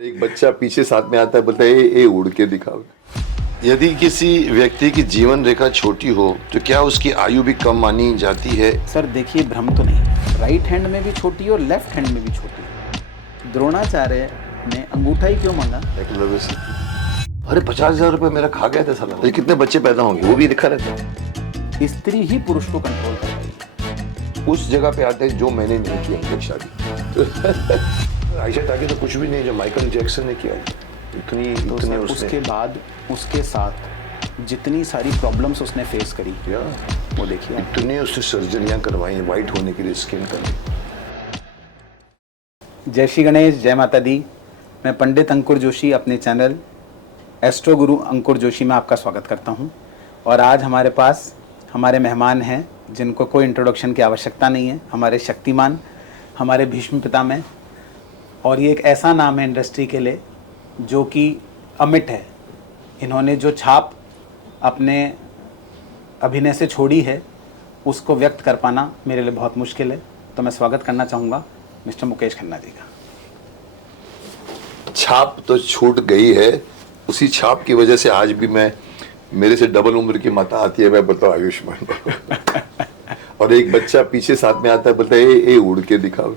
एक बच्चा पीछे साथ में आता है, बोलता है ए उड़ के दिखाओ। यदि किसी व्यक्ति की जीवन रेखा छोटी हो तो क्या उसकी आयु भी कम मानी जाती है? सर देखिए, भ्रम तो नहीं, राइट हैंड में भी छोटी है और लेफ्ट हैंड में भी छोटी है। द्रोणाचार्य ने अंगूठा ही क्यों मांगा? एकलव्य से। अरे 50,000 रुपए मेरा खा गया था साला। ये कितने बच्चे पैदा होंगे वो भी लिखा रहता है। स्त्री ही पुरुष को कंट्रोल कर रही है। उस जगह पे आते हैं जो मैंने नहीं की अब तक शादी। आयशा टाकी तो कुछ भी नहीं जो माइकल जैक्सन ने किया। इतनी तो इतने सर, उसके बाद उसके साथ जितनी सारी प्रॉब्लम्स उसने फेस करी, वो देखिए। इतनी उससे सर्जरियां करवाई वाइट होने के लिए, स्किन करने। जय श्री गणेश, जय माता दी। मैं पंडित अंकुर जोशी अपने चैनल एस्ट्रो गुरु अंकुर जोशी में आपका स्वागत करता हूं। और आज हमारे पास हमारे मेहमान हैं जिनको कोई इंट्रोडक्शन की आवश्यकता नहीं है। हमारे शक्तिमान, हमारे भीष्म पितामह, और ये एक ऐसा नाम है इंडस्ट्री के लिए जो कि अमिट है। इन्होंने जो छाप अपने अभिनय से छोड़ी है उसको व्यक्त कर पाना मेरे लिए बहुत मुश्किल है। तो मैं स्वागत करना चाहूँगा मिस्टर मुकेश खन्ना जी का। छाप तो छूट गई है, उसी छाप की वजह से आज भी मैं, मेरे से डबल उम्र की माता आती है, मैं बताऊँ आयुष्मान। और एक बच्चा पीछे साथ में आता है, बोलता है ए उड़ के दिखाओ।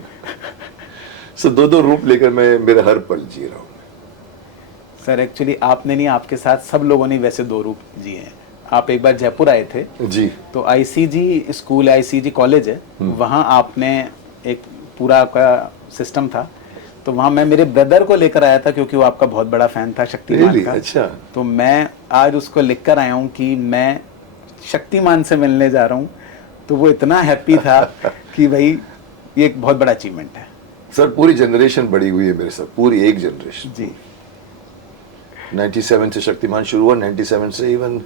सो दो रूप लेकर मैं मेरा हर पल जी रहा हूँ। सर एक्चुअली आपने नहीं, आपके साथ सब लोगों ने वैसे दो रूप जिए हैं। आप एक बार जयपुर आए थे जी, तो आईसीजी स्कूल, आईसीजी कॉलेज है, वहाँ आपने एक पूरा का सिस्टम था। तो वहाँ मैं मेरे ब्रदर को लेकर आया था क्योंकि वो आपका बहुत बड़ा फैन था शक्तिमान का। अच्छा। तो मैं आज उसको लिख कर आया हूँ कि मैं शक्तिमान से मिलने जा रहा हूँ। तो वो इतना हैप्पी था कि भाई ये एक बहुत बड़ा अचीवमेंट है। सर पूरी जनरेशन बड़ी हुई है मेरे साथ, पूरी एक जनरेशन जी। 97 से शक्तिमान शुरू हुआ, 97 से इवन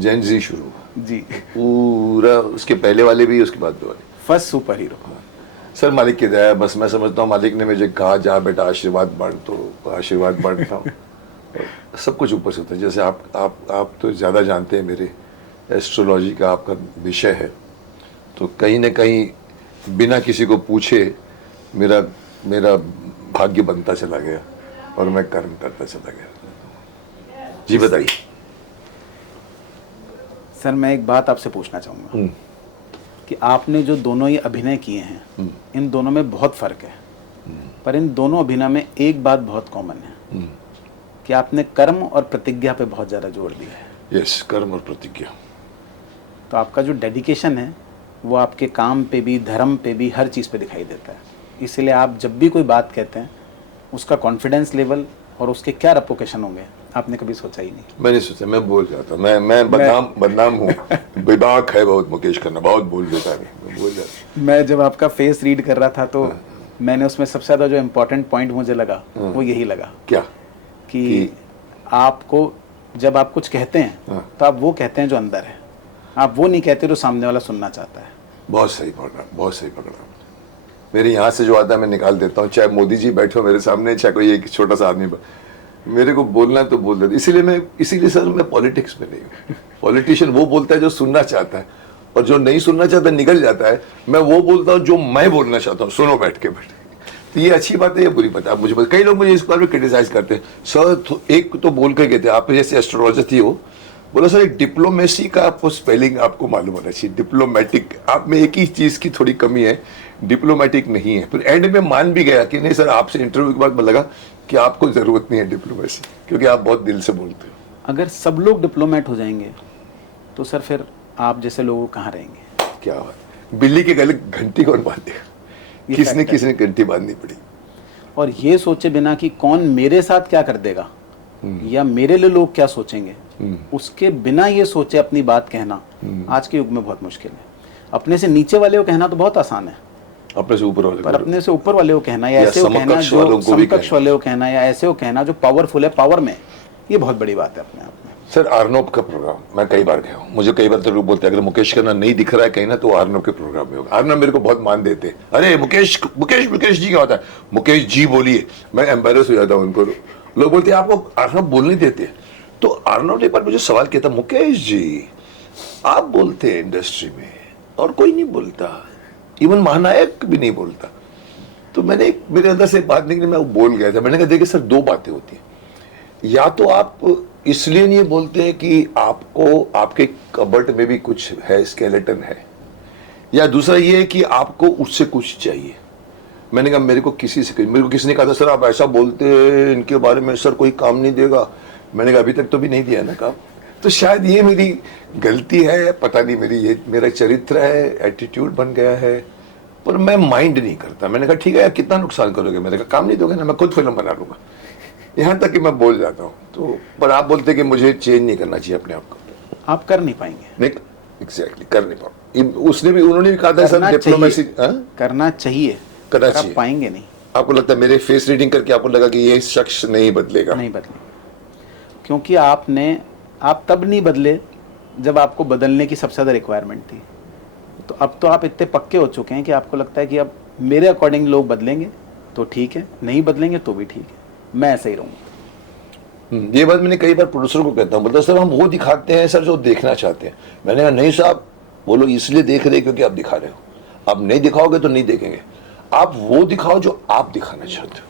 जेन जी शुरू हुआ जी। पूरा। उसके पहले वाले भी, उसके बाद वाले। First super hero. सर मालिक की दया है, बस मैं समझता हूँ मालिक ने मुझे कहा जा बेटा आशीर्वाद बांट, तो आशीर्वाद बांटता हूँ। सब कुछ ऊपर से होता है। जैसे आप तो ज़्यादा जानते हैं, मेरे एस्ट्रोलॉजी का आपका विषय है, तो कहीं ना कहीं बिना किसी को पूछे मेरा भाग्य बनता चला गया और मैं कर्म करता चला गया। जी बताइए। सर मैं एक बात आपसे पूछना चाहूँगा कि आपने जो दोनों ये अभिनय किए हैं, इन दोनों में बहुत फर्क है, पर इन दोनों अभिनय में एक बात बहुत कॉमन है कि आपने कर्म और प्रतिज्ञा पे बहुत ज़्यादा जोर दिया है। यस, कर्म और प्रतिज्ञा। तो आपका जो डेडिकेशन है वो आपके काम पे भी, धर्म पे भी, हर चीज़ पे दिखाई देता है। इसलिए आप जब भी कोई बात कहते हैं उसका कॉन्फिडेंस लेवल और उसके क्या रेपुटेशन होंगे आपने कभी सोचा ही नहीं। मैंने सोचा, मैं बोल जाता, मैं बदनाम हूँ। बेबाक है बहुत मुकेश खन्ना, बहुत बोल देता है, मैं बोल जाता। मैं जब आपका फेस रीड कर रहा था तो मैंने उसमें सबसे ज़्यादा जो इम्पोर्टेंट पॉइंट मुझे लगा वो यही लगा क्या कि आपको जब आप कुछ कहते हैं तो आप वो कहते हैं जो अंदर है, आप वो नहीं कहते जो सामने वाला सुनना चाहता है। बहुत सही पकड़ा, बहुत सही पकड़ा। मेरे यहाँ से जो आता है मैं निकाल देता हूँ, चाहे मोदी जी बैठे हो मेरे सामने, चाहे कोई एक छोटा सा आदमी, मेरे को बोलना तो बोल देता। इसीलिए सर मैं पॉलिटिक्स में नहीं हूँ। पॉलिटिशियन वो बोलता है जो सुनना चाहता है, और जो नहीं सुनना चाहता निकल जाता है। मैं वो बोलता हूँ जो मैं बोलना चाहता हूँ, सुनो बैठ के। तो ये अच्छी बात है या बुरी बात है? आप मुझे कई लोग मुझे इस बारे में क्रिटिसाइज करते हैं। सर एक तो बोल के कहते हैं, आप जैसे एस्ट्रोलॉजर थी हो, बोला सर एक डिप्लोमेसी का आपको स्पेलिंग आपको मालूम होना चाहिए। डिप्लोमेटिक, आप में एक ही चीज की थोड़ी कमी है, डिप्लोमेटिक नहीं है। फिर एंड में मान भी गया कि नहीं सर, आपसे इंटरव्यू के बाद लगा कि आपको जरूरत नहीं है डिप्लोमेसी, क्योंकि आप बहुत दिल से बोलते हो। अगर सब लोग डिप्लोमेट हो जाएंगे तो सर फिर आप जैसे लोग कहाँ रहेंगे? क्या बात, बिल्ली के गले घंटी कौन बांधेगा? किसने घंटी बांधनी पड़ी। और ये सोचे बिना कि कौन मेरे साथ क्या कर देगा या मेरे लिए लोग क्या सोचेंगे, उसके बिना ये सोचे अपनी बात कहना आज के युग में बहुत मुश्किल है। अपने से नीचे वाले को कहना तो बहुत आसान है, अपने से ऊपर वाले, पर अपने से ऊपर वाले को कहना या ऐसे को कहना जो समकक्ष वाले को कहना या ऐसे को कहना जो पावरफुल है पावर में, ये बहुत बड़ी बात है अपने आप में। सर आर्नब का प्रोग्राम मैं कई बार गया हूँ, मुझे कई बार तो लोग बोलते हैं अगर मुकेश खन्ना नहीं दिख रहा है कहीं ना तो आर्नब के प्रोग्राम में होगा। आर्नब मेरे को बहुत मान देते हैं, अरे मुकेश जी क्या होता है, मुकेश जी बोलिए। मैं एम्बेरस हो जाता हूँ उनको। लोग बोलते हैं आपको आर्नब बोलने देते। तो आर्नब ने एक बार मुझे सवाल किया था, मुकेश जी आप बोलते हैं इंडस्ट्री में और कोई नहीं बोलता, इवन महानायक भी नहीं बोलता। तो मैंने मेरे अंदर से एक बात निकली, मैं वो बोल गया था। मैंने कहा देखिए सर, दो बातें होती हैं, या तो आप इसलिए नहीं बोलते हैं कि आपको आपके कबर्ड में भी कुछ है, स्केलेटन है, या दूसरा ये है कि आपको उससे कुछ चाहिए। मैंने कहा मेरे को किसी ने कहा था सर आप ऐसा बोलते हैं इनके बारे में, सर कोई काम नहीं देगा। मैंने कहा अभी तक तो भी नहीं दिया ना काम। तो शायद ये मेरी गलती है, पता नहीं, ये मेरा चरित्र है, एटीट्यूड बन गया है, पर मैं माइंड नहीं करता। मैंने कहा ठीक है यार, कितना नुकसान करोगे, मैंने कहा काम नहीं दोगे ना, मैं खुद फिल्म बना लूंगा। यहाँ तक कि मैं बोल जाता हूँ। तो पर आप बोलते कि मुझे चेंज नहीं करना चाहिए अपने आप को। आप कर नहीं पाएंगे। नहीं, एग्जैक्टली कर नहीं पाऊँ। उन्होंने भी कहा था सर डिप्लोमेसी करना चाहिए, करना आप चाहिए। पाएंगे नहीं। आपको लगता है मेरे फेस रीडिंग करके आपको लगा कि ये शख्स नहीं बदलेगा? नहीं बदलेगा, क्योंकि आप तब नहीं बदले जब आपको बदलने की सबसे ज़्यादा रिक्वायरमेंट थी। तो अब तो आप इतने पक्के हो चुके हैं कि आपको लगता है कि अब मेरे अकॉर्डिंग लोग बदलेंगे तो ठीक है, नहीं बदलेंगे तो भी ठीक है, मैं ऐसा ही रहूँगा। ये बात मैंने कई बार प्रोड्यूसर को कहता हूँ, बोलता सर हम वो दिखाते हैं सर जो देखना चाहते हैं। मैंने कहा नहीं साहब, वो लोग इसलिए देख रहे हैं क्योंकि आप दिखा रहे हो। आप नहीं दिखाओगे तो नहीं देखेंगे। आप वो दिखाओ जो आप दिखाना चाहते हो।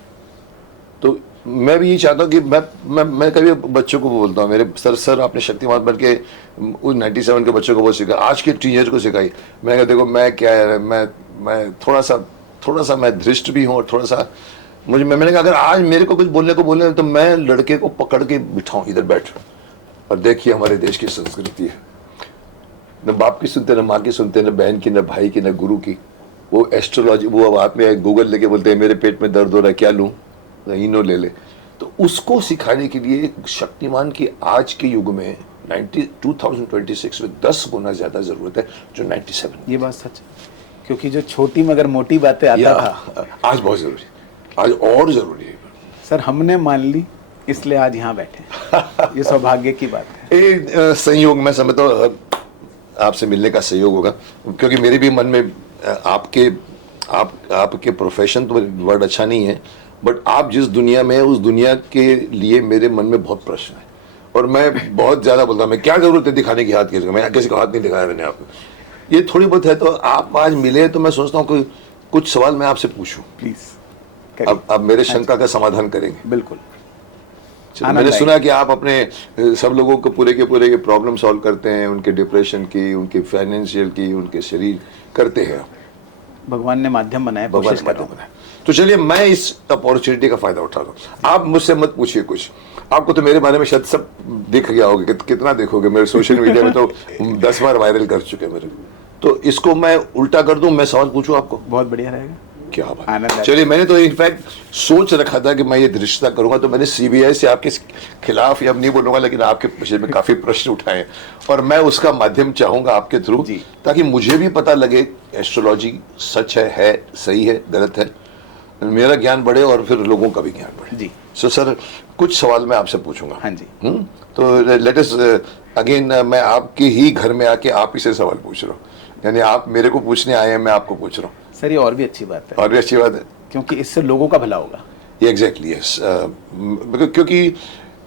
तो मैं भी ये चाहता हूँ कि मैं कभी बच्चों को बोलता हूँ, मेरे सर आपने शक्तिमान बन के उस 97 के बच्चों को वो सिखा, आज के टीनेजर को सिखाई। मैं कहा देखो मैं क्या है, मैं थोड़ा सा मैं धृष्ट भी हूँ, और थोड़ा सा मैंने कहा अगर आज मेरे को कुछ बोलने तो मैं लड़के को पकड़ के बिठाऊं, इधर बैठ और देखिए हमारे देश की संस्कृति है, न बाप की सुनते, न माँ की सुनते, न बहन की, न भाई की, न गुरु की। वो एस्ट्रोलॉजी, वो अब आप में गूगल लेके बोलते हैं मेरे पेट में दर्द हो रहा है, क्या लूं, इनो ले ले। तो उसको सिखाने के लिए शक्तिमान की आज के युग में 2026 में 10 गुना ज्यादा जरूरत है जो 97। ये बात सच है, क्योंकि जो छोटी मगर मोटी बातें आता था आज बहुत जरूरी, आज और जरूरी है। सर हमने मान ली, इसलिए आज यहाँ बैठे। ये सौभाग्य की बात है। संयोग मैं समझता हूँ आपसे मिलने का सहयोग होगा, क्योंकि मेरे भी मन में आपके प्रोफेशन तो वर्ड अच्छा नहीं है, बट आप जिस दुनिया में है उस दुनिया के लिए मेरे मन में बहुत प्रश्न है। और मैं बहुत ज्यादा बोलता हूँ, मैं क्या जरूरत है दिखाने की, हाथ किसी को, मैं किसी को हाथ नहीं दिखाया मैंने आपको। ये थोड़ी बहुत है, तो आप आज मिले तो मैं सोचता हूँ कि कुछ सवाल मैं आपसे पूछूं प्लीज। अब मेरे शंका का समाधान करेंगे? बिल्कुल। मैंने सुना कि आप अपने सब लोगों को पूरे के प्रॉब्लम सॉल्व करते हैं, उनके डिप्रेशन की, उनके फाइनेंशियल की, उनके शरीर करते हैं। भगवान ने माध्यम बनाया, भगवान ने माध्यम बनाया। तो चलिए मैं इस अपॉर्चुनिटी का फायदा उठा रहा हूँ। आप मुझसे मत पूछिए कुछ, आपको तो मेरे बारे में शायद सब दिख गया होगा, कितना देखोगे, मेरे सोशल मीडिया में तो 10 बार वायरल कर चुके मेरे। तो इसको मैं उल्टा कर दूं, मैं सवाल पूछूं आपको? बहुत बढ़िया रहेगा। क्या बात। चलिए, मैंने तो इनफैक्ट सोच रखा था कि मैं ये रिश्ता करूंगा, तो मैंने सीबीआई से आपके खिलाफ या नहीं बोलूंगा, लेकिन आपके विषय में काफी प्रश्न उठाए, और मैं उसका माध्यम चाहूंगा आपके थ्रू, ताकि मुझे भी पता लगे एस्ट्रोलॉजी सच है सही है, गलत है, मेरा ज्ञान बढ़े और फिर लोगों का भी ज्ञान बढ़े जी। सो सर, कुछ सवाल मैं आपसे पूछूंगा। हाँ जी। तो लेट अस अगेन, मैं आपके ही घर में आके आप ही से सवाल पूछ रहा हूँ, यानी आप मेरे को पूछने आए हैं, मैं आपको पूछ रहा हूँ। सर ये और भी अच्छी बात है। और भी अच्छी बात है, क्योंकि इससे लोगों का भला होगा। ये एग्जैक्टली यस, क्योंकि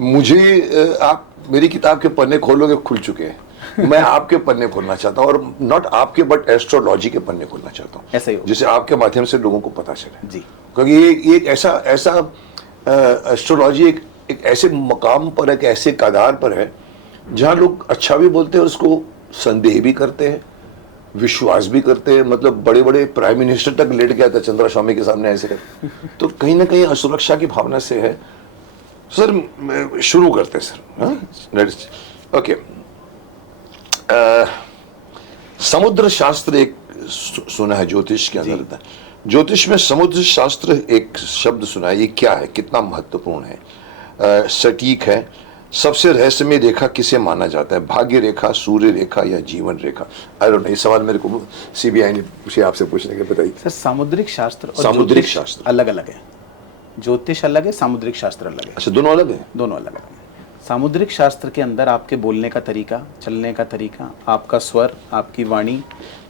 मुझे आप मेरी किताब के पन्ने खोलोगे, खुल चुके हैं। मैं आपके पन्ने खोलना चाहता हूँ, और नॉट आपके बट एस्ट्रोलॉजी के पन्ने खोलना चाहता हूँ, ऐसा ही जिससे आपके माध्यम से लोगों को पता चले जी। क्योंकि ये एक ऐसा एस्ट्रोलॉजी एक ऐसे मकाम पर, एक ऐसे कदार पर है जहाँ लोग अच्छा भी बोलते हैं, उसको संदेह भी करते हैं, विश्वास भी करते हैं। मतलब बड़े बड़े प्राइम मिनिस्टर तक लेट गया था चंद्रा स्वामी के सामने ऐसे कर। तो कहीं ना कहीं असुरक्षा की भावना से है। सर शुरू करते हैं सर। ओके, समुद्र शास्त्र एक सुना है ज्योतिष के अंदर था। ज्योतिष में समुद्र शास्त्र एक शब्द सुना है, ये क्या है, कितना महत्वपूर्ण है, सटीक है, सबसे रहस्यमय रेखा किसे माना जाता है, भाग्य रेखा, सूर्य रेखा या जीवन रेखा? आई डोंट नो, ये सवाल मेरे को सीबीआई ने पूछे, आपसे पूछने के बताइए। सर सामुद्रिक शास्त्र और सामुद्रिक शास्त्र अलग अलग है। ज्योतिष अलग है, सामुद्रिक शास्त्र अलग है। अच्छा, दोनों अलग है? दोनों अलग अलग है। सामुद्रिक शास्त्र के अंदर आपके बोलने का तरीका, चलने का तरीका, आपका स्वर, आपकी वाणी,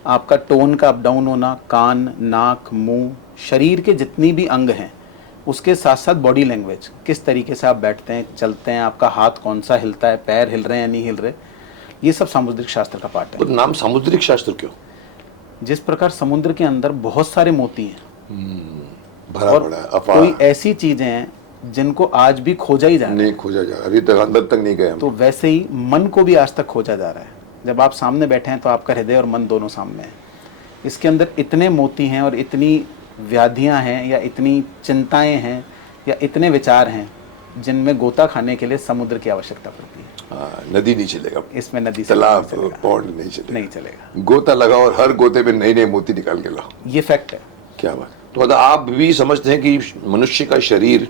आपका टोन का अप डाउन होना, कान, नाक, मुंह, शरीर के जितनी भी अंग हैं, उसके साथ साथ बॉडी लैंग्वेज, किस तरीके से आप बैठते हैं, चलते हैं, आपका हाथ कौन सा हिलता है, पैर हिल रहे हैं या नहीं हिल रहे, ये सब सामुद्रिक शास्त्र का पार्ट है। तो नाम सामुद्रिक शास्त्र क्यों? जिस प्रकार समुद्र के अंदर बहुत सारे मोती हैं, भरा और पड़ा है, अफवाह कोई ऐसी चीजें हैं जिनको आज भी खोजा ही जा रहा है। नहीं खोजा जा रहा, अभी तक अंदर तक नहीं गए हम। तो वैसे ही मन को भी आज तक खोजा जा रहा है। जब आप सामने बैठे हैं तो आपका हृदय और मन दोनों सामने हैं। इसके अंदर इतने मोती हैं और इतनी व्याधियां हैं या इतनी चिंताएं हैं या इतने विचार हैं जिनमें गोता खाने के लिए समुद्र की आवश्यकता पड़ती है। हाँ, नदी नहीं चलेगा, इसमें नदी से तालाब नहीं चलेगा। पौंड नहीं चलेगा, नहीं चलेगा। गोता लगाओ और हर गोते में नए नए मोती निकाल के लाओ। ये फैक्ट है। क्या बात है। तो मतलब आप भी समझते हैं कि मनुष्य का शरीर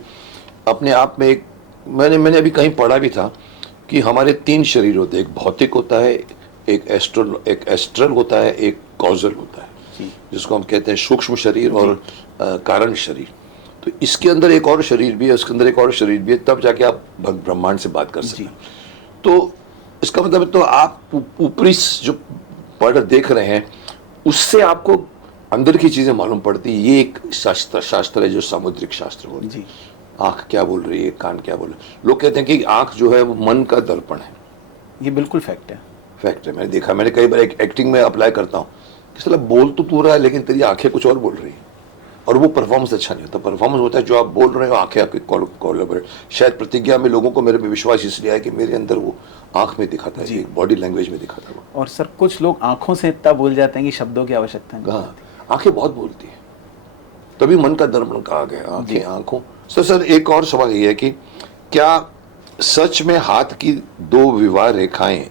अपने आप में एक, मैंने अभी कहीं पढ़ा भी था कि हमारे 3 शरीर होते हैं, एक भौतिक होता है, एक एस्ट्रल होता है, एक कॉजल होता है, जी। जिसको हम कहते हैं सूक्ष्म शरीर और कारण शरीर। तो इसके अंदर एक और शरीर भी है, उसके अंदर एक और शरीर भी है, तब जाके आप ब्रह्मांड से बात कर सकते हैं। तो इसका मतलब तो आप ऊपरी जो पढ़ देख रहे हैं उससे आपको अंदर की चीजें मालूम पड़ती है। ये एक शास्त्र है जो सामुद्रिक शास्त्र बोलते हैं। जी। आंख क्या बोल रही है, कान क्या बोल रहा है। लोग कहते हैं कि आंख जो है वो मन का दर्पण है। ये बिल्कुल फैक्ट है। फैक्ट है, मैंने देखा, मैंने कई बार एक्टिंग में अप्लाई करता हूँ कि साला बोल तो तू रहा है लेकिन तेरी आंखें कुछ और बोल रही है, और वो परफॉर्मेंस अच्छा नहीं होता। परफॉर्मेंस होता है जो आप बोल रहे हो, आंखें आपकी कोलैबोरेट। शायद प्रतिज्ञा में लोगों को मेरे पे विश्वास इसलिए है कि मेरे अंदर वो आंख में दिखाता है, बॉडी लैंग्वेज में दिखाता है वो। और सर कुछ लोग आंखों से इतना बोल जाते हैं कि शब्दों की आवश्यकता नहीं। हाँ, आंखें बहुत बोलती है, तभी मन का दर्पण कहा गया, आंखें आंखों। सर एक और सवाल ये है कि क्या सच में हाथ की 2 विवाह रेखाएं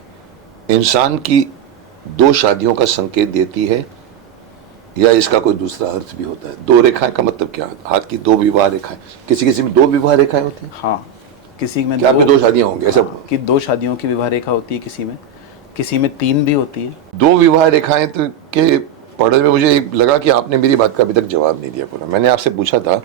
इंसान की 2 शादियों का संकेत देती है, या इसका कोई दूसरा अर्थ भी होता है? 2 रेखाएं का मतलब क्या है? हाथ की 2 विवाह रेखाएं, किसी में 2 विवाह रेखाएं होती हैं? हाँ, किसी में क्या में 2 शादियां होंगी ऐसा? कि 2 शादियों की विवाह रेखा होती है, किसी में 3 भी होती है। 2 विवाह रेखाएं तो के पढ़े में मुझे लगा कि आपने मेरी बात का अभी तक जवाब नहीं दिया पूरा। मैंने आपसे पूछा था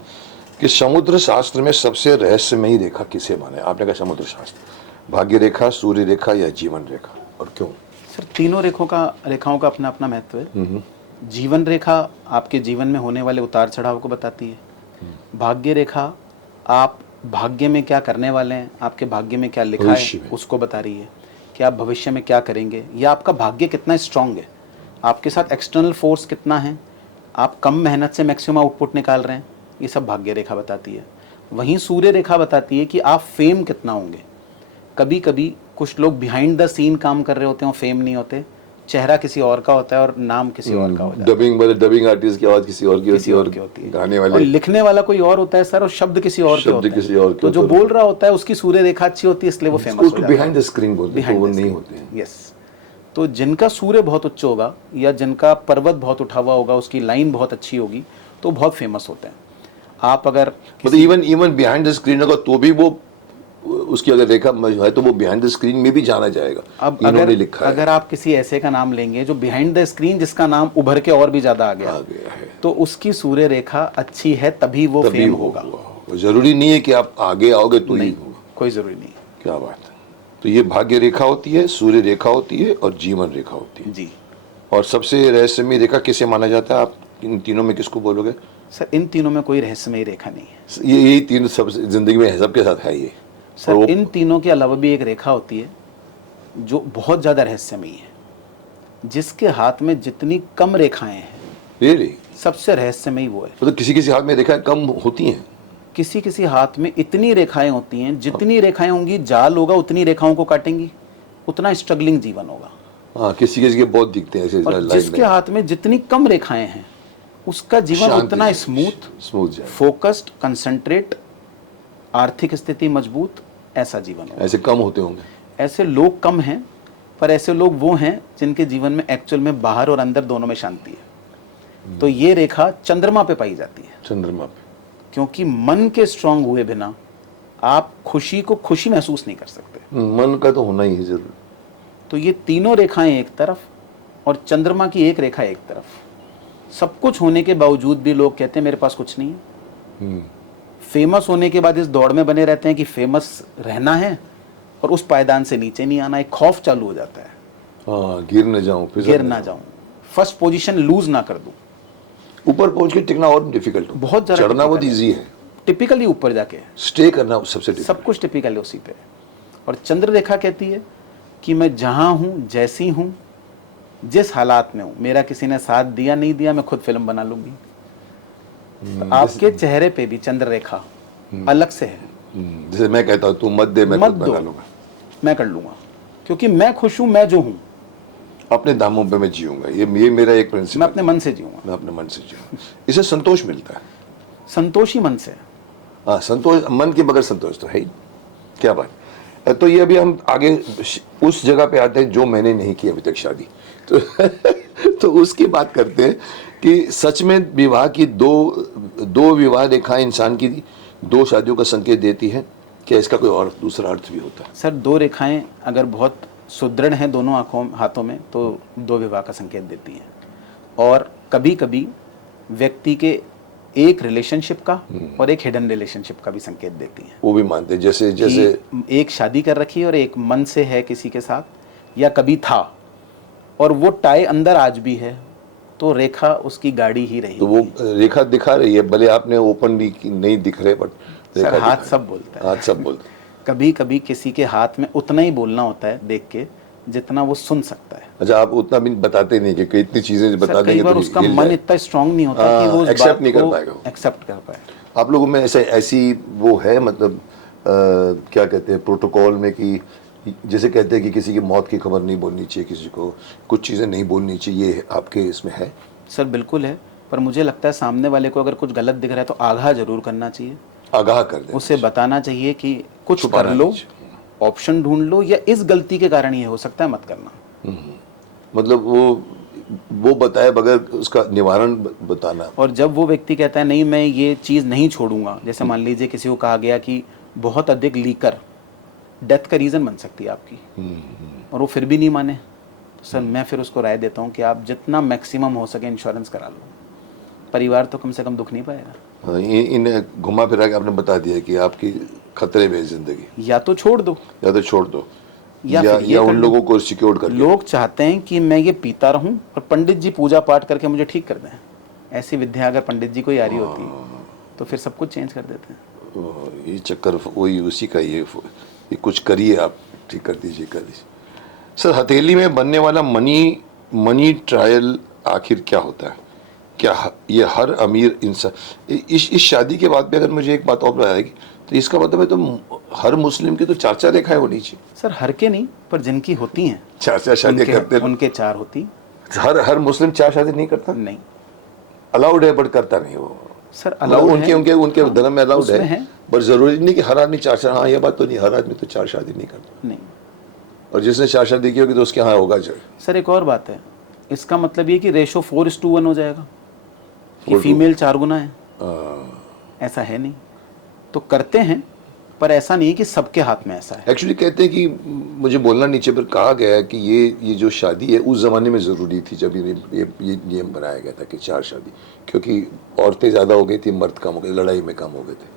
कि समुद्र शास्त्र में सबसे रहस्यमयी रेखा किसे माने? आपने कहा समुद्र शास्त्र, भाग्य रेखा, सूर्य रेखा या जीवन रेखा, और क्यों? सर तीनों रेखाओं का अपना अपना महत्व है। जीवन रेखा आपके जीवन में होने वाले उतार चढ़ाव को बताती है। भाग्य रेखा आप भाग्य में क्या करने वाले हैं, आपके भाग्य में क्या लिखा है उसको बता रही है कि आप भविष्य में क्या करेंगे, या आपका भाग्य कितना स्ट्रांग है, आपके साथ एक्सटर्नल फोर्स कितना है, आप कम मेहनत से मैक्सिमम आउटपुट निकाल रहे हैं, ये सब भाग्य रेखा बताती है। वहीं सूर्य रेखा बताती है कि आप फेम कितना होंगे। कभी कभी कुछ लोग बिहाइंड द सीन काम कर रहे होते हैं, फेम नहीं होते, चेहरा किसी और का होता है और नाम किसी और का होता है। डबिंग आर्टिस्ट की आवाज किसी और की होती है, गाने वाले, और लिखने वाला कोई और होता है सर, और शब्द किसी और के होते हैं। तो जो बोल रहा होता है उसकी सूर्य रेखा अच्छी होती है, इसलिए वो फेमस हो जाता है। बिहाइंड द स्क्रीन बोलते हैं, वो नहीं होते हैं। यस। तो जिनका सूर्य बहुत उच्च होगा या जिनका पर्वत बहुत उठा हुआ होगा, उसकी लाइन बहुत अच्छी होगी, तो बहुत फेमस होते हैं। आप अगर मतलब इवन बिहाइंड द स्क्रीन होगा तो भी वो उसकी अगर रेखा है तो वो बिहाइंड द स्क्रीन में भी जाना जाएगा। अब अगर आप किसी ऐसे का नाम लेंगे जो बिहाइंड द स्क्रीन जिसका नाम उभर के और भी ज्यादा आ गया है, तो उसकी सूर्य रेखा अच्छी है, तभी वो फेम होगा। जरूरी नहीं है कि आप आगे आओगे तो ही होगा, कोई जरूरी नहीं। क्या बात है। तो ये भाग्य रेखा होती है, सूर्य रेखा होती है और जीवन रेखा होती है जी। और सबसे रहस्यमयी रेखा किसे माना जाता है? आप इन तीनों में किसको बोलोगे? सर इन तीनों में कोई रहस्यमयी रेखा नहीं है। यही 3 सब जिंदगी में सबके साथ है ये। सर इन तीनों के अलावा भी एक रेखा होती है जो बहुत ज्यादा रहस्यमयी है, जिसके हाथ में जितनी कम रेखाएं हैं really? सबसे रहस्यमयी वो है। मतलब किसी हाथ में रेखाएं कम होती हैं, किसी हाथ में इतनी रेखाएं होती हैं, जितनी रेखाएं होंगी जाल होगा, उतनी रेखाओं को काटेंगी, उतना स्ट्रगलिंग जीवन होगा। हाँ, किसी के बहुत दिखते हैं ऐसे। और जिसके हाथ में जितनी कम रेखाएं हैं उसका जीवन उतना स्मूथ, फोकस्ड, कंसंट्रेट, आर्थिक स्थिति मजबूत, ऐसा जीवन होगा। ऐसे कम होते होंगे? ऐसे लोग कम हैं, पर ऐसे लोग वो हैं जिनके जीवन में एक्चुअल में बाहर और अंदर दोनों में शांति है। तो ये रेखा चंद्रमा पे पाई जाती है। चंद्रमा पे? क्योंकि मन के स्ट्रांग हुए बिना आप खुशी को खुशी महसूस नहीं कर सकते। मन का तो होना ही है जरूर। तो ये तीनों रेखाएं एक तरफ और चंद्रमा की एक रेखा एक तरफ, सब कुछ होने के बावजूद भी लोग कहते हैं मेरे पास कुछ नहीं है। फेमस होने के बाद इस दौड़ में बने रहते हैं कि फेमस रहना है और उस पायदान से नीचे नहीं आना। एक खौफ चालू हो जाता है, हाँ, गिर ना जाऊं, फर्स्ट पोजीशन लूज ना कर दूं। ऊपर पहुंच के टिकना और डिफिकल्ट, बहुत ज्यादा। चढ़ना बहुत इजी है, टिपिकली ऊपर जाके स्टे करना सबसे सब कुछ टिपिकली उसी पे। और चंद्र रेखा कहती है कि मैं जहां हूं, जैसी हूं, जिस हालात में हूं, मेरा किसी ने साथ दिया नहीं दिया, मैं खुद फिल्म बना लूंगी। तो आपके चेहरे पे भी चंद्र रेखा अलग से है। जैसे मैं कहता हूँ तू मत दे, मैं मत खुद दो, बना लूंगा, मैं कर लूंगा, क्योंकि मैं खुश हूं, मैं जो हूं, अपने दामों पे मैं जीऊंगा। ये मेरा एक मैं प्रिंसिपल, अपने मन से जीऊंगा। मैं अपने मन से जीऊंगा, इससे संतोष मिलता है। संतोष ही मन से है। हाँ, संतोष मन के बगैर संतोष तो है ही। क्या बात है। तो ये अभी हम आगे उस जगह पे आते हैं जो मैंने नहीं की अभी तक शादी, तो तो उसकी बात करते हैं कि सच में विवाह की दो विवाह रेखाएं इंसान की दो शादियों का संकेत देती है, क्या इसका कोई और दूसरा अर्थ भी होता है? सर, दो रेखाएं अगर बहुत सुदृढ़ हैं दोनों आंखों हाथों में तो दो विवाह का संकेत देती हैं। और कभी कभी व्यक्ति के एक रिलेशनशिप का और एक हिडन रिलेशनशिप का भी संकेत देती हैं। वो भी मानते हैं, जैसे जैसे कि एक शादी कर रखी है और एक मन से है किसी के साथ, या कभी था और वो टाई अंदर आज भी है, तो रेखा उसकी गाड़ी ही रही। तो वो रेखा दिखा रही है, भले आपने ओपनली नहीं दिख रहे, बट सर, हाथ सब बोलता है। हाथ सब बोलता है। कभी कभी किसी के हाथ में उतना ही बोलना होता है देख के जितना वो सुन सकता है। अच्छा, आप उतना भी बताते नहीं कि इतनी चीजें बता सर, देंगे कई बार तो उसका हिल मन जाए। इतना स्ट्रांग नहीं होता कि वो उस accept बात नहीं कर को पाएगा वो। एक्सेप्ट कर पाए। आप लोगों में ऐसी वो है, मतलब क्या कहते हैं प्रोटोकॉल में, कि जैसे कहते हैं कि किसी की मौत की खबर नहीं बोलनी चाहिए, किसी को कुछ चीज़ें नहीं बोलनी चाहिए, ये आपके इसमें है? सर बिल्कुल है, पर मुझे लगता है सामने वाले को अगर कुछ गलत दिख रहा है तो आगाह जरूर करना चाहिए, आगाह कर दें, उसे बताना चाहिए कि कुछ छुपाना कर लो, नहीं ऑप्शन ढूंढ लो, या इस गलती के कारण ये हो सकता है, मत करना। मतलब वो बताए बगैर उसका निवारण बताना। और जब वो व्यक्ति कहता है नहीं मैं ये चीज़ नहीं छोड़ूंगा, जैसे मान लीजिए किसी को कहा गया कि बहुत अधिक लीकर डेथ का रीज़न बन सकती है आपकी, और वो फिर भी नहीं माने, तो सर मैं फिर उसको राय देता हूँ कि आप जितना मैक्सिमम हो सके इंश्योरेंस करा लो, परिवार तो कम से कम दुख नहीं पाएगा। हाँ, इन्हें घुमा फिरा के आपने बता दिया कि आपकी खतरे में है जिंदगी, या तो छोड़ दो, या तो छोड़ दो, या फिर ये या कर उन लो। लोगों को सिक्योर कर लो। लोग चाहते हैं कि मैं ये पीता रहूं और पंडित जी पूजा पाठ करके मुझे ठीक कर दें। ऐसी विद्या अगर पंडित जी को ही आ रही होती तो फिर सब कुछ चेंज कर देते हैं। ये चक्कर वही उसी का, ये कुछ करिए आप, ठीक कर दीजिए, कर दीजिए। सर, हथेली में बनने वाला मनी ट्रायल आखिर क्या होता है? क्या ये हर अमीर इंसान इस शादी के बाद भी, अगर मुझे एक बात और बताएगी, तो इसका मतलब है तो हर मुस्लिम की तो 4 रेखाएं होनी चाहिए। सर हर के नहीं, पर जिनकी होती हैं 4 शादियां करते हैं उनके 4 होती। हर मुस्लिम 4 शादी नहीं करता? नहीं अलाउड है, बट करता नहीं वो। सर, अलाउड उनके है, उनके उनके हाँ, धर्म में अलाउड उसमें है, पर जरूरी नहीं कि हर आदमी 4। हाँ, ये बात तो नहीं, हर आदमी तो 4 शादी नहीं करता, नहीं। और जिसने 4 शादी की होगी तो उसके यहाँ होगा जो। सर एक और बात है, इसका मतलब ये कि रेशो 4:1 हो जाएगा कि फीमेल 4 गुना है, ऐसा है नहीं। तो करते हैं, पर ऐसा नहीं कि सबके हाथ में ऐसा है। एक्चुअली कहते हैं कि मुझे बोलना नीचे पर कहा गया है कि ये जो शादी है उस ज़माने में ज़रूरी थी, जब ये नियम बनाया गया था कि 4 शादी, क्योंकि औरतें ज़्यादा हो गई थी, मर्द कम हो गए, लड़ाई में कम हो गए थे।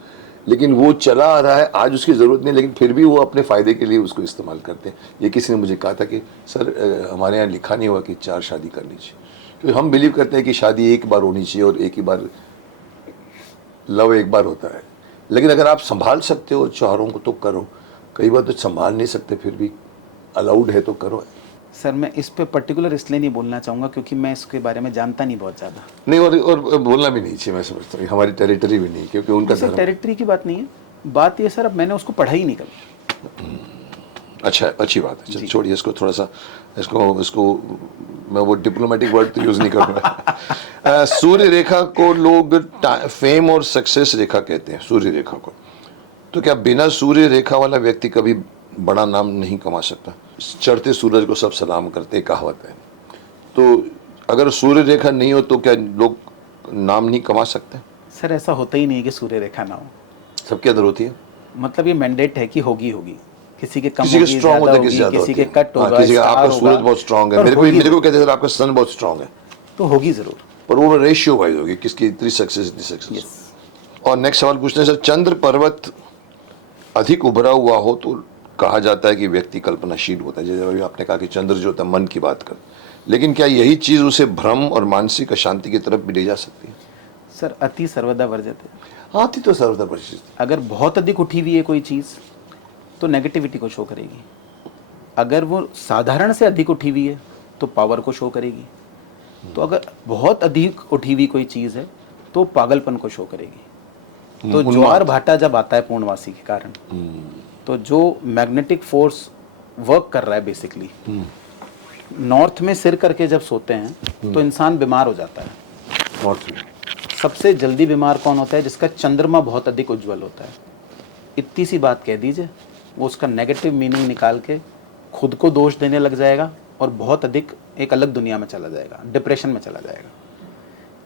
लेकिन वो चला आ रहा है, आज उसकी ज़रूरत नहीं, लेकिन फिर भी वो अपने फ़ायदे के लिए उसको इस्तेमाल करते हैं। ये किसी ने मुझे कहा था कि सर हमारे यहाँ लिखा नहीं हुआ कि 4 शादी करनी चाहिए, क्योंकि हम बिलीव करते हैं कि शादी एक बार होनी चाहिए और एक ही बार, लव एक बार होता है। लेकिन अगर आप संभाल सकते हो 4 को तो करो, कई बार तो संभाल नहीं सकते, फिर भी अलाउड है तो करो। सर मैं इस पे पर्टिकुलर इसलिए नहीं बोलना चाहूँगा क्योंकि मैं इसके बारे में जानता नहीं बहुत ज़्यादा। नहीं, और बोलना भी नहीं चाहिए, मैं समझता हूँ हमारी टेरिटरी भी नहीं, क्योंकि उनका सर धर्म। टेरिटरी की बात नहीं है, बात ये सर अब मैंने उसको पढ़ा ही नहीं कभी। अच्छा, अच्छी बात है, चल छोड़िए इसको, थोड़ा सा इसको मैं वो डिप्लोमेटिक वर्ड तो यूज़ नहीं करूँगा। सूर्य रेखा को लोग फेम और सक्सेस रेखा कहते हैं, सूर्य रेखा को। तो क्या बिना सूर्य रेखा वाला व्यक्ति कभी बड़ा नाम नहीं कमा सकता? चढ़ते सूरज को सब सलाम करते, कहावत है। तो अगर सूर्य रेखा नहीं हो तो क्या लोग नाम नहीं कमा सकते? सर ऐसा होता ही नहीं है कि सूर्य रेखा ना हो, सबके अंदर होती है। मतलब ये मैंडेट है कि होगी होगी, किसी के कम किसी के होगी, स्ट्रांग ज्यादा होता है, किसी होगी, ज्यादा किसी होती के है। कट हाँ, होगा, किसी का स्टार आपका होगा, सूरज बहुत स्ट्रांग है, पर मेरे होगी को कहते हैं आपका सन बहुत स्ट्रांग है, तो होगी जरूर। पर वो रेशियो वाइज होगी, किसकी इतनी सक्सेस, इतनी सक्सेस। और नेक्स्ट सवाल पूछते हैं सर, चंद्र पर्वत अधिक उभरा हुआ हो तो कहा जाता है कि व्यक्ति कल्पनाशील होता है, जैसे अभी आपने कहा कि चंद्र जो होता है मन की बात कर, लेकिन क्या यही चीज उसे भ्रम और मानसिक अशांति की तरफ भी ले जा सकती है? सर अति सर्वदा वर्जते। हाँ, अति तो सर्वदा परिचित। अगर बहुत अधिक उठी हुई है कोई चीज़ तो नेगेटिविटी को शो करेगी, अगर वो साधारण से अधिक उठी हुई है तो पावर को शो करेगी। तो अगर बहुत अधिक उठी हुई कोई चीज़ है तो पागलपन को शो करेगी। तो ज्वार भाटा जब आता है पूर्णवासी के कारण, तो जो मैग्नेटिक फोर्स वर्क कर रहा है बेसिकली, नॉर्थ में सिर करके जब सोते हैं तो इंसान बीमार हो जाता है। नॉर्थ में सबसे जल्दी बीमार कौन होता है? जिसका चंद्रमा बहुत अधिक उज्जवल होता है। इतनी सी बात कह दीजिए, वो उसका नेगेटिव मीनिंग निकाल के खुद को दोष देने लग जाएगा और बहुत अधिक एक अलग दुनिया में चला जाएगा, डिप्रेशन में चला जाएगा।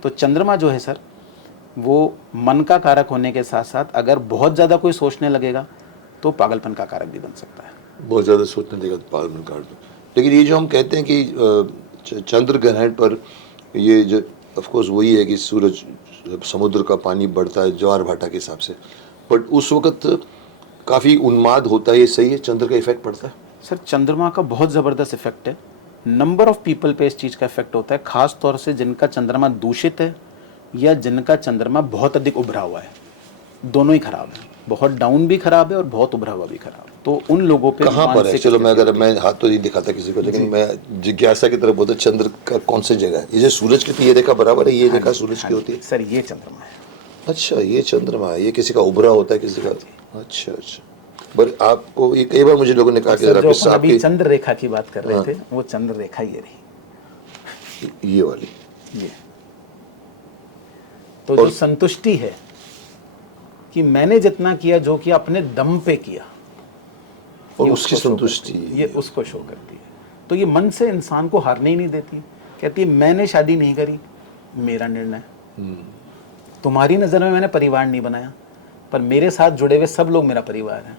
तो चंद्रमा जो है सर, वो मन का कारक होने के साथ साथ अगर बहुत ज़्यादा कोई सोचने लगेगा तो पागलपन का कारक भी बन सकता है। बहुत ज़्यादा सोचने देगा तो पागलपन काट दो। लेकिन ये जो हम कहते हैं कि चंद्र ग्रहण पर ये जो ऑफकोर्स वही है कि सूरज समुद्र का पानी बढ़ता है ज्वार भाटा के हिसाब से, बट उस वक्त काफ़ी उन्माद होता है, ये सही है? चंद्र का इफेक्ट पड़ता है सर? चंद्रमा का बहुत ज़बरदस्त इफेक्ट है। नंबर ऑफ पीपल पे इस चीज़ का इफेक्ट होता है, खास तौर से जिनका चंद्रमा दूषित है या जिनका चंद्रमा बहुत अधिक उभरा हुआ है। दोनों ही खराब है, बहुत डाउन भी खराब है और बहुत उभरा हुआ भी खराब है। तो उन लोगों पे कहाँ पर है? चलो, मैं हाथ तो नहीं दिखाता किसी को, लेकिन मैं जिज्ञासा की तरफ बोलता, चंद्र का कौन सी जगह है? ये जो सूरज की ये रेखा बराबर है, ये रेखा सूरज की होती है? सर ये चंद्रमा है। अच्छा, ये चंद्रमा है। ये किसी का उभरा होता है, किसी का? अच्छा अच्छा। पर आपको ये कई बार मुझे लोगों ने कहा कि जो अपन अभी चंद्र रेखा की बात कर रहे थे, वो चंद्र रेखा ये रही, ये वाली, ये। तो जो संतुष्टि है कि मैंने जितना किया, जो किया अपने दम पे किया, और उसकी संतुष्टि ये उसको शो करती है। तो ये मन से इंसान को हारने ही नहीं देती। कहती है मैंने शादी नहीं करी, मेरा निर्णय। तुम्हारी नज़र में मैंने परिवार नहीं बनाया, पर मेरे साथ जुड़े हुए सब लोग मेरा परिवार है,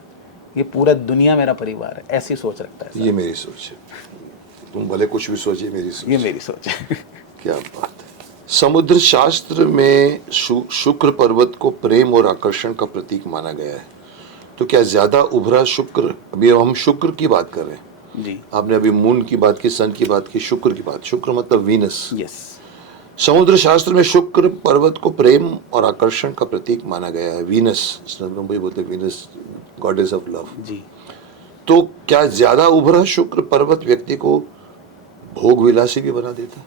ये पूरा दुनिया मेरा परिवार है। ऐसी सोच रखता है सर। ये मेरी सोच है। तुम भले कुछ भी सोचिए, मेरी सोच, ये मेरी सोच है। क्या बात है। समुद्र शास्त्र में शुक्र पर्वत को प्रेम और आकर्षण का प्रतीक माना गया है। तो क्या ज्यादा उभरा शुक्र, अभी हम शुक्र की बात कर रहे हैं जी, आपने अभी मून की बात की, सन की बात की, शुक्र की बात, शुक्र मतलब वीनस। यस। समुद्र शास्त्र में शुक्र पर्वत को प्रेम और आकर्षण का प्रतीक माना गया है। वीनस, भाई बोलते हैं वीनस गॉडेस ऑफ लव जी। तो क्या ज्यादा उभरा शुक्र पर्वत व्यक्ति को भोग विलासी भी बना देता?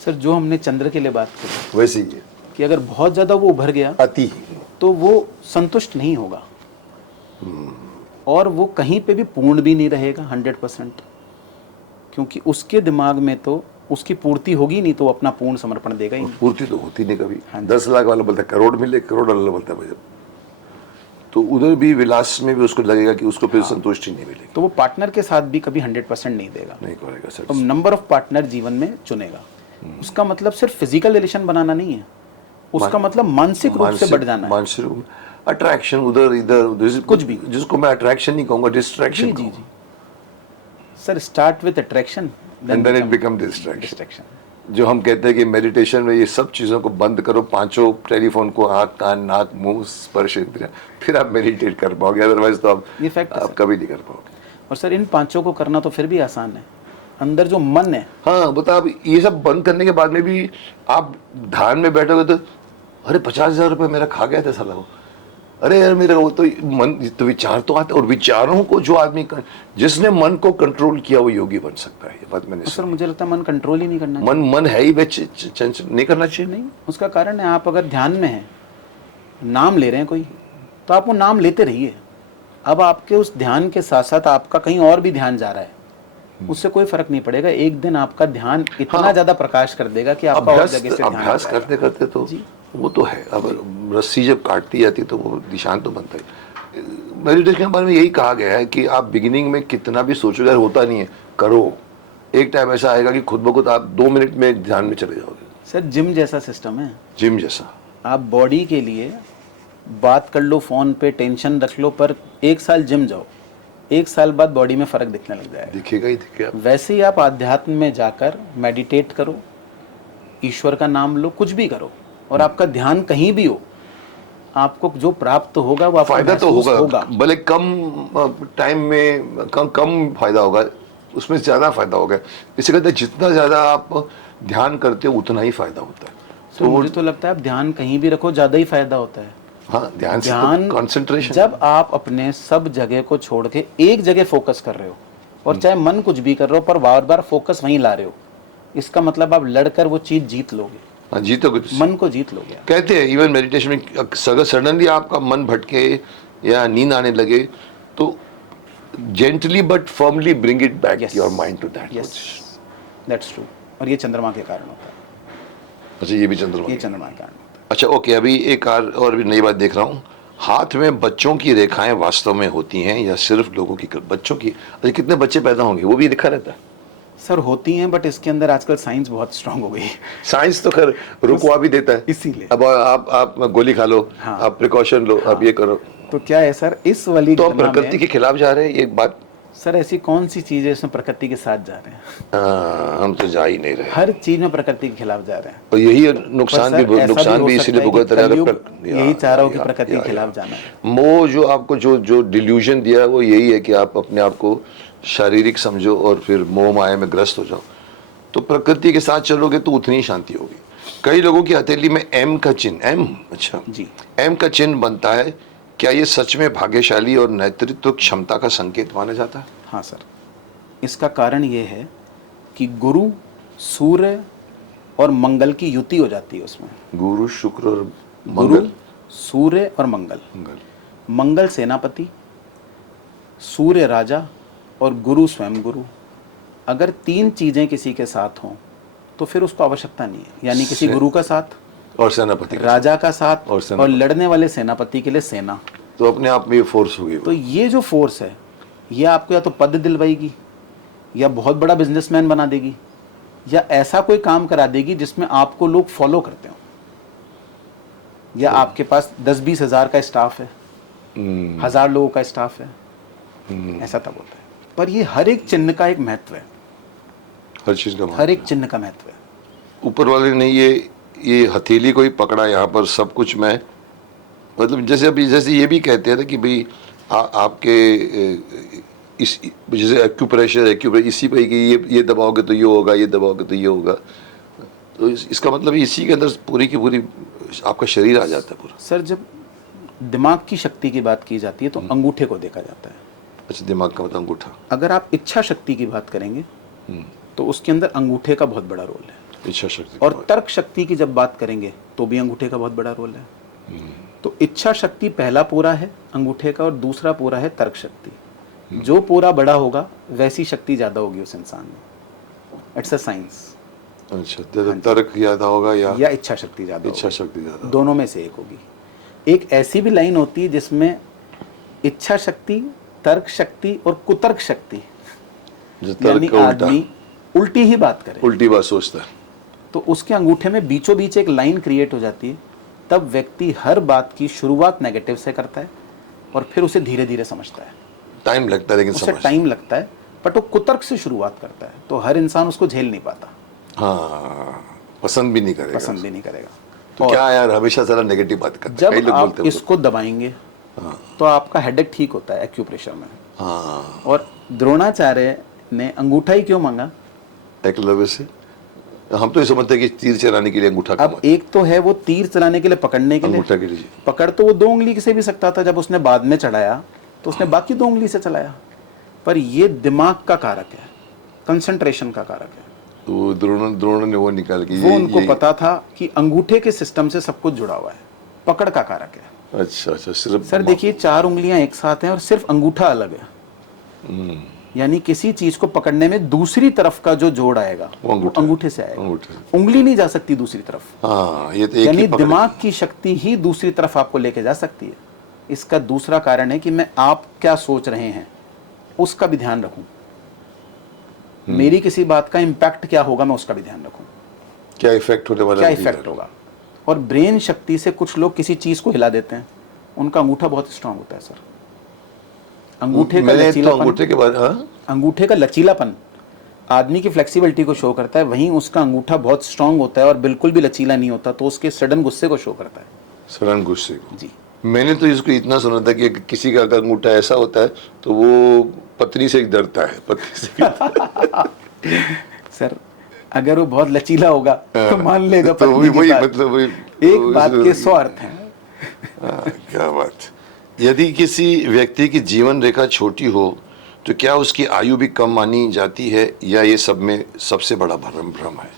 सर जो हमने चंद्र के लिए बात की वैसे ही है कि अगर बहुत ज़्यादा वो उभर गया अति, तो वो संतुष्ट नहीं होगा और वो कहीं पे भी पूर्ण भी नहीं रहेगा 100%, क्योंकि उसके दिमाग में तो उसकी पूर्ति होगी नहीं, तो वो अपना पूर्ण समर्पण देगा ही नहीं। पूर्ति तो होती नहीं कभी। 10 लाख वाला बोलता है करोड़ मिले, करोड़ वाला बोलता है भाई, तो उधर भी विलास में भी उसको लगेगा कि उसको फिर संतुष्टि नहीं मिलेगी, तो वो पार्टनर के साथ भी कभी 100% नहीं देगा, नहीं करेगा सर। तो नंबर ऑफ पार्टनर जीवन में चुनेगा। उसका मतलब सिर्फ फिजिकल रिलेशन बनाना नहीं है, उसका मतलब मानसिक रूप से बढ़ जाना है। मानसिक रूप, अट्रैक्शन उधर इधर कुछ भी, जिसको मैं अट्रैक्शन नहीं कहूँगा, डिस्ट्रैक्शन। जी जी sir, start with attraction and then it become distraction. Distraction. जो हम कहते हैं कि मेडिटेशन में ये सब चीज़ों को बंद करो, पांचों टेलीफोन को, आँख कान नाक मुंह स्पर्श इंद्रियाँ, फिर आप मेडिटेट कर पाओगे, अदरवाइज तो ये फैक्ट है आप कभी नहीं कर पाओगे। और सर इन पांचों को करना तो फिर भी आसान है, अंदर जो मन है। हाँ बता, आप ये सब बंद करने के बाद में भी आप ध्यान में बैठोगे तो अरे 50,000 रुपये मेरा खा गया था साला वो, अरे यार मेरा वो तो मन, तो विचार तो आते, और विचारों को जो आदमी जिसने मन को कंट्रोल किया वो योगी बन सकता है। ये बात मैंने सर मुझे लगता है मन कंट्रोल ही नहीं करना चाहिए। मन है ही चंचल, नहीं करना चाहिए। नहीं, उसका कारण है आप अगर ध्यान में हैं, नाम ले रहे हैं कोई, तो आप वो नाम लेते रहिए। अब आपके उस ध्यान के साथ साथ आपका कहीं और भी ध्यान जा रहा है, उससे कोई फर्क नहीं पड़ेगा। एक दिन आपका ध्यान इतना ज्यादा प्रकाश कर देगा कि आपका और जगह से अभ्यास करते करते तो वो तो है। अब रस्सी जब काटती जाती है तो वो निशान तो बनता है। मेडिटेशन के बारे में यही कहा गया है कि आप बिगिनिंग में कितना भी सोचोगे, होता नहीं है, करो, एक टाइम ऐसा आएगा कि खुद ब खुद आप 2 मिनट में ध्यान में चले जाओगे। सर जिम जैसा सिस्टम है, जिम जैसा। आप बॉडी के लिए बात कर लो, फोन पे टेंशन रख लो, पर 1 साल जिम जाओ, 1 साल बाद बॉडी में फर्क दिखने लग जाएगा। दिखेगा ही दिखेगा। वैसे ही आप आध्यात्म में जाकर मेडिटेट करो, ईश्वर का नाम लो, कुछ भी करो, और आपका ध्यान कहीं भी हो, आपको जो प्राप्त होगा वो आपको फायदा तो महसूस होगा, भले कम टाइम में कम फायदा होगा, उसमें ज्यादा फायदा होगा। इसे कहते हैं जितना ज्यादा आप ध्यान करते हो उतना ही फायदा होता है। तो मुझे तो लगता है आप ध्यान कहीं भी रखो, ज्यादा ही फायदा होता है। हाँ, ध्यान कंसंट्रेशन। जब आप अपने सब जगह को छोड़ के एक जगह फोकस कर रहे हो, और चाहे मन कुछ भी कर रहे हो, पर बार बार फोकस वहीं ला रहे हो, इसका मतलब आप लड़कर वो चीज जीत लोगे। हाँ, जीतो कुछ मन को जीत लोगे आप। कहते हैं इवन मेडिटेशन में, अगर सडनली आपका मन भटके या नींद आने लगे तो gently but firmly bring it back your mind to that. Yes, that's true. और ये चंद्रमा के कारण होता है। अच्छा, ये भी चंद्रमा ये की- चंद्रमा के कारण होता अच्छा ओके, अभी एक और भी नई बात देख रहा हूँ, हाथ में बच्चों की रेखाएं वास्तव में होती हैं या सिर्फ लोगों की? बच्चों की? अच्छा, कितने बच्चे पैदा होंगे वो भी लिखा रहता है? है सर। होती हैं, बट इसके अंदर आजकल साइंस बहुत स्ट्रांग हो गई है। साइंस तो खैर रुकवा भी देता है, इसीलिए। अब आप गोली खा लो, हाँ। आप प्रिकॉशन लो, अब ये करो, तो क्या है सर, इस वाली तो आप घटना प्रकृति में के खिलाफ जा रहे हैं, ये बात। सर ऐसी कौन सी चीज है इसमें प्रकृति के साथ जा रहे हैं? हम तो जा ही नहीं रहे, हर चीज में प्रकृति के खिलाफ जा रहे हैं। और यही पर नुकसान सर, भी ऐसा नुकसान हो भी सकता इसीलिए है कि भुगत रहा है। कलयुग या- यही चाह रहा हो कि या- प्रकृति या- के खिलाफ या- जाना है। वो जो आपको जो डिल्यूजन दिया है वो यही है कि आप अपने आप को शारीरिक समझो और फिर मोह माया में ग्रस्त हो जाओ। तो प्रकृति के साथ चलोगे तो उतनी ही शांति होगी। कई लोगों की हथेली में एम का चिन्ह, एम, अच्छा जी। एम का चिन्ह बनता है, क्या ये सच में भाग्यशाली और नेतृत्व क्षमता का संकेत माना जाता है? हाँ सर, इसका कारण ये है कि गुरु, सूर्य और मंगल की युति हो जाती है उसमें। गुरु, शुक्र और गुरु, मंगल। सूर्य और मंगल। मंगल सेनापति, सूर्य राजा और गुरु स्वयं गुरु। अगर तीन चीजें किसी के साथ हों तो फिर उसको आवश्यकता नहीं है। यानी किसी गुरु का साथ, और सेनापति का राजा का साथ और सेनापति। और लड़ने वाले सेनापति के लिए सेना। तो अपने आप में ये फोर्स होगी। तो ये जो फोर्स है ये आपको या तो पद दिलवाएगी, या बहुत बड़ा बिजनेसमैन बना देगी, या ऐसा कोई काम करा देगी जिसमें आपको लोग फॉलो करते हो, या आपके पास 10-20 हज़ार का स्टाफ है, 1000 लोगों का स्टाफ है, ऐसा तब होता है। पर ये हर एक चिन्ह का एक महत्व है, हर चीज का हर एक चिन्ह का महत्व है। ऊपर वाले ने ये हथेली को ही पकड़ा, यहाँ पर सब कुछ मैं, मतलब जैसे ये भी कहते हैं ना कि भाई आपके इस जैसे एक्यूप्रेशर इसी पे कि ये दबाओगे तो ये होगा, ये दबाओगे तो ये होगा, तो इसका मतलब इसी के अंदर पूरी की पूरी आपका शरीर आ जाता है पूरा। सर जब दिमाग की शक्ति की बात की जाती है तो अंगूठे को देखा जाता है। अच्छा, दिमाग का मतलब अंगूठा। अगर आप इच्छा शक्ति की बात करेंगे तो उसके अंदर अंगूठे का बहुत बड़ा रोल है। इच्छा शक्ति। और तर्क शक्ति की जब बात करेंगे तो भी अंगूठे का बहुत बड़ा रोल है। तो इच्छा शक्ति पहला पूरा है अंगूठे का, और दूसरा पूरा है तर्क शक्ति। जो पूरा बड़ा होगा वैसी शक्ति ज्यादा होगी उस इंसान में। It's a science. अच्छा, तर्क ज्यादा होगा या इच्छा शक्ति ज्यादा इच्छा शक्ति ज्यादा, दोनों में से एक होगी। एक ऐसी भी लाइन होती है जिसमें इच्छा शक्ति, तर्क शक्ति और कुतर्क शक्ति, जो यानी तर्क का उल्टा, आदमी उल्टी ही बात करे उल्टी बात सोचता है, तो उसके अंगूठे में बीचों बीच एक लाइन क्रिएट हो जाती है। तब व्यक्ति हर बात की शुरुआत नेगेटिव से करता है और फिर उसे धीरे धीरे समझता है। टाइम लगता है लेकिन उसे समझ। टाइम लगता है, बट वो कुतर्क से शुरुआत करता है तो हर इंसान उसको झेल नहीं पाता, हाँ, पसंद भी नहीं करेगा। पसंद भी नहीं करेगा। तो और क्या यार, हमेशा सारा नेगेटिव बात करते हैं, कई जब लोग आप बोलते हैं इसको दबाएंगे तो आपका हेडेक ठीक होता है एक्यूप्रेशर में। हाँ, और द्रोणाचार्य ने अंगूठा ही क्यों मांगा? एकलव्य से हम तो ये समझते हैं कि तीर चलाने के लिए अंगूठा अब कमा, एक तो है वो तीर चलाने के लिए, पकड़ने के लिए। अंगूठा के लिए। पकड़ तो वो 2 उंगली से भी सकता था, जब उसने बाद में चढ़ाया तो उसने बाकी 2 उंगली से चलाया। पर ये दिमाग का कारक है, कंसंट्रेशन का कारक है। तो द्रोण ने वो निकाल के वो उनको पता था कि अंगूठे के सिस्टम से सब कुछ जुड़ा हुआ है, पकड़ का कारक है। अच्छा, सिर्फ सर देखिए 4 उंगलियां एक साथ हैं और सिर्फ अंगूठा अलग है। यानी किसी चीज को पकड़ने में दूसरी तरफ का जो जोड़ आएगा वो अंगूठे से आएगा। उंगली नहीं जा सकती दूसरी तरफ। हाँ, ये तो एक यानी ही पकड़। दिमाग की शक्ति ही दूसरी तरफ आपको लेके जा सकती है। इसका दूसरा कारण है कि मैं आप क्या सोच रहे हैं उसका भी ध्यान रखूं, मेरी किसी बात का इम्पैक्ट क्या होगा मैं उसका भी ध्यान रखूं, क्या इफेक्ट होने वाला क्या है, इफेक्ट होगा। और ब्रेन शक्ति से कुछ लोग किसी चीज को हिला देते हैं, उनका अंगूठा बहुत स्ट्रांग होता है सर। अंगूठे का मैंने तो लचीलापन, अंगूठे के बाद, हाँ, अंगूठे का लचीलापन आदमी की फ्लेक्सिबिलिटी को शो करता है, वहीं उसका अंगूठा बहुत स्ट्रांग होता है और बिल्कुल भी लचीला नहीं होता, तो उसके सडन गुस्से को शो करता है। सडन गुस्से को। जी, मैंने तो इसको इतना सुना था कि किसी का अगर अंगूठा ऐसा होता है तो वो पत्नी से डरता है, पत्नी से। सर अगर वो बहुत लचीला होगा तो मान लेगा तो पत्नी की वही बात। मतलब वही एक बात के 100 अर्थ हैं। क्या बात। यदि किसी व्यक्ति की जीवन रेखा छोटी हो तो क्या उसकी आयु भी कम मानी जाती है, या ये सब में सबसे बड़ा भ्रम है?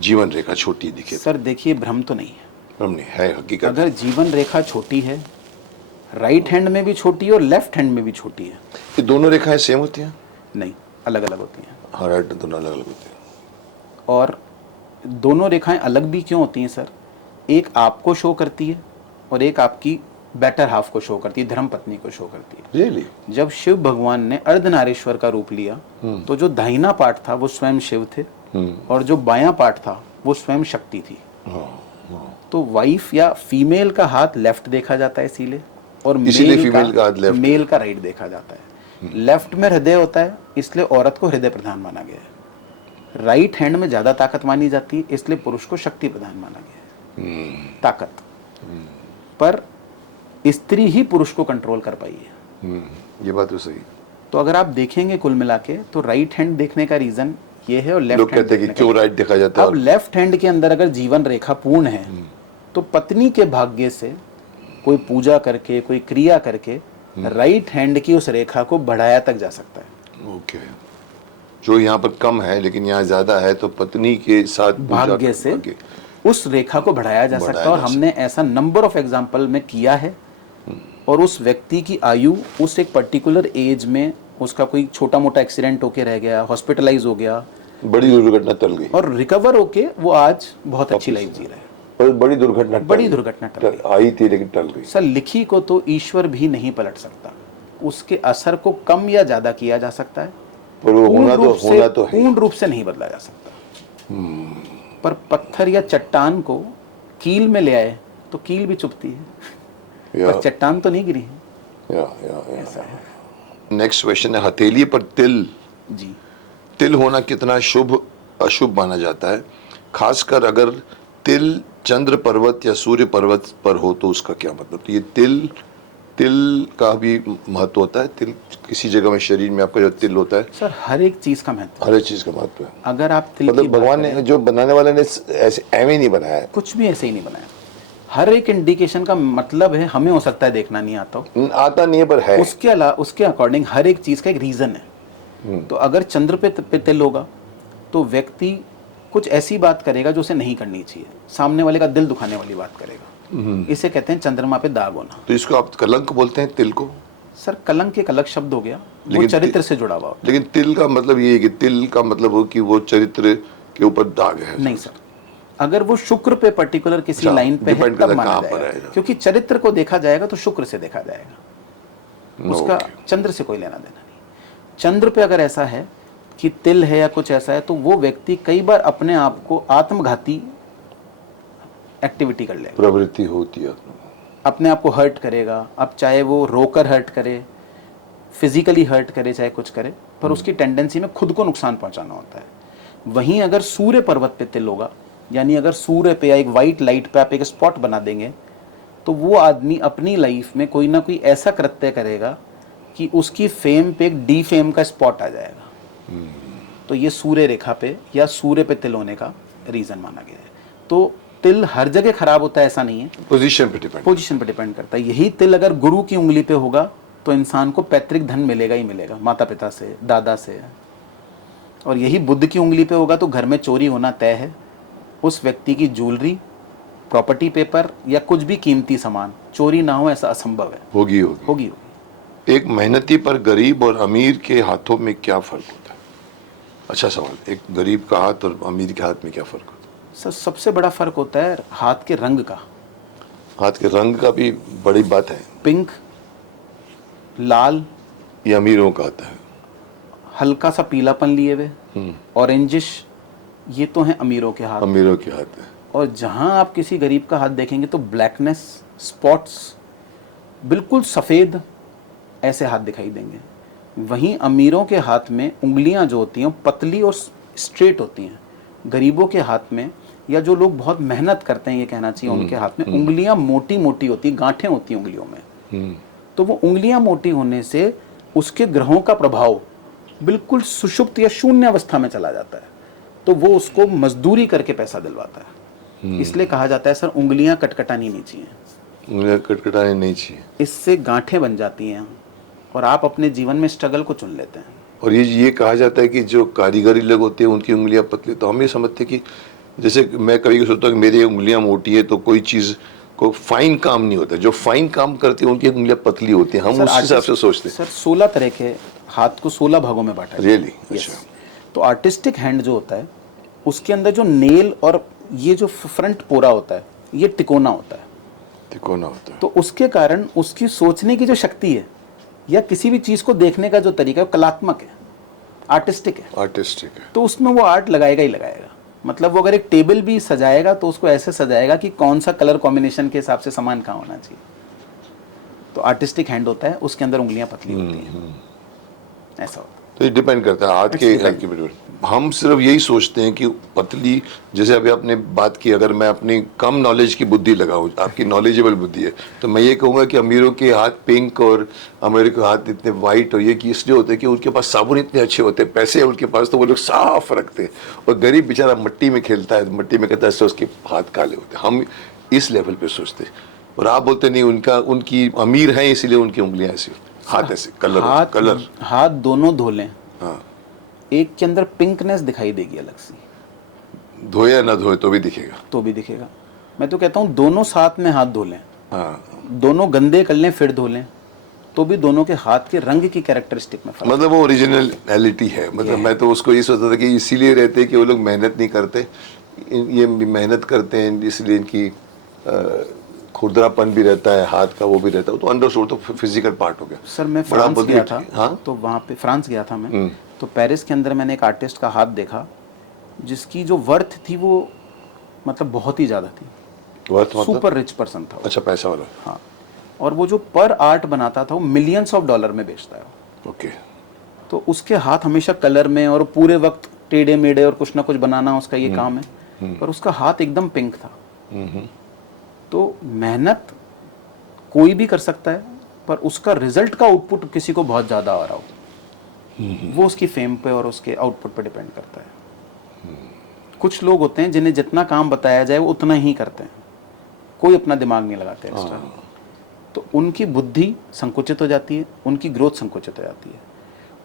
जीवन रेखा छोटी दिखे? सर देखिए, भ्रम तो नहीं है। भ्रम नहीं है, हकीकत। अगर जीवन रेखा छोटी है, राइट हैंड में भी छोटी है और लेफ्ट हैंड में भी छोटी है। ये दोनों रेखाएं सेम होती हैं? नहीं, अलग अलग होती हैं। हाँ, राइट, दोनों अलग अलग होती हैं। और दोनों रेखाएं अलग भी क्यों होती हैं सर? एक आपको शो करती है और एक आपकी बेटर हाफ को शो करती है, धर्म पत्नी को शो करती है। रियली? जब शिव भगवान ने अर्धनारीश्वर का रूप लिया तो जो दाहिना पार्ट था वो स्वयं शिव थे और जो बायां पार्ट था वो स्वयं शक्ति थी। तो वाइफ या फीमेल का हाथ लेफ्ट देखा जाता है इसीलिए, और इसीलिए मेल फीमेल का हाथ लेफ्ट, मेल का राइट देखा जाता है। लेफ्ट में हृदय होता है, इसलिए औरत को हृदय प्रधान माना गया है। राइट हैंड में ज्यादा ताकत मानी जाती है, इसलिए पुरुष को शक्ति प्रधान माना गया है। ताकत पर स्त्री ही पुरुष को कंट्रोल कर पाई है। ये बात तो सही। तो अगर आप देखेंगे कुल मिला के तो राइट हैंड देखने का रीजन ये है और लेफ्ट लोग हैंड कहते हैं कि क्यों राइट देखा जाता अब है? लेफ्ट हैंड के अंदर अगर जीवन रेखा पूर्ण है तो पत्नी के भाग्य से कोई पूजा करके, कोई क्रिया करके राइट हैंड की उस रेखा को बढ़ाया तक जा सकता है। ओके। जो यहाँ पर कम है लेकिन यहाँ ज्यादा है, तो पत्नी के साथ पूजा भाग्य से उस रेखा को बढ़ाया जा सकता है, और हमने ऐसा नंबर ऑफ एग्जाम्पल में किया है। और उस व्यक्ति की आयु उस एक पर्टिकुलर एज में, उसका कोई छोटा मोटा एक्सीडेंट होके रह गया, हॉस्पिटलाइज हो गया, बड़ी दुर्घटना टल गई और रिकवर होके वो आज बहुत अच्छी लाइफ जी रहा है। पर बड़ी दुर्घटना टल गई। आई थी लेकिन टल गई। सर लिखी को तो ईश्वर भी नहीं पलट सकता, उसके असर को कम या ज्यादा किया जा सकता है, पर वो होना तो है, पूर्ण रूप से नहीं बदला जा सकता। पर पत्थर या चट्टान को कील में ले आए तो कील भी चुभती है, पर चट्टान तो नहीं गिरी है। ऐसा है। नेक्स्ट क्वेश्चन है, हथेली पर तिल जी, तिल होना कितना शुभ अशुभ माना जाता है? खासकर अगर तिल चंद्र पर्वत या सूर्य पर्वत पर हो तो उसका क्या मतलब? तो ये तिल का भी महत्व होता है? तिल किसी जगह में शरीर में आपका जो तिल होता है, सर हर एक चीज का महत्व, हर एक चीज का महत्व है। अगर आप तिल मतलब की बात भगवान ने, करें, जो बनाने वाले ने ऐसे एवं नहीं बनाया है, कुछ भी ऐसे ही नहीं बनाया। हर एक इंडिकेशन का मतलब है, हमें हो सकता है देखना नहीं आता हो, आता नहीं है पर है। उसके अकॉर्डिंग हर एक चीज का एक रीजन है। तो अगर चंद्र पे तिल होगा तो व्यक्ति कुछ ऐसी बात करेगा जो उसे नहीं करनी चाहिए, सामने वाले का दिल दुखाने वाली बात करेगा। इसे कहते हैं चंद्रमा पे दाग होना। तो इसको आप कलंक बोलते हैं तिल को? सर कलंक एक अलग शब्द हो गया, वो चरित्र से जुड़ा हुआ। लेकिन तिल का मतलब ये है कि तिल का मतलब हो कि वो चरित्र के ऊपर दाग है? नहीं सर, अगर वो शुक्र पे पर्टिकुलर किसी लाइन पे है तब माना जाएगा, क्योंकि चरित्र को देखा जाएगा तो शुक्र से देखा जाएगा, उसका चंद्र से कोई लेना देना नहीं। चंद्र पे अगर ऐसा है कि तिल है या कुछ ऐसा है तो वो व्यक्ति कई बार अपने आप को आत्मघाती एक्टिविटी कर लेगा, प्रवृत्ति होती है, अपने आप को हर्ट करेगा। अब चाहे वो रोकर हर्ट करे, फिजिकली हर्ट करे, चाहे कुछ करे, पर उसकी टेंडेंसी में खुद को नुकसान पहुंचाना होता है। वहीं अगर सूर्य पर्वत पे तिल होगा, यानी अगर सूर्य पे या एक वाइट लाइट पे आप एक स्पॉट बना देंगे तो वो आदमी अपनी लाइफ में कोई ना कोई ऐसा कृत्य करेगा कि उसकी फेम पे एक डी फेम का स्पॉट आ जाएगा। तो ये सूर्य रेखा पे या सूर्य पे तिल होने का रीजन माना गया है। तो तिल हर जगह खराब होता है ऐसा नहीं है, पोजीशन पे डिपेंड करता है। यही तिल अगर गुरु की उंगली पे होगा तो इंसान को पैतृक धन मिलेगा ही मिलेगा, माता पिता से, दादा से। और यही बुध की उंगली पे होगा तो घर में चोरी होना तय है। उस व्यक्ति की ज्वेलरी, प्रॉपर्टी पेपर या कुछ भी कीमती सामान चोरी ना हो ऐसा असंभव है। होगी। एक मेहनती पर गरीब और अमीर के हाथों में क्या फर्क होता है? अच्छा सवाल। एक गरीब का हाथ और अमीर के हाथ में क्या फर्क होता है? सर सबसे बड़ा फर्क होता है हाथ के रंग का। हाथ के रंग का भी बड़ी बात है। पिंक, लाल, ये अमीरों का आता है। हल्का सा पीलापन लिए हुए, ऑरेंजिश, ये तो हैं अमीरों के हाथ है। और जहां आप किसी गरीब का हाथ देखेंगे तो ब्लैकनेस, स्पॉट्स, बिल्कुल सफ़ेद ऐसे हाथ दिखाई देंगे। वहीं अमीरों के हाथ में उंगलियां जो होती हैं पतली और स्ट्रेट होती हैं। गरीबों के हाथ में, या जो लोग बहुत मेहनत करते हैं ये कहना चाहिए, उनके हाथ में उंगलियां मोटी मोटी होती, गांठें होती हैं उंगलियों में। तो वो उंगलियां मोटी होने से उसके ग्रहों का प्रभाव बिल्कुल सुषुप्त या शून्य अवस्था में चला जाता है, तो वो उसको मजदूरी करके पैसा दिलवाता है। इसलिए कहा जाता है सर उंगलियां कटकटानी नहीं चाहिए। उंगलियां कटकटानी नहीं चाहिए, इससे गांठें बन जाती हैं और आप अपने जीवन में स्ट्रगल को चुन लेते हैं। और ये कहा जाता है कि जो कारीगरी लोग होते हैं उनकी उंगलियां पतली, तो हम ये समझते हैं कि जैसे मैं कभी सोचता हूँ कि मेरी उंगलियां मोटी है तो कोई चीज़ को फाइन काम नहीं होता, जो फाइन काम करती है उनकी उंगलियां पतली होती हैं, हम उस हिसाब से सोचते हैं। सर 16 तरह के हाथ को 16 भागों में बांटा गया है। रियली? Yes. अच्छा। तो आर्टिस्टिक हैंड जो होता है उसके अंदर जो नेल और ये जो फ्रंट पोरा होता है ये तिकोना होता है, तिकोना होता है। तो उसके कारण उसकी सोचने की जो शक्ति है या किसी भी चीज़ को देखने का जो तरीका है वो कलात्मक है, आर्टिस्टिक है। आर्टिस्टिक है। तो उसमें वो आर्ट लगाएगा ही लगाएगा। मतलब वो अगर एक टेबल भी सजाएगा तो उसको ऐसे सजाएगा कि कौन सा कलर कॉम्बिनेशन के हिसाब से सामान कहाँ होना चाहिए। तो आर्टिस्टिक हैंड होता है, उसके अंदर उंगलियां पतली होती हैं, ऐसा होता है। तो ये डिपेंड करता है हाथ के हेल्थ के ऊपर। हम सिर्फ यही सोचते हैं कि पतली, जैसे अभी आपने बात की, अगर मैं अपनी कम नॉलेज की बुद्धि लगाऊं, आपकी नॉलेजेबल बुद्धि है, तो मैं ये कहूँगा कि अमीरों के हाथ पिंक और अमीरों के हाथ इतने वाइट और ये कि इसलिए होते हैं कि उनके पास साबुन इतने अच्छे होते हैं, पैसे है उनके पास, तो वो लोग साफ रखते हैं। और गरीब बेचारा मट्टी में खेलता है, मट्टी में कहता है उसके हाथ काले होते हैं। हम इस लेवल पे सोचते हैं, और आप बोलते नहीं उनकी अमीर हैं इसीलिए उनकी उंगलियां ऐसी, हाथ ऐसे, कलर हाथ दोनों धो लें, हाँ, एक के अंदर पिंकनेस दिखाई देगी अलग सी, धोए या ना धोए तो भी दिखेगा। तो भी दिखेगा। मैं तो कहता हूँ दोनों साथ में हाथ धो लें, हाँ, दोनों गंदे कर लें फिर धो लें, तो भी दोनों के हाथ के रंग की कैरेक्टरिस्टिक में फर्क। मतलब वो ओरिजिनलिटी है। मतलब मैं तो उसको ये सोचता था कि इसीलिए रहते हैं कि वो लोग मेहनत नहीं करते, ये मेहनत करते हैं इसलिए इनकी खुरदरापन भी रहता है, हाथ का वो भी रहता है, तो अंडरस्टूड, तो फिजिकल पार्ट हो गया। सर मैं बड़ा फ्रांस बोलते गया हैं, था, हाँ? तो वहाँ पे फ्रांस गया था मैं, तो पेरिस के अंदर मैंने एक आर्टिस्ट का हाथ देखा जिसकी जो वर्थ थी वो मतलब बहुत ही ज़्यादा थी। वर्थ मतलब? सुपर रिच पर्सन था वो। अच्छा, पैसा वाला। हाँ, और वो जो पर आर्ट बनाता था वो मिलियंस ऑफ डॉलर में बेचता है वो। ओके। तो उसके हाथ हमेशा कलर में और पूरे वक्त टेढ़े मेढ़े और कुछ ना कुछ बनाना उसका ये काम है, पर उसका हाथ एकदम पिंक था। तो मेहनत कोई भी कर सकता है, पर उसका रिजल्ट का आउटपुट किसी को बहुत ज़्यादा आ रहा हो, वो उसकी फेम पे और उसके आउटपुट पे डिपेंड करता है। कुछ लोग होते हैं जिन्हें जितना काम बताया जाए वो उतना ही करते हैं, कोई अपना दिमाग नहीं लगाते एक्स्ट्रा, तो उनकी बुद्धि संकुचित हो जाती है, उनकी ग्रोथ संकुचित हो जाती है।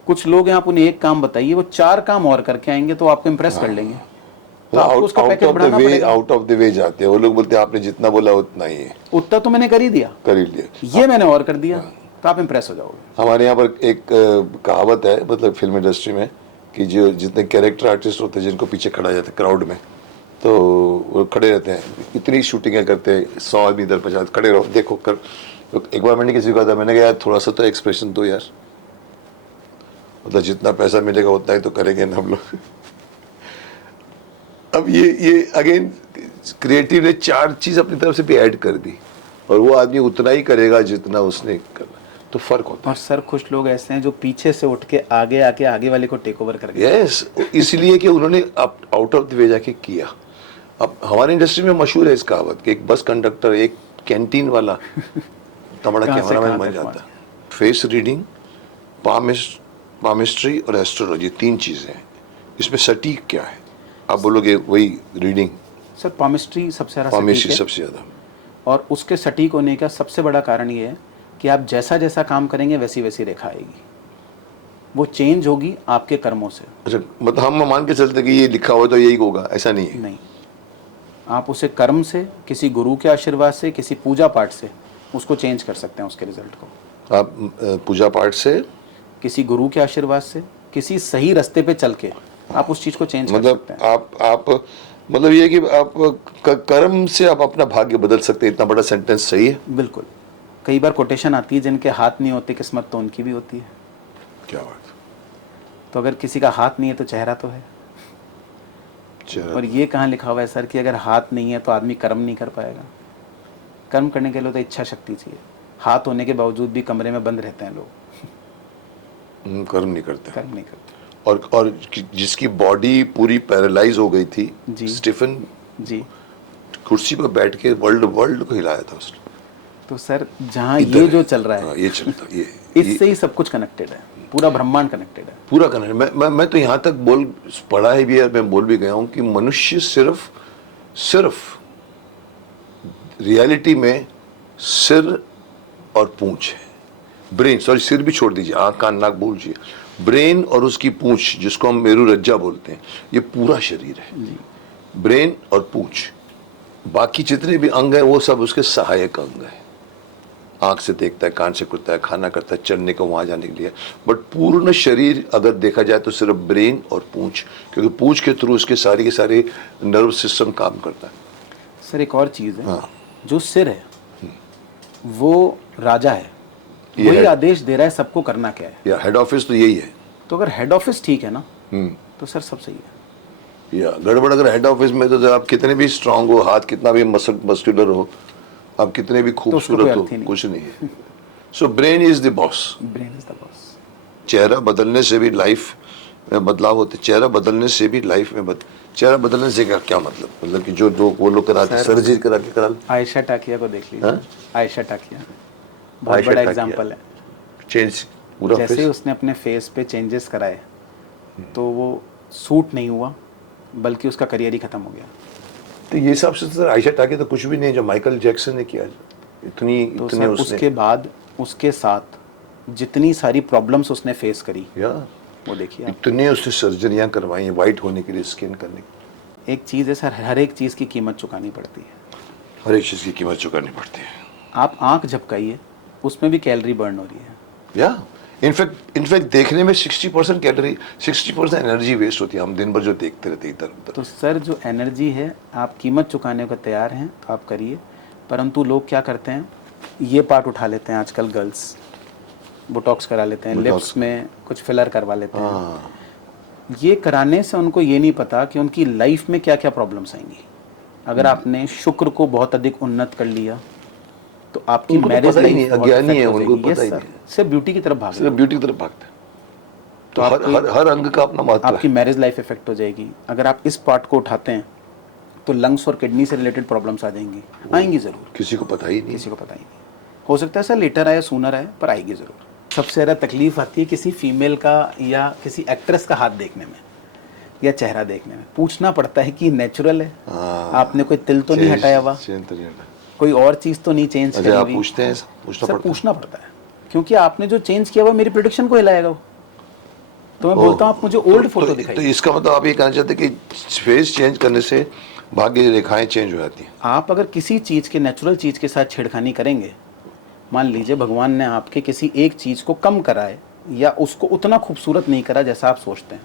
कुछ लोग हैं, आप उन्हें एक काम बताइए, वो 4 काम और करके आएंगे तो आपको इम्प्रेस कर लेंगे। तो आपको उसका पैकेज बढ़ाना पड़ेगा। आउट ऑफ द वे जाते हैं वो लोग, बोलते हैं आपने जितना बोला उतना ही है, उतना तो मैंने कर ही दिया, कर ही लिया, ये मैंने और कर दिया, तो आप इम्प्रेस हो जाओगे। हमारे यहाँ पर एक कहावत है, मतलब फिल्म इंडस्ट्री में, कि जो जितने कैरेक्टर आर्टिस्ट होते हैं जिनको पीछे खड़ा जाते हैं क्राउड में, तो वो खड़े रहते हैं, इतनी शूटिंगें करते हैं, 100 आदमी इधर 50 खड़े रहो, देखो कर। तो एक बार मैंने किसी को कहा था, मैंने कहा यार थोड़ा सा तो एक्सप्रेशन दो यार, मतलब जितना पैसा मिलेगा उतना ही तो करेंगे ना हम लोग। अब ये अगेन क्रिएटिव ने 4 चीज अपनी तरफ से भी ऐड कर दी, और वो आदमी उतना ही करेगा जितना उसने करना, तो फर्क होता और सर कुछ लोग ऐसे हैं जो पीछे से उठ के आगे आके आगे वाले को टेक ओवर कर गए। यस, इसलिए कि उन्होंने आउट ऑफ द वे जाके किया। अब हमारी इंडस्ट्री में मशहूर है इस कहावत कि एक बस कंडक्टर, एक कैंटीन वाला, इतना बड़ा कैमरामैन बन जाता है। फेस रीडिंग, पामिस्ट्री और एस्ट्रोलॉजी, 3 चीजें हैं। इसमें सटीक क्या है? आप बोलोगे वही रीडिंग। सर पामिस्ट्री सबसे ज़्यादा पामिस्ट्री सटीक है, सबसे ज्यादा, और उसके सटीक होने का सबसे बड़ा कारण ये है कि आप जैसा जैसा काम करेंगे वैसी वैसी रेखा आएगी, वो चेंज होगी आपके कर्मों से। अच्छा, मतलब हम मान के चलते कि ये लिखा हुआ तो यही होगा, ऐसा नहीं है। नहीं, आप उसे कर्म से, किसी गुरु के आशीर्वाद से, किसी पूजा पाठ से उसको चेंज कर सकते हैं, उसके रिजल्ट को। आप पूजा पाठ से, किसी गुरु के आशीर्वाद से, किसी सही रास्ते पे चल के आप उस चीज को चेंज कर मतलब सकते हैं। आप मतलब ये कि आप कर्म से आप अपना भाग्य बदल सकते हैं। इतना बड़ा सेंटेंस सही है। बिल्कुल। कई बार कोटेशन आती है, जिनके हाथ नहीं होते किस्मत तो उनकी भी होती है। क्या बात। तो अगर किसी का हाथ नहीं है तो चेहरा तो है। और ये कहाँ लिखा हुआ है सर कि अगर हाथ नहीं है तो आदमी कर्म नहीं कर पाएगा? कर्म करने के लिए तो इच्छा शक्ति चाहिए। हाथ होने के बावजूद भी कमरे में बंद रहते हैं लोग, कर्म नहीं करते। कर्म नहीं करते। और जिसकी बॉडी पूरी पैरालाइज हो गई थी, जी। स्टीफन जी, कुर्सी पर बैठ के वर्ल्ड को हिलाया था उसने। तो सर जहाँ ये जो चल रहा है, ये चलता, ये इससे ही सब कुछ कनेक्टेड है, पूरा ब्रह्मांड कनेक्टेड है। पूरा कनेक्ट। मैं तो यहाँ तक पढ़ा है भी है, मैं बोल भी गया हूँ कि मनुष्य सिर्फ रियलिटी में सिर और पूंछ है। ब्रेन, सॉरी सिर भी छोड़ दीजिए, आँख कान नाक बोलिए, ब्रेन और उसकी पूंछ जिसको हम मेरुरज्जा बोलते हैं, ये पूरा शरीर है। ब्रेन और पूंछ, बाकी जितने भी अंग हैं वो सब उसके सहायक अंग हैं। आंख से देखता है, कान से खुलता है, खाना करता है, चलने को वहां जाने के लिए, बट पूर्ण शरीर अगर देखा जाए तो सिर्फ ब्रेन और पूंछ, क्योंकि पूंछ के थ्रू उसके सारे के सारे नर्व सिस्टम काम करता है। सर एक और चीज़ है, हाँ। जो सिर है वो राजा है, ये वही है। आदेश दे रहा है सबको करना क्या है। या हेड ऑफिस तो यही है। तो अगर हेड ऑफिस ठीक है ना तो सर सब सही है। या गड़बड़ अगर हेड ऑफिस में, तो आप कितने भी स्ट्रांग हो, हाथ कितना भी मस्कुलर हो, आप कितने भी खूबसूरत हो, अर्थ ही नहीं। कुछ नहीं है। So brain is the boss. Brain is the boss. चेहरा बदलने से भी लाइफ में बदलाव होते, चेहरा बदलने से भी लाइफ में चेहरा बदलने से क्या मतलब कि जो वो लोग कराते, सर्जरी करा के करा, आयशा टाकिया को देख लीजिए। हाँ? आयशा टाकिया बहुत आयशा बड़ा टाकिया। एग्जांपल है। चेंज पूरा जैसे ही फेस। उसने अपने फेस पे चेंजेस कराए तो वो सूट नहीं हुआ, बल्कि उसका करियर ही खत्म हो गया। तो ये सब से सर आयशा टाकिया तो कुछ भी नहीं, जो माइकल जैक्सन ने किया, इतनी तो इतने सर उसने उसके बाद उसके साथ जितनी सारी प्रॉब्लम्स उसने फेस करी या वो देखिए आप। इतने उसने सर्जरियां करवाई वाइट होने के लिए, स्किन करने की। एक चीज़ है सर, हर एक चीज़ की कीमत चुकानी पड़ती है। हर एक चीज़ की कीमत चुकानी पड़ती है। आप आंख झपकाइए, उसमें भी कैलोरी बर्न हो रही है। या इनफैक्ट देखने में 60% कैलोरी, 60% एनर्जी वेस्ट होती है। हम दिन भर जो देखते रहते हैं इधर उधर। तो सर जो एनर्जी है, आप कीमत चुकाने को तैयार हैं तो आप करिए, परंतु लोग क्या करते हैं, ये पार्ट उठा लेते हैं आजकल गर्ल्स, बोटॉक्स करा लेते हैं, लिप्स में कुछ फिलर करवा लेते हैं। हाँ। ये कराने से उनको ये नहीं पता कि उनकी लाइफ में क्या क्या प्रॉब्लम्स आएंगी। अगर आपने शुक्र को बहुत अधिक उन्नत कर लिया तो आपकी उनको तो मैरिज पता ही लाइफ नहीं, बहुत अज्ञानी है, affect हो उनको जाएगी। पता ही Yes, नहीं sir, सिर्फ ब्यूटी की तरफ भाग सिर्फ ब्यूटी की तरफ भागते हैं। तो आपकी- हर अंग का अपना महत्व आपकी है। मैरिज लाइफ इफेक्ट हो जाएगी। अगर आप इस पार्ट को उठाते हैं तो लंग्स और किडनी से रिलेटेड प्रॉब्लम्स आ जाएंगी, आएंगी ज़रूर, किसी को पता ही नहीं। किसी को पता ही नहीं। हो सकता है सर लेटर आए, सूनर आए, पर आएगी ज़रूर। सबसे ज़्यादा तकलीफ आती है किसी फीमेल का या किसी एक्ट्रेस का हाथ देखने में या चेहरा देखने में। पूछना पड़ता है कि नेचुरल है, हाँ। आपने कोई तिल तो नहीं हटाया हुआ, कोई और चीज़ तो नहीं चेंज करी अच्छा, आप हुई। पूछते हैं, पूछना सर पड़ता है। पूछना पड़ता है, क्योंकि आपने जो चेंज किया हुआ मेरी प्रोडिक्शन को हिलाएगा वो। तो मैं बोलता हूँ आप मुझे ओल्ड फोटो तो दिखाइए। इसका मतलब आप ये कहना चाहते हैं कि फेस चेंज करने से भाग्य रेखाएं चेंज हो जाती हैं। आप अगर किसी चीज़ के, नेचुरल चीज़ के साथ छेड़खानी करेंगे, मान लीजिए भगवान ने आपके किसी एक चीज़ को कम कराए या उसको उतना खूबसूरत नहीं करा जैसा आप सोचते हैं,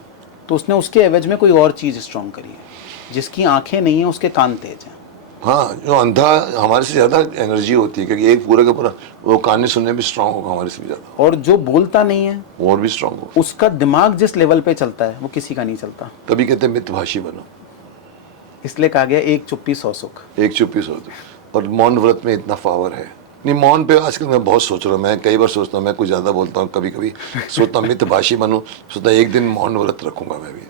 तो उसने उसके एवज में कोई और चीज़ स्ट्रॉन्ग करी है। जिसकी आंखें नहीं हैं उसके कान तेज हैं। हाँ, जो अंधा हमारे से ज़्यादा एनर्जी होती है, क्योंकि एक पूरा का पूरा वो कान सुनने में स्ट्रांग होगा हमारे से भी ज़्यादा, और जो बोलता नहीं है वो और भी स्ट्रांग होगा। उसका दिमाग जिस लेवल पे चलता है वो किसी का नहीं चलता। तभी कहते हैं मितभाषी बनो। इसलिए कहा गया एक चुप्पी 100 सुख। एक चुप्पी सोचो, और मौन व्रत में इतना पावर है। नहीं, मौन पे आजकल मैं बहुत सोच रहा हूँ। मैं कई बार सोचता हूँ, मैं कुछ ज़्यादा बोलता हूँ, कभी कभी सोचता हूँ मितभाषी बनूँ, सोचता एक दिन मौन व्रत रखूंगा मैं भी।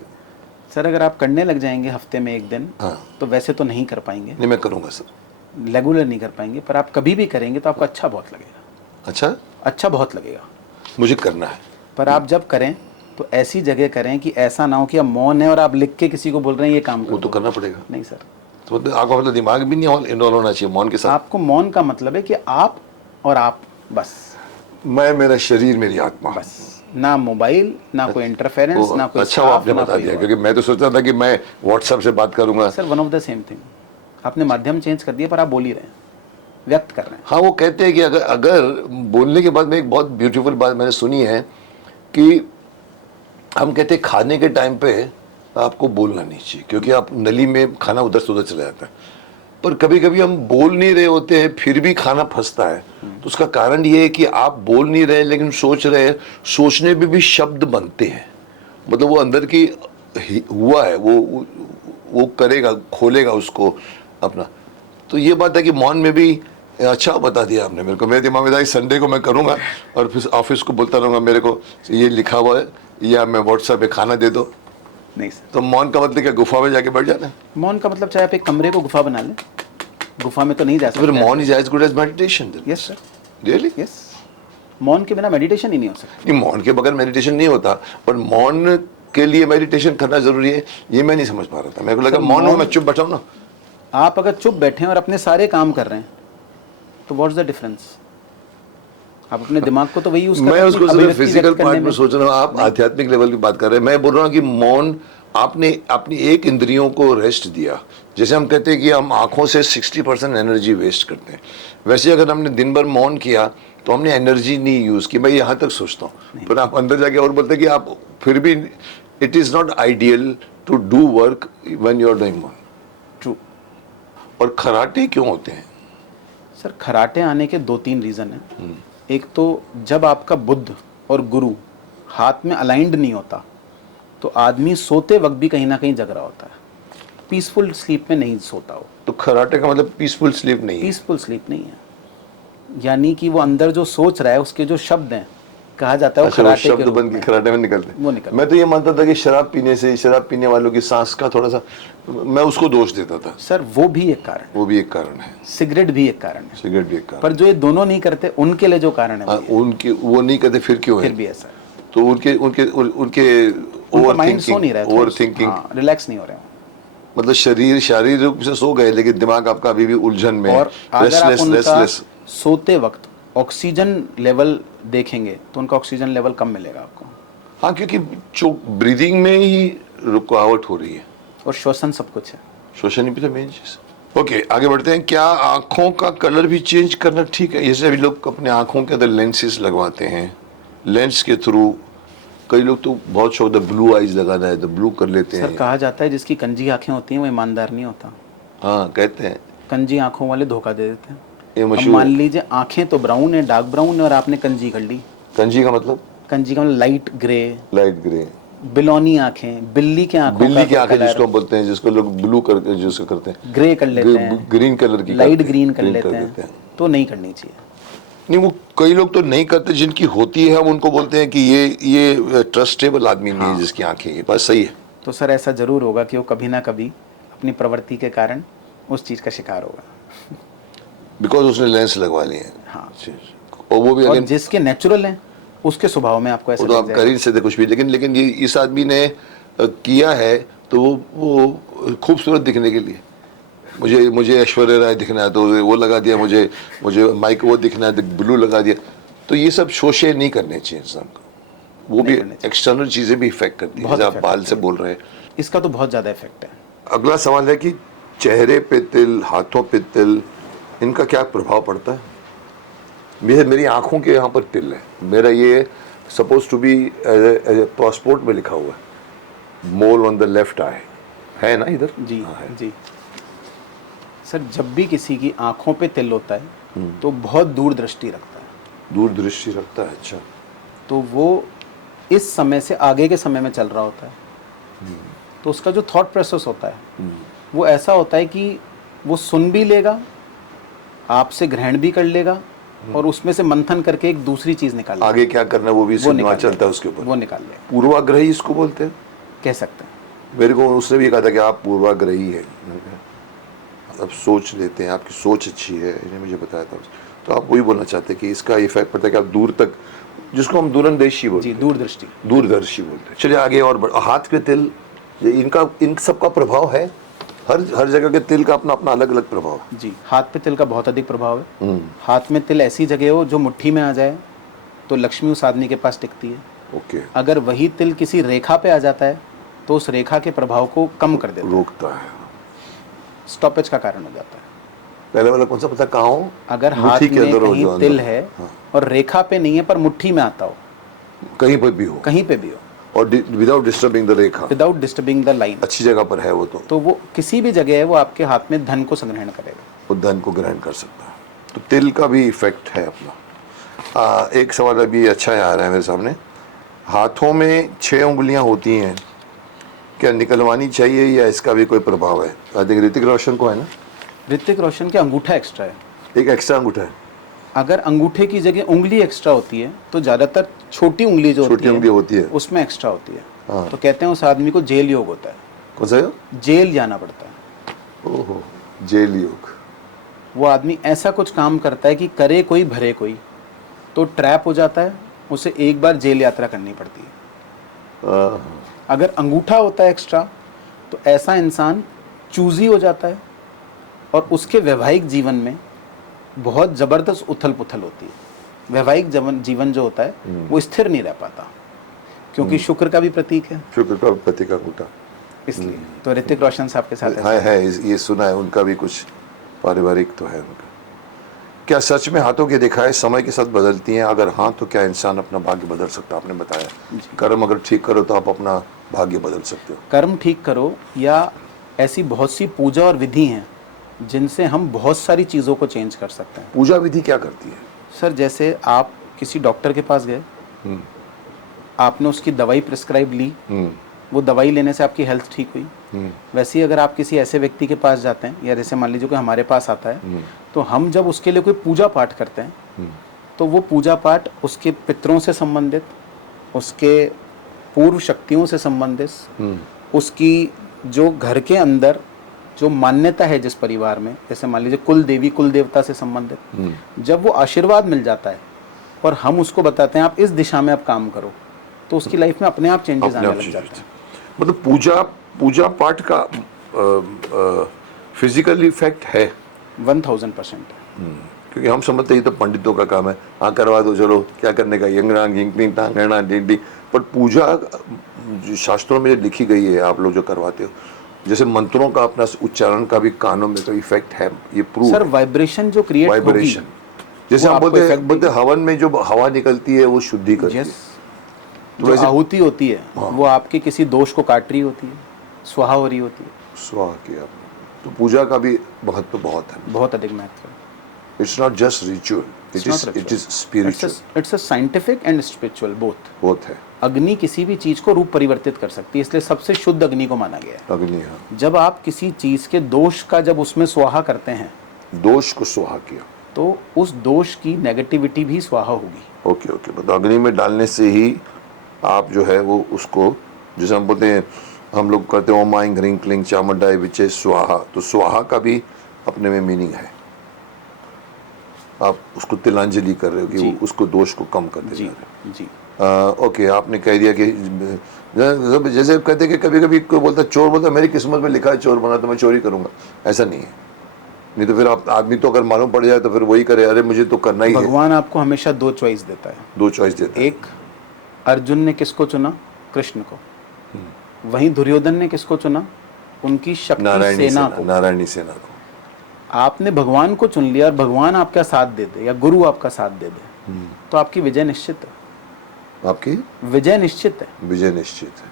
सर अगर आप करने लग जाएंगे हफ्ते में एक दिन, हाँ। तो वैसे तो नहीं कर पाएंगे, नहीं, मैं करूँगा सर। रेगुलर नहीं कर पाएंगे, पर आप कभी भी करेंगे तो आपको अच्छा बहुत लगेगा। अच्छा, अच्छा बहुत लगेगा। मुझे करना है। पर आप जब करें तो ऐसी जगह करें कि ऐसा ना हो कि आप मौन है और आप लिख के किसी को बोल रहे हैं ये काम वो करो। तो करना पड़ेगा। नहीं सर, तो मतलब आपका मतलब दिमाग भी नहीं इन्वॉल्व होना चाहिए मौन के साथ। आपको मौन का मतलब है कि आप और आप, बस मैं, मेरा शरीर, मेरी आत्मा, बस, ना मोबाइल, ना कोई इंटरफेरेंस, ना कोई अच्छा, staff, वो आपने ना बता कोई दिया, और। क्योंकि मैं तो सोचता था कि मैं व्हाट्सएप से बात करूंगा। Sir one of the same thing, आपने माध्यम चेंज कर दिया पर आप बोल ही रहे हैं, व्यक्त कर रहे हैं। हाँ, वो कहते हैं कि अगर बोलने के बाद में एक बहुत ब्यूटीफुल बात मैंने सुनी है कि हम कहते हैं खाने के टाइम पे आपको बोलना नहीं चाहिए, क्योंकि आप नली में खाना उधर से उधर चला जाता है। पर कभी कभी हम बोल नहीं रहे होते हैं, फिर भी खाना फंसता है। तो उसका कारण ये है कि आप बोल नहीं रहे लेकिन सोच रहे हैं। सोचने में भी शब्द बनते हैं, मतलब वो अंदर की हुआ है, वो करेगा, खोलेगा उसको अपना। तो ये बात है कि मौन में भी, अच्छा बता दिया आपने मेरे को। मेरे दिमाग में था संडे को मैं करूँगा और फिर ऑफिस को बोलता रहूँगा मेरे को ये लिखा हुआ है, या मैं व्हाट्सएप पे खाना दे दो। नहीं सर, तो मौन का मतलब क्या, गुफा में जाके बैठ जाना है? मौन का मतलब चाहे आप एक कमरे को गुफा बना लें, गुफा में तो नहीं जा तो फिर सकते। मौन is as good as meditation. Yes sir, really? Yes, मौन के बिना मेडिटेशन ही नहीं हो सकता। नहीं, मौन के बगैर मेडिटेशन नहीं होता, पर मौन के लिए मेडिटेशन करना जरूरी है, ये मैं नहीं समझ पा रहा था। मेरे को लगा मौन हो, मैं चुप बैठा हूं ना। आप अगर चुप बैठे हैं और अपने सारे काम कर रहे हैं तो व्हाट्स द डिफरेंस? आप अपने दिमाग को तो वही यूज कर मैं रहे हैं उसको कि सिर्फ अभिव्यक्ति फिजिकल व्यक्त करने पार्ट में सोच रहा हूँ, आप आध्यात्मिक लेवल की बात कर रहे हैं। मैं बोल रहा हूँ कि मौन आपने अपनी एक इंद्रियों को रेस्ट दिया। जैसे हम कहते हैं कि हम आंखों से 60% एनर्जी वेस्ट करते हैं, वैसे अगर हमने दिन भर मौन किया तो हमने एनर्जी नहीं यूज की। मैं यहाँ तक सोचता हूँ, पर आप अंदर जाके और बोलते हैं कि आप फिर भी it is not ideal to do work when you are doing मौन। ट्रू। और खराटे क्यों होते हैं? सर खराटे आने के 2-3 रीज़न हैं। एक तो जब आपका बुद्ध और गुरु हाथ में अलाइंड नहीं होता तो आदमी सोते वक्त भी कहीं ना कहीं जग रहा होता है, पीसफुल स्लीप में नहीं सोता हो। तो खराटे का मतलब पीसफुल स्लीप नहीं है? पीसफुल स्लीप नहीं है, यानी कि वो अंदर जो सोच रहा है उसके जो शब्द हैं, कहा जाता है वो अच्छा, वो खराटे के शब्द रूप बन के में खराटे में निकलते हैं। वो निकलते मैं तो ये मानता था कि शराब पीने से, शराब पीने वालों की सांस का थोड़ा सा, मैं उसको दोष देता था। सर वो भी एक कारण है, वो भी एक कारण है, सिगरेट भी एक कारण है, सिगरेट भी एक कारण। पर जो ये दोनों नहीं करते उनके लिए जो कारण है वो ये है। उनके वो नहीं करते फिर क्यों फिर है? भी ऐसा है, तो उनके उनके उनके उनका माइंड सो नहीं रहा है, ओवर थिंकिंग, रिलैक्स नहीं हो रहे हैं। मतलब शरीर शारीरिक रूप से सो गए लेकिन दिमाग आपका अभी भी उलझन में, और अगर आप रेस्टलेस उनका रेस्टलेस। सोते वक्त ऑक्सीजन लेवल देखेंगे तो उनका ऑक्सीजन लेवल कम मिलेगा आपको, हाँ, क्योंकि जो ब्रीदिंग में ही रुकावट हो रही है, और श्वसन सब कुछ है। श्वसन ही भी तो मेन चीज। ओके, आगे बढ़ते हैं। क्या आंखों का कलर भी चेंज करना ठीक है? जैसे अभी लोग अपने आंखों के अंदर लेंसेज लगवाते हैं, लेंस के थ्रू कई लोग तो बहुत शौक है ब्लू आईज लगाना है तो ब्लू कर लेते सर हैं। कहा जाता है जिसकी कंजी आंखें होती हैं वो ईमानदार नहीं होता, हाँ, कहते हैं कंजी आंखों वाले धोखा दे देते हैं। ये अब मशहूर मान है। लीजिए आंखें तो ब्राउन है, डार्क ब्राउन है, और आपने कंजी कर ली। कंजी का मतलब? कंजी का मतलब लाइट ग्रे, लाइट ग्रे। बिलोनी आंखें, बिल्ली के आंखों बिल्ली की का आंखें कलर जिसको बोलते हैं, जिसको लोग ब्लू करके जिसको करते हैं, ग्रे कर लेते हैं, ग्रीन कलर की लाइट करते हैं, ग्रीन कर green लेते देते हैं, तो नहीं करनी चाहिए। नहीं, वो कई लोग तो नहीं करते, जिनकी होती है हम उनको बोलते हैं कि ये ट्रस्टेबल आदमी नहीं है जिसकी आंखें, ये बात सही है। तो सर ऐसा जरूर होगा कि वो कभी ना कभी अपनी प्रवृत्ति के कारण उस चीज का शिकार होगा। बिकॉज उसने लेंस लगवा लिए हैं। हाँ। और वो भी और अगेन, जिसके नेचुरल हैं उसके स्वभाव में आपको ऐसा वो तो लग आप कर जाएगा। ही नहीं सकते कुछ भी, लेकिन ये इस आदमी ने किया है तो वो खूबसूरत दिखने के लिए, मुझे ऐश्वर्या राय दिखना है तो वो लगा दिया, मुझे माइक वो दिखना है तो ब्लू लगा दिया। तो ये सब शोशे नहीं करने चाहिए इंसान को, वो भी एक्सटर्नल चीजें भी इफेक्ट करती है, बहुत जैसे आप effect बाल से बोल रहे हैं। इसका तो बहुत ज्यादा इफेक्ट है। अगला सवाल है कि चेहरे पे तिल, हाथों पे तिल, इनका क्या प्रभाव पड़ता है? मेरी आंखों के यहाँ पर तिल है, मेरा ये सपोज टू बी पासपोर्ट में लिखा हुआ है, मोल ऑन द लेफ्ट आई, है ना इधर? जी हाँ, है। जी। सर जब भी किसी की आंखों पे तिल होता है तो बहुत दूर दृष्टि रखता है, दूरदृष्टि रखता है। अच्छा, तो वो इस समय से आगे के समय में चल रहा होता है, तो उसका जो थॉट प्रोसेस होता है वो ऐसा होता है कि वो सुन भी लेगा, आपसे ग्रहण भी कर लेगा, और उसमें से मंथन करके एक दूसरी चीज निकाल लेगा। आगे क्या करना है वो भी वो सिनेमा निकाल चलता लेगा, है उसके ऊपर। वो निकाल लेगा, पूर्वाग्रही इसको बोलते हैं, कह सकते हैं। मेरे को उसने भी कहा था कि आप पूर्वाग्रही है, अब सोच लेते हैं, आपकी सोच अच्छी है, इन्हें मुझे बताया था। तो आप वही बोलना चाहते हैं कि इसका इफेक्ट पड़ता है कि आप दूर तक, जिसको हम दूरंदेशी बोलते जी, हैं, दूरदृष्टि। दूरदर्शी बोलते हैं। चलिए आगे और हाथ पे तिल, इन सब का प्रभाव है, हर जगह के तिल का अपना अपना अलग अलग प्रभाव है। जी, हाथ पे तिल का बहुत अधिक प्रभाव है। हाथ में तिल ऐसी जगह हो जो मुट्ठी में आ जाए तो लक्ष्मी उस आदमी के पास टिकती है। ओके, अगर वही तिल किसी रेखा पे आ जाता है तो उस रेखा के प्रभाव को कम कर देता है, रोकता है, स्टॉपेज का कारण हो जाता है। पहले वाला कौन सा पता कहाँ हो? अगर हाथ मुट्ठी के में अंदर हो, कहीं जो अंदर तिल हो। है हाँ। और रेखा पे नहीं है पर मुट्ठी में आता हो, कहीं पर भी हो, कहीं पे भी हो, और without disturbing the Rekha, without disturbing the line, अच्छी जगह पर है वो, तो वो किसी भी जगह है वो आपके हाथ में धन को संग्रहण करेगा। वो धन को ग्रहण कर सकता है। तो तिल का भी इफेक्ट है अपना। एक सवाल अभी अच्छा आ रहा है मेरे सामने, हाथों में 6 उंगलियां होती हैं, क्या निकलवानी चाहिए या इसका भी कोई प्रभाव है? आई थिंक ऋतिक रोशन को है ना, ऋतिक रोशन के अंगूठा एक्स्ट्रा है। एक एक्स्ट्रा अंगूठा है, अगर अंगूठे की जगह उंगली एक्स्ट्रा होती है तो ज्यादातर छोटी उंगली जो छोटी उंगली होती है, उसमें एक्स्ट्रा होती है। हाँ। तो कहते हैं उस आदमी को जेल योग होता है, कौन सा है? जेल जाना पड़ता है। ओहो, जेल योग। वो आदमी ऐसा कुछ काम करता है कि करे कोई भरे कोई, तो ट्रैप हो जाता है, उसे एक बार जेल यात्रा करनी पड़ती है। अगर अंगूठा होता है एक्स्ट्रा तो ऐसा इंसान चूजी हो जाता है और उसके वैवाहिक जीवन में बहुत ज़बरदस्त उथल पुथल होती है। वैवाहिक जीवन जो होता है वो स्थिर नहीं रह पाता, क्योंकि शुक्र का भी प्रतीक है। शुक्र का प्रतीक अंगूठा। इसलिए तो ऋतिक रोशन साहब के साथ है ये सुना है, उनका भी कुछ पारिवारिक तो है उनका। क्या सच में हाथों की दिखाए समय के साथ बदलती हैं? अगर हाँ तो क्या इंसान अपना भाग्य बदल सकता है? आपने बताया कर्म अगर ठीक करो तो आप अपना भाग्य बदल सकते हो। कर्म ठीक करो, या ऐसी बहुत सी पूजा और विधि हैं जिनसे हम बहुत सारी चीज़ों को चेंज कर सकते हैं। पूजा विधि क्या करती है? सर जैसे आप किसी डॉक्टर के पास गए, आपने उसकी दवाई प्रिस्क्राइब ली, वो दवाई लेने से आपकी हेल्थ ठीक हुई। वैसे ही अगर आप किसी ऐसे व्यक्ति के पास जाते हैं, या जैसे मान लीजिए कोई हमारे पास आता है, तो हम जब उसके लिए कोई पूजा पाठ करते हैं, तो वो पूजा पाठ उसके पितरों से संबंधित, उसके पूर्व शक्तियों से संबंधित, उसकी जो घर के अंदर जो मान्यता है जिस परिवार में, जैसे मान लीजिए कुल देवी कुल देवता से संबंधित, जब वो आशीर्वाद मिल जाता है और हम उसको बताते हैं आप इस दिशा में आप काम करो, तो उसकी लाइफ में अपने आप चेंजेस आने लग जाते हैं। मतलब पूजा पाठ का फिजिकल इफेक्ट है 1000%। क्योंकि हम समझते हैं ये तो पंडितों का काम है, हाँ करवा दो चलो, क्या करने का, यंगना गिंगनी टांगना डिंडी। पर पूजा जो शास्त्रों में लिखी गई है, आप लोग जो करवाते हो, जैसे मंत्रों का अपना उच्चारण का भी कानों में तो इफेक्ट है, ये प्रूव। सर वाइब्रेशन जो क्रिएट होगी, वाइब्रेशन जैसे हम बोलते हवन में जो हवा निकलती है वो शुद्धि करती है। जो आहुति होती है वो आपके किसी दोष को काट रही होती है, स्वाहा हो रही होती है। स्वाहा किया आपने। तो पूजा का भी महत्व बहुत है, बहुत अधिक महत्व है। It's not just ritual, it is spiritual, it's a scientific and spiritual both है। अग्नि किसी भी चीज को रूप परिवर्तित कर सकती है, इसलिए सबसे शुद्ध अग्नि को माना गया है। अग्नि, हाँ। जब आप किसी चीज के दोष का जब उसमें स्वाहा करते हैं, दोष को स्वाहा किया, तो उस दोष की नेगेटिविटी भी स्वाहा होगी। ओके मतलब अग्नि में डालने से ही आप जो है वो उसको, जैसे हम बोलते हैं, हम लोग कहते हैं ओम आइं ह्रीं क्लीं चामुंडाय विचे स्वाहा, तो स्वाहा का भी अपने में मीनिंग है। आप उसको तिलांजलि कर रहे हो कि वो उसको दोष को कम करते जा रहे जी। ओके, आपने कह दिया कि जैसे कहते कि कभी कभी कोई बोलता चोर, बोलता मेरी किस्मत में लिखा है चोर बना तो मैं चोरी करूंगा, ऐसा नहीं है। नहीं तो फिर आप आदमी तो अगर मालूम पड़ जाए तो फिर वही करे, अरे मुझे तो करना ही है। भगवान आपको हमेशा दो चॉइस देता है, दो चॉइस देता है। एक, अर्जुन ने किसको चुना? कृष्ण को। वहीं दुर्योधन ने किसको चुना? उनकी शक्ति सेना को, नारायणी सेना को। आपने भगवान को चुन लिया और भगवान आपका साथ दे दे या गुरु आपका साथ दे दे, तो आपकी विजय निश्चित है। आपकी विजय निश्चित है, विजय निश्चित है।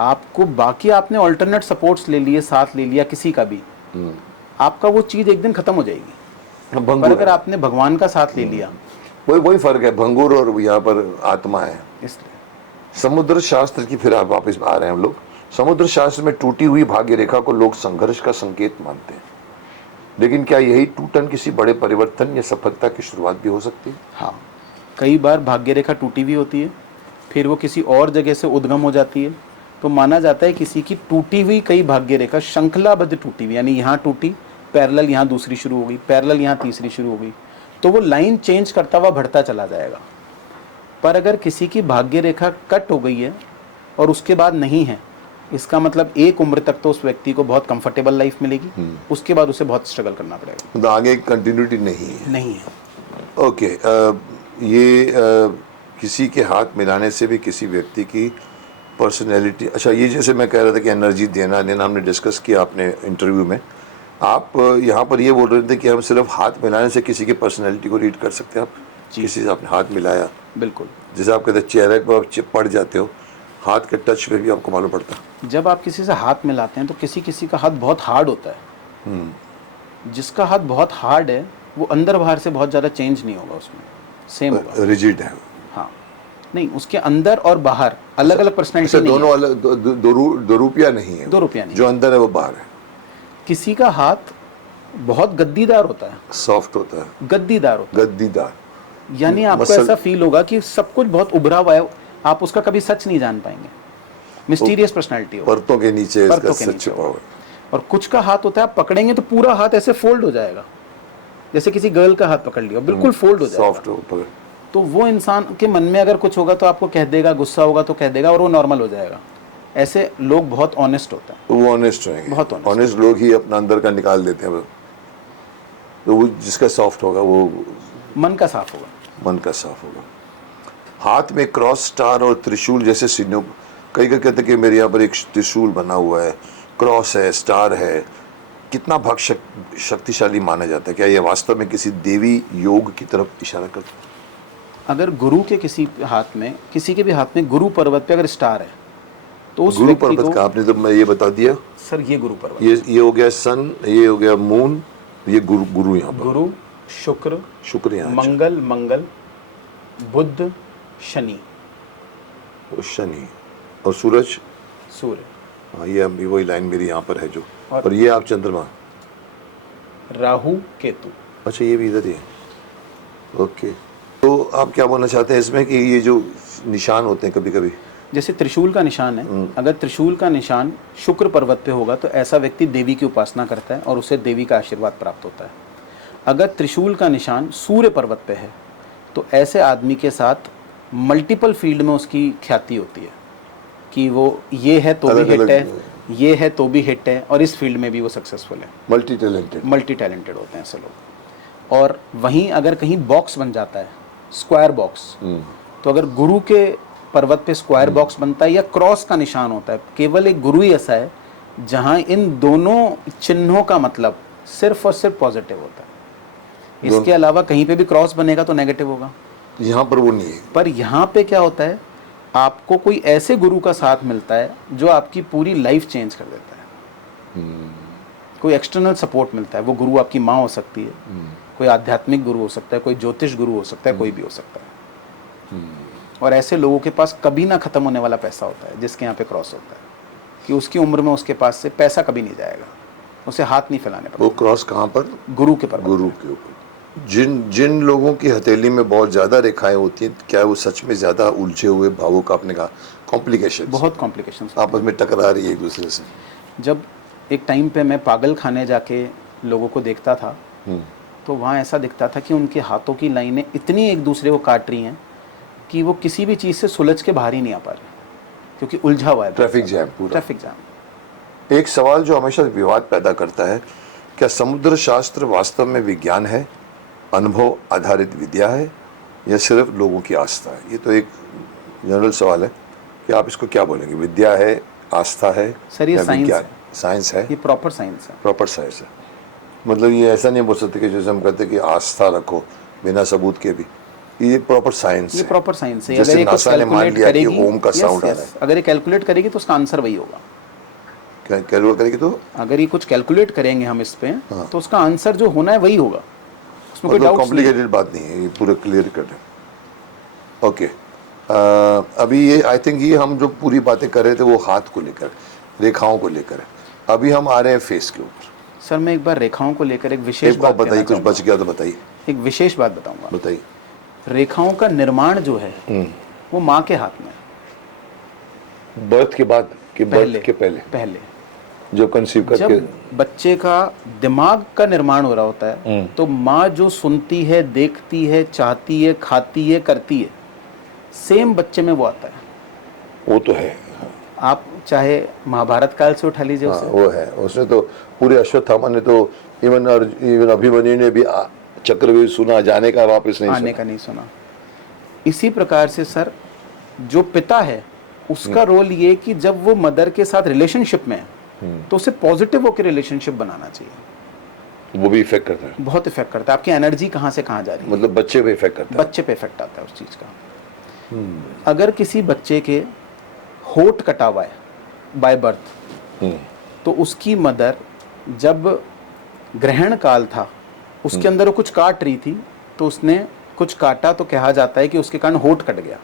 आपको बाकी आपने ऑल्टरनेट सपोर्ट्स ले लिए, साथ ले लिया किसी का भी, आपका वो चीज एक दिन खत्म हो जाएगी। पर अगर आपने भगवान का साथ ले लिया, वही फर्क है, भंगुर और यहाँ पर आत्मा है। इसलिए समुद्र शास्त्र की फिर आप वापस आ रहे हैं हम लोग। समुद्र शास्त्र में टूटी हुई भाग्य रेखा को लोग संघर्ष का संकेत मानते हैं, लेकिन क्या यही टूटन किसी बड़े परिवर्तन या सफलता की शुरुआत भी हो सकती है? हाँ, कई बार भाग्य रेखा टूटी हुई होती है, फिर वो किसी और जगह से उद्गम हो जाती है, तो माना जाता है किसी की टूटी हुई कई भाग्य रेखा श्रृंखलाबद्ध टूटी हुई, यानी यहाँ टूटी, पैरेलल यहाँ दूसरी शुरू हो गई, पैरेलल यहाँ तीसरी शुरू हो गई, तो वो लाइन चेंज करता हुआ बढ़ता चला जाएगा। पर अगर किसी की भाग्य रेखा कट हो गई है और उसके बाद नहीं है, इसका मतलब एक उम्र तक तो उस व्यक्ति को बहुत कंफर्टेबल लाइफ मिलेगी, उसके बाद उसे बहुत स्ट्रगल करना पड़ेगा, मतलब आगे कंटिन्यूटी नहीं है। ओके, ये किसी के हाथ मिलाने से भी किसी व्यक्ति की पर्सनैलिटी, अच्छा ये जैसे मैं कह रहा था कि एनर्जी देना लेना हमने डिस्कस किया अपने इंटरव्यू में, आप यहाँ पर ये बोल रहे थे कि हम सिर्फ हाथ मिलाने से किसी की पर्सनैलिटी को रीड कर सकते हैं। आप किसी से आपने हाथ मिलाया, बिल्कुल, जैसे आप कहते हैं चेहरे पर आप पड़ जाते हो, हाथ के टच पे भी आपको मालूम पड़ता है। जब आप किसी से हाथ मिलाते हैं तो किसी का हाथ बहुत हार्ड होता है, जिसका हाथ बहुत हार्ड है वो अंदर बाहर से बहुत ज़्यादा चेंज नहीं होगा, उसमें सेम होगा, रिजिड है। हाँ, नहीं, उसके अंदर और बाहर अलग अलग पर्सनैलिटी नहीं, दोनों अलग, दो रुपया नहीं है, 2 रुपया नहीं, जो अंदर है वो बाहर है। किसी का हाथ बहुत गद्दीदार होता है, सॉफ्ट होता है, गद्दीदार होता है, गद्दीदार, यानी आपको ऐसा फील होगा कि सब कुछ बहुत उभरा हुआ है, आप उसका कभी सच नहीं जान पाएंगे, मिस्टीरियस पर्सनैलिटी होगा, परतों के नीचे इसका सच छुपा हुआ है। और कुछ का हाथ होता है आप पकड़ेंगे तो पूरा हाथ ऐसे फोल्ड हो जाएगा, जैसे किसी गर्ल का हाथ पकड़ लिया, बिल्कुल फोल्ड हो जाएगा, सॉफ्ट हो। तो वो इंसान के मन में अगर कुछ होगा तो आपको कह देगा, गुस्सा होगा तो कह देगा और वो नॉर्मल हो जाएगा। ऐसे लोग बहुत ऑनेस्ट होते हैं, वो ऑनेस्ट रहेंगे, बहुत ऑनेस्ट लोग ही अपना अंदर का निकाल देते हैं। तो वो जिसका सॉफ्ट होगा वो मन का साफ होगा, मन का साफ होगा। हाथ में क्रॉस, स्टार और त्रिशूल जैसे चिन्हों, कई कई कहते कि मेरे यहाँ पर एक त्रिशूल बना हुआ है, क्रॉस है, स्टार है, कितना शक्तिशाली माना जाता है? क्या ये वास्तव में किसी देवी योग की तरफ इशारा करता है? अगर गुरु के किसी हाथ में, किसी के भी हाथ में गुरु पर्वत पे अगर स्टार है तो उस गुरु व्यक्ति पर्वत को, का आपने तो मैं ये बता दिया, सर ये गुरु पर्वत, ये हो गया सन, ये हो गया मून, ये गुरु गुरु यहाँ पर, गुरु, शुक्र, शुक्र यहाँ, मंगल, बुध, शनि, शनि और सूरज, सूर्य, हाँ ये अभी वही लाइन मेरी यहाँ पर है जो, और- और ये आप चंद्रमा, राहु, केतु। अच्छा ये भी इधर ही है, ओके। तो आप क्या बोलना चाहते हैं इसमें कि ये जो निशान होते हैं कभी कभी, जैसे त्रिशूल का निशान है, अगर त्रिशूल का निशान शुक्र पर्वत पे होगा तो ऐसा व्यक्ति देवी की उपासना करता है और उसे देवी का आशीर्वाद प्राप्त होता है। अगर त्रिशूल का निशान सूर्य पर्वत पे है तो ऐसे आदमी के साथ मल्टीपल फील्ड में उसकी ख्याति होती है कि वो ये है तो भी हिट है, ये है तो भी हिट है, और इस फील्ड में भी वो सक्सेसफुल है। मल्टी टैलेंटेड होते हैं ऐसे लोग। और वहीं अगर कहीं बॉक्स बन जाता है, स्क्वायर बॉक्स, तो अगर गुरु के पर्वत पे स्क्वायर बॉक्स बनता है या क्रॉस का निशान होता है, केवल एक गुरु ही ऐसा है जहां इन दोनों चिन्हों का मतलब सिर्फ और सिर्फ पॉजिटिव होता है। इसके अलावा कहीं पे भी क्रॉस बनेगा तो नेगेटिव होगा। यहाँ पर वो नहीं है। पर यहाँ पे क्या होता है, आपको कोई ऐसे गुरु का साथ मिलता है जो आपकी पूरी लाइफ चेंज कर देता है। कोई एक्सटर्नल सपोर्ट मिलता है। वो गुरु आपकी माँ हो सकती है, कोई आध्यात्मिक गुरु हो सकता है, कोई ज्योतिष गुरु हो सकता है, कोई भी हो सकता है। और ऐसे लोगों के पास कभी ना खत्म होने वाला पैसा होता है, जिसके यहाँ पे क्रॉस होता है कि उसकी उम्र में उसके पास से पैसा कभी नहीं जाएगा, उसे हाथ नहीं फैलाने पड़ेगा। वो क्रॉस कहाँ पर? गुरु के पर्वत। गुरु के ऊपर। जिन लोगों की हथेली में बहुत ज्यादा रेखाएं होती हैं, क्या वो सच में ज्यादा उलझे हुए भावों का, आपने कहा कॉम्प्लिकेशन, बहुत कॉम्प्लिकेशन आपस में टकरा रही है एक दूसरे से? जब एक टाइम पे मैं पागल खाने जाके लोगों को देखता था तो वहाँ ऐसा दिखता था कि उनके हाथों की लाइनें इतनी एक दूसरे को काट रही हैं कि वो किसी भी चीज़ से सुलझ के बाहर ही नहीं आ पा रहे, क्योंकि उलझा हुआ है ट्रैफिक जैम, पूरा ट्रैफिक जैम। एक सवाल जो हमेशा विवाद पैदा करता है, क्या समुद्र शास्त्र वास्तव में विज्ञान है, अनुभव आधारित विद्या है, या सिर्फ लोगों की आस्था है? ये तो एक जनरल सवाल है कि आप इसको क्या बोलेंगे, विद्या है, आस्था है, सर ये साइंस है। साइंस है, ये प्रॉपर साइंस है। प्रॉपर साइंस है। मतलब ये ऐसा नहीं बोल सकते कि जैसे हम कहते हैं कि आस्था रखो बिना सबूत के भी, ये प्रॉपर साइंस ये है। प्रॉपर साइंस है। जैसे अगर ये कुछ नासा ने मान कैलकुलेट लिया कि करेगी, ओम का साउंड आ रहा है, अगर ये कैलकुलेट करेगी तो उसका आंसर वही होगा। कैलकुलेट करेगी तो अगर ये कुछ कैलकुलेट करेंगे हम इस पे, तो उसका आंसर जो होना है वही होगा, उसमें कोई मतलब डाउट नहीं। कॉम्प्लिकेटेड बात नहीं है, ये पूरा क्लियर कर दें। ओके, अभी ये आई थिंक ये हम जो पूरी बातें कर रहे थे वो हाथ को लेकर, रेखाओं को लेकर है। अभी हम आ रहे हैं फेस के ऊपर। सर मैं एक बार रेखाओं को लेकर एक विशेष एक बात बात बताइए, कहना कुछ बच चाहूंगा। गया तो बताइए। एक विशेष बात बताऊंगा। बताइए। रेखाओं का निर्माण जो है वो माँ के हाथ में है। बर्थ के बाद कि बर्थ के पहले? पहले जो कंसीव करके जब बच्चे का दिमाग का निर्माण हो रहा होता है तो माँ जो सुनती है, देखती है, चाहती है, खाती है, करती है, सेम बच्चे में वो आता है। वो तो है, आप चाहे महाभारत काल से उठा लीजिए हाँ, उसे। वो है। उसने तो पूरे अश्वत्थामा ने तो इवन अभिमन्यु ने भी चक्रव्यूह सुना, जाने का वापस नहीं आने सुना। का नहीं सुना। इसी प्रकार से सर जो पिता है उसका रोल ये कि जब वो मदर के साथ रिलेशनशिप में है तो उसे पॉजिटिव होकर रिलेशनशिप बनाना चाहिए। वो भी इफेक्ट करता है, बहुत इफेक्ट करता है। आपकी एनर्जी कहाँ से कहाँ जा रही है, मतलब बच्चे पे इफेक्ट करता है। बच्चे पे इफेक्ट आता है उस चीज का। अगर किसी बच्चे के होठ कटा हुआ है बाय बर्थ, तो उसकी मदर जब ग्रहण काल था उसके अंदर वो कुछ काट रही थी, तो उसने कुछ काटा, तो कहा जाता है कि उसके कारण होठ कट गया।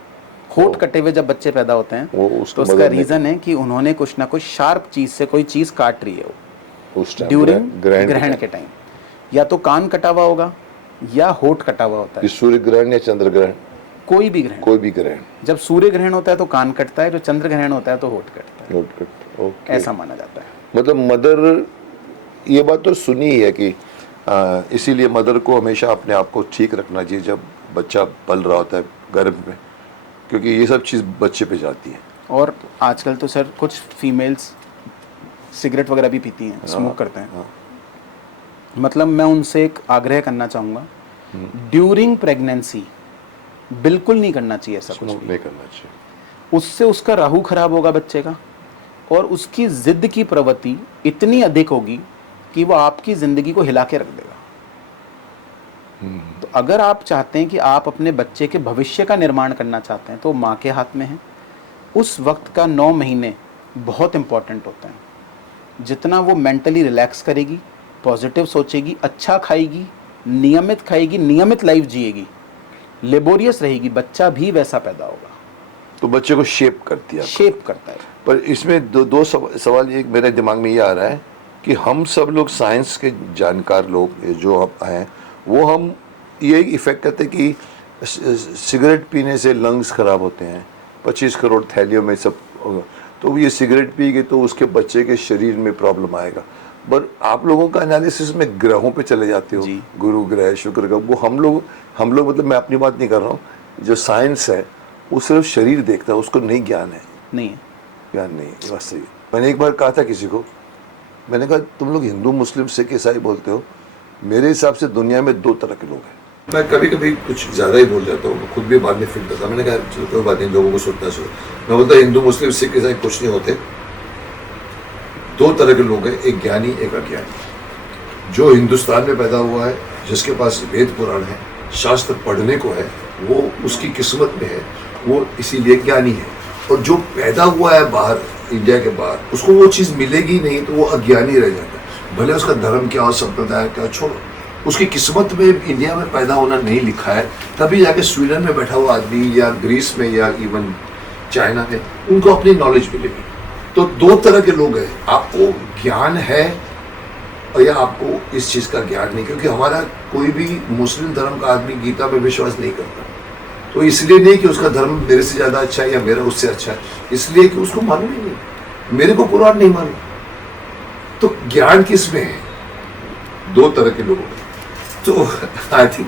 होठ कटे हुए जब बच्चे पैदा होते हैं वो तो उसको उसका मदर ने- रीजन है कि उन्होंने कुछ ना कुछ शार्प चीज से कोई चीज काट रही है वो उस टाइम ड्यूरिंग ग्रहण ग्रहण के टाइम। या तो कान कटा हुआ होगा या होठ कटा हुआ होता कि है, सूर्य ग्रहण या चंद्र ग्रहण, कोई भी ग्रहण। कोई भी ग्रहण। जब सूर्य ग्रहण होता है तो कान कटता है, जो चंद्र ग्रहण होता है तो होठ कटता है, नोट कर, ओके। ऐसा माना जाता है। मतलब मदर, ये बात तो सुनी ही है कि इसीलिए मदर को हमेशा अपने आप को ठीक रखना चाहिए जब बच्चा पल रहा होता है गर्भ में, क्योंकि ये सब चीज़ बच्चे पे जाती है। और आजकल तो सर कुछ फीमेल्स सिगरेट वगैरह भी पीती हैं, स्मोक करते हैं। मतलब मैं उनसे एक आग्रह करना चाहूँगा, ड्यूरिंग प्रेगनेंसी बिल्कुल नहीं करना चाहिए ऐसा कुछ स्मोक भी। नहीं करना चाहिए। उससे उसका राहु खराब होगा बच्चे का, और उसकी जिद की प्रवृत्ति इतनी अधिक होगी कि वो आपकी जिंदगी को हिला के रख देगा। तो अगर आप चाहते हैं कि आप अपने बच्चे के भविष्य का निर्माण करना चाहते हैं तो माँ के हाथ में है। उस वक्त का 9 महीने बहुत इंपॉर्टेंट होते हैं। जितना वो मेंटली रिलैक्स करेगी, पॉजिटिव सोचेगी, अच्छा खाएगी, नियमित लाइफ जिएगी, लेबोरियस रहेगी, बच्चा भी वैसा पैदा होगा। तो बच्चे को शेप करती है, शेप करता है। पर इसमें दो सवाल एक मेरे दिमाग में ये आ रहा है कि हम सब लोग साइंस के जानकार लोग जो अब हैं, वो हम ये इफेक्ट करते हैं कि सिगरेट पीने से लंग्स खराब होते हैं, 25 करोड़ थैलियों में सब, तो ये सिगरेट पिएगे तो उसके बच्चे के शरीर में प्रॉब्लम आएगा। पर आप लोगों का एनालिसिस में ग्रहों पे चले जाते हो, गुरु ग्रह शुक्र का, वो हम लोग मतलब मैं अपनी बात नहीं कर रहा हूँ, जो साइंस है वो सिर्फ शरीर देखता है, उसको नहीं ज्ञान है, नहीं है ज्ञान नहीं है। बस सही। मैंने एक बार कहा था किसी को, मैंने कहा तुम लोग हिंदू मुस्लिम सिख ईसाई बोलते हो, मेरे हिसाब से दुनिया में 2 तरह के लोग हैं। मैं कभी कभी कुछ ज़्यादा ही बोल जाता हूँ, खुद भी बाद में फील करता। मैंने कहा चलो कोई बात नहीं, लोगों को सोचना चाहिए। मैं बोलता हिंदू मुस्लिम सिख ईसाई कुछ नहीं होते, 2 तरह के लोग हैं, एक ज्ञानी एक अज्ञानी। जो हिंदुस्तान में पैदा हुआ है, जिसके पास वेद पुराण है, शास्त्र पढ़ने को है, वो उसकी किस्मत में है, वो इसीलिए ज्ञानी है। और जो पैदा हुआ है बाहर, इंडिया के बाहर, उसको वो चीज़ मिलेगी नहीं तो वो अज्ञानी रह जाता है। भले उसका धर्म क्या हो, संप्रदाय क्या, छोड़ो, उसकी किस्मत में इंडिया में पैदा होना नहीं लिखा है, तभी जाके स्वीडन में बैठा हुआ आदमी या ग्रीस में या इवन चाइना में उनको अपनी नॉलेज मिलेगी। तो 2 तरह के लोग हैं, आपको ज्ञान है और या आपको इस चीज़ का ज्ञान नहीं। क्योंकि हमारा कोई भी मुस्लिम धर्म का आदमी गीता में विश्वास नहीं करता, तो इसलिए नहीं कि उसका धर्म मेरे से ज़्यादा अच्छा है या मेरा उससे अच्छा है, इसलिए कि उसको मालूम ही नहीं, मेरे को कुरान नहीं मालूम। तो ज्ञान किस में है? 2 तरह के लोग। तो आई थिंक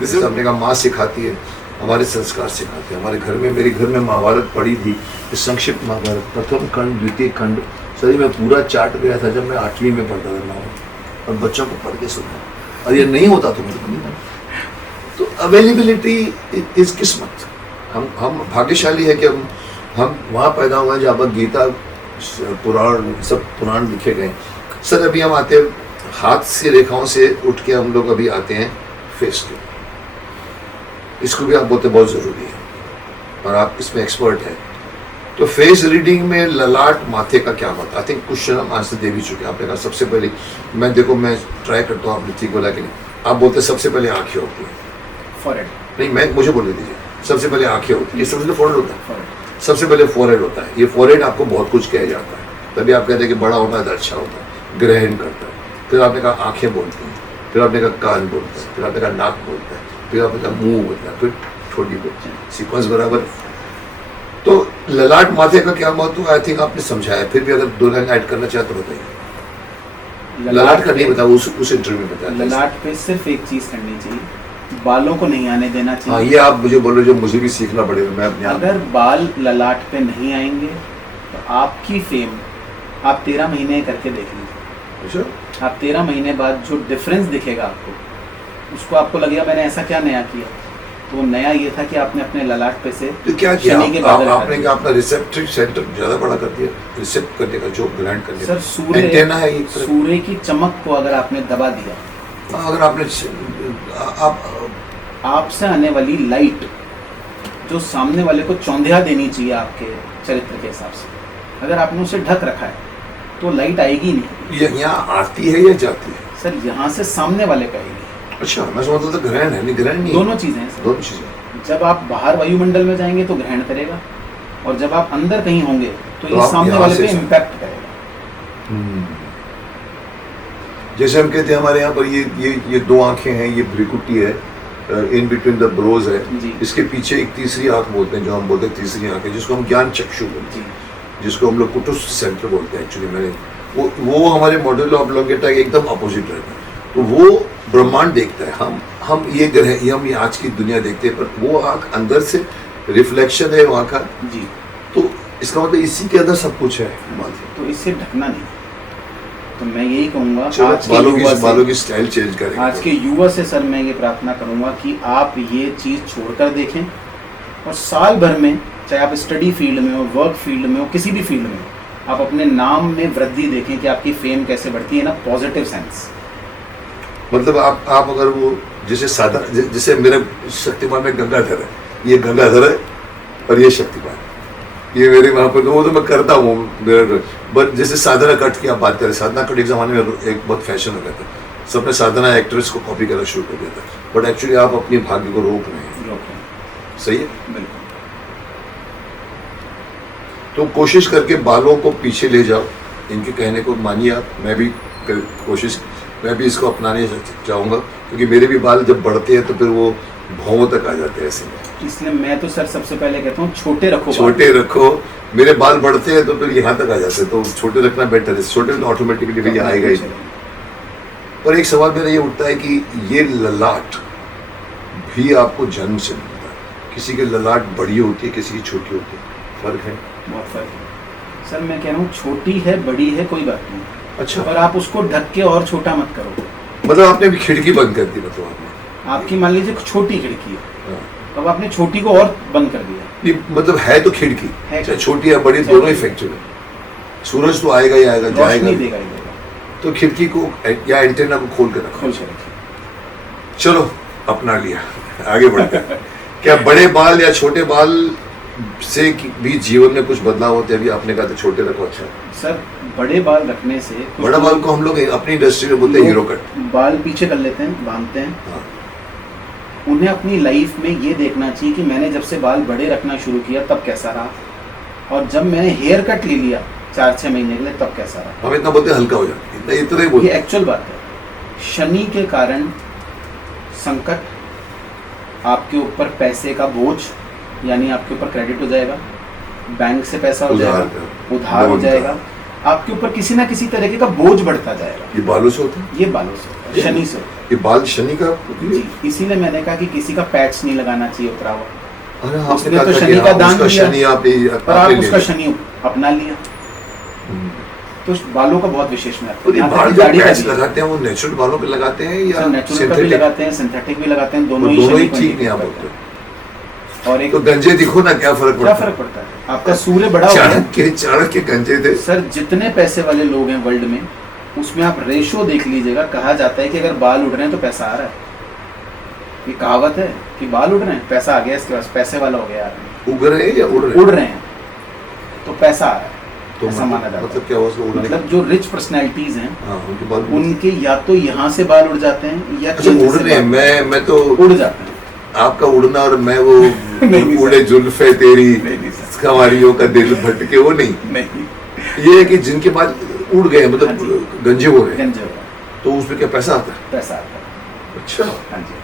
दिस इज हमने कहा, माँ सिखाती है, हमारे संस्कार सिखाते हैं। हमारे घर में, मेरे घर में महाभारत पढ़ी थी, संक्षिप्त महाभारत, प्रथम खंड, द्वितीय खंड, सही मैं पूरा चाट गया था जब मैं 8वीं में पढ़ता था महाभारत, और बच्चों को पढ़ के सुना, और ये नहीं होता तो मेरे को नहीं मालूम। तो अवेलेबिलिटी इज किस्मत। हम भाग्यशाली है कि हम वहाँ पैदा हुए जहाँ पर गीता, पुराण, सब पुराण लिखे गए। सर अभी हम आते हैं हाथ से रेखाओं से उठ के, हम लोग अभी आते हैं फेस के, इसको भी आप बोलते बहुत ज़रूरी है और आप इसमें एक्सपर्ट हैं। तो फेस रीडिंग में ललाट माथे का क्या बात? आई थिंक क्वेश्चन हम आंसर दे भी चुके हैं। आपने कहा सबसे पहले, मैं ट्राई करता हूँ, आपने ठीक बोला कि नहीं, आप बोलते सबसे पहले आँखें होती हैं, फॉरहेड नहीं, मुझे बोलने दीजिए, सबसे पहले आँखें होती है, सबसे पहले फोरहेड होता है, सबसे पहले फोरहेड होता है। ये फोरहेड आपको बहुत कुछ कह जाता है, तभी आप कहते हैं कि बड़ा होता है तो अच्छा होता है, ग्रहण करता है। फिर आपने कहा आँखें बोलती हैं, फिर आपने कहा कान बोलता है, फिर आपने कहा नाक बोलता है, फिर आपने कहा मुंह बोलता है, फिर ठोड़ी बोलती है, सीक्वेंस बराबर। तो ललाट माथे का क्या महत्व, आई थिंक आपने समझाया। फिर भी अगर 2 लाइन ऐड करना चाहे तो बताइए। ललाट का नहीं बताया, उस इंटरव्यू में बताया। ललाट पे सिर्फ एक चीज करनी चाहिए, बालों को नहीं आने देना चाहिए। हाँ, ये आप मुझे बोल रहे हो, जो मुझे भी सीखना पड़ेगा। मैं अपने अगर बाल ललाट पे नहीं आएंगे तो आपकी फेम आप 13 महीने करके देख लीजिए। अच्छा, आप 13 महीने बाद जो डिफरेंस दिखेगा आपको, उसको आपको लगेगा मैंने ऐसा क्या नया किया। तो नया ये था कि आपने अपने ललाट पे से तो क्या किया शनि के बादल आपने? क्या अपना रिसेप्टिव सेंटर ज्यादा बड़ा कर दिया, रिसेप्ट करने का, जो ग्रैंड करने सर, का एंटेना है ये। सूर्य की चमक को अगर आपने दबा दिया, अगर आपने आपसे आने वाली लाइट जो सामने वाले को चौंधिया देनी चाहिए आपके चरित्र के हिसाब से, अगर आपने उसे ढक रखा है तो लाइट आएगी नहीं। यहाँ आती है या जाती है? सर यहाँ से सामने वाले पे आएगी। अच्छा, मैं समझता था ग्रहण है, नहीं ग्रहण नहीं, दोनों चीजें हैं सर। दोनों चीजें। जब आप बाहर वायुमंडल में जाएंगे तो ग्रहण करेगा, और जब आप अंदर कहीं होंगे तो ये सामने वाले पे इम्पैक्ट करेगा। जैसे हम कहते हैं हमारे यहाँ पर ये 2 आंखें हैं, ये भ्रिकुटी है, इन बिटवीन द ब्रोज है, इसके पीछे एक तीसरी आंख बोलते हैं, जो हम बोलते हैं तीसरी आंख है, जिसको हम ज्ञान चक्षु बोलते हैं, जिसको हम लोग कुटुस्थ सेंटर बोलते हैं। एक्चुअली मैंने वो हमारे मॉडल ऑफ ऑब्लोंगेटा के एकदम अपोजिट रहता है। तो वो ब्रह्मांड देखता है, हम ये ग्रह, हम ये आज की दुनिया देखते हैं, पर वो आंख अंदर से रिफ्लेक्शन है वहाँ का जी। तो इसका मतलब इसी के अंदर सब कुछ है, तो इससे ढकना नहीं। तो मैं यही कहूँगा बालों की स्टाइल चेंज करें आज के युवा से। सर मैं ये प्रार्थना करूँगा कि आप ये चीज़ छोड़कर देखें और साल भर में चाहे आप स्टडी फील्ड में हो, वर्क फील्ड में हो, किसी भी फील्ड में हो, आप अपने नाम में वृद्धि देखें कि आपकी फेम कैसे बढ़ती है ना, पॉजिटिव सेंस। मतलब आप अगर वो जैसे जैसे मेरे शक्तिमान में गंगाधर है, ये गंगाधर है और ये शक्तिमान, ये मेरे वहाँ पर वो तो मैं करता हूँ मेरा। बट जैसे साधना कट की आप बात करें, साधना कट एक ज़माने में एक बहुत फैशन हो गया था, सबने साधना एक्ट्रेस को कॉपी करना शुरू कर दिया था। बट एक्चुअली आप अपने भाग्य को रोक रहे हैं। सही है, बिल्कुल। तो कोशिश करके बालों को पीछे ले जाओ, इनके कहने को मानिए आप। मैं भी इसको अपनाने चाहूँगा, क्योंकि मेरे भी बाल जब बढ़ते हैं तो फिर वो भौं तक आ जाते हैं ऐसे में। इसलिए मैं तो सर सबसे पहले कहता हूँ छोटे रखो, छोटे रखो। मेरे बाल बढ़ते हैं तो फिर यहाँ तक आ जाते हैं, तो छोटे रखना बेटर है। छोटे तो ऑटोमेटिकली फिर ये आएगा ही। और एक सवाल मेरा ये उठता है कि ये ललाट भी आपको जन्म से मिलता है। किसी के ललाट बड़ी होती है, किसी की छोटी होती है, फर्क है, बहुत फर्क है। सर मैं कह रहा हूँ छोटी है बड़ी है कोई बात नहीं, अच्छा, पर आप उसको ढक के और छोटा मत करो। मतलब आपने अभी खिड़की बंद कर दी, मतलब आपकी मान लीजिए छोटी खिड़की है, हाँ। अब आपने छोटी को और बंद कर दिया। ये मतलब है तो खिड़की है, चाहे छोटी या बड़ी दोनों इफेक्टिव है। सूरज तो आएगा ही आएगा, जाएगा रोशनी देगा ही देगा। तो खिड़की को या एंटेना को खोल कर रखो। खोल के रखिए। चलो अपना लिया, आगे बढ़ते हैं। क्या बड़े बाल या छोटे बाल से भी जीवन में कुछ बदलाव होते हैं? अभी आपने कहा था छोटे रखो, अच्छा। सर बड़े बाल रखने से कुछ बड़ा बाल को हम लोग अपनी इंडस्ट्री में बोलते हैं हीरो कट। बाल पीछे कर लेते हैं, बांधते हैं। हाँ। उन्हें अपनी लाइफ में ये देखना चाहिए कि मैंने जब से बाल बड़े रखना शुरू किया तब कैसा रहा, और जब मैंने हेयर कट ले लिया 4-6 महीने के लिए तब कैसा रहा। हम इतना बोलते हैं हल्का हो जाए, इतना ही बोलते ये एक्चुअल बात है। शनि के कारण संकट, आपके ऊपर पैसे का बोझ, यानी आपके ऊपर क्रेडिट हो जाएगा, बैंक से पैसा हो जाएगा, उधार हो जाएगा, आपके ऊपर किसी ना किसी तरीके का बोझ बढ़ता जाएगा। ये बालों से होता है, ये बालों से होता है, शनि से होता है। ये बाल शनि का जी, इसीलिए मैंने कहा कि किसी का पैच नहीं लगाना चाहिए उतरा हुआ। अरे उसने आपने तो कहा शनि का दान उसका दिया, शनि पर आप आपने उसका ले शनि अपना लिया। तो बालों का बहुत विशेष महत्व और ये है। बाल यहाँ तक जो कि दाढ़ी का पैच भी है। लगाते हैं वो नेचुरल बालों पे लगाते हैं या नेचुरल का भी सिंथेटिक? लगाते हैं, सिंथेटिक भी लगाते हैं, दोनों दोनों ही शनि को ठीक नहीं आप करते बोलते हैं। और एक तो गंजे दिखो ना, क्या फर्क क्या पड़ता फर्क पड़ता है? आपका सूर्य बड़ा हो गया। चाणक्य गंजे थे। सर जितने पैसे वाले लोग हैं वर्ल्ड में, उसमें आप रेशो देख लीजिएगा। कहा जाता है कि अगर बाल उड़ रहे हैं तो पैसा आ रहा है। ये कहावत है कि बाल उड़ रहे हैं पैसा आ गया, इसके पास पैसे वाला हो गया आदमी। उग रहे हैं या उड़ रहे हैं? उड़ रहे हैं तो पैसा आ रहा है, तो ऐसा माना जाता है। मतलब क्या उसको उड़ने मतलब जो रिच पर्सनैलिटीज हैं, हाँ, उनके बाल उनके या तो यहाँ से बाल उड़ जाते हैं या अच्छा कहीं उड़ से रहे हैं। बाल मैं तो उड़ जाते हैं। आपका उड़ना और मैं वो नहीं, उड़े जुल्फे तेरी नहीं, सर। कवारियों का दिल भटके, वो नहीं। नहीं, ये है कि जिनके बाल उड़ गए, हाँ मतलब जी। गंजे हो रहे हैं, गंजे हो रहा है, तो उसमें क्या पैसा आता है? पैसा आता है। अच्छा हाँ जी।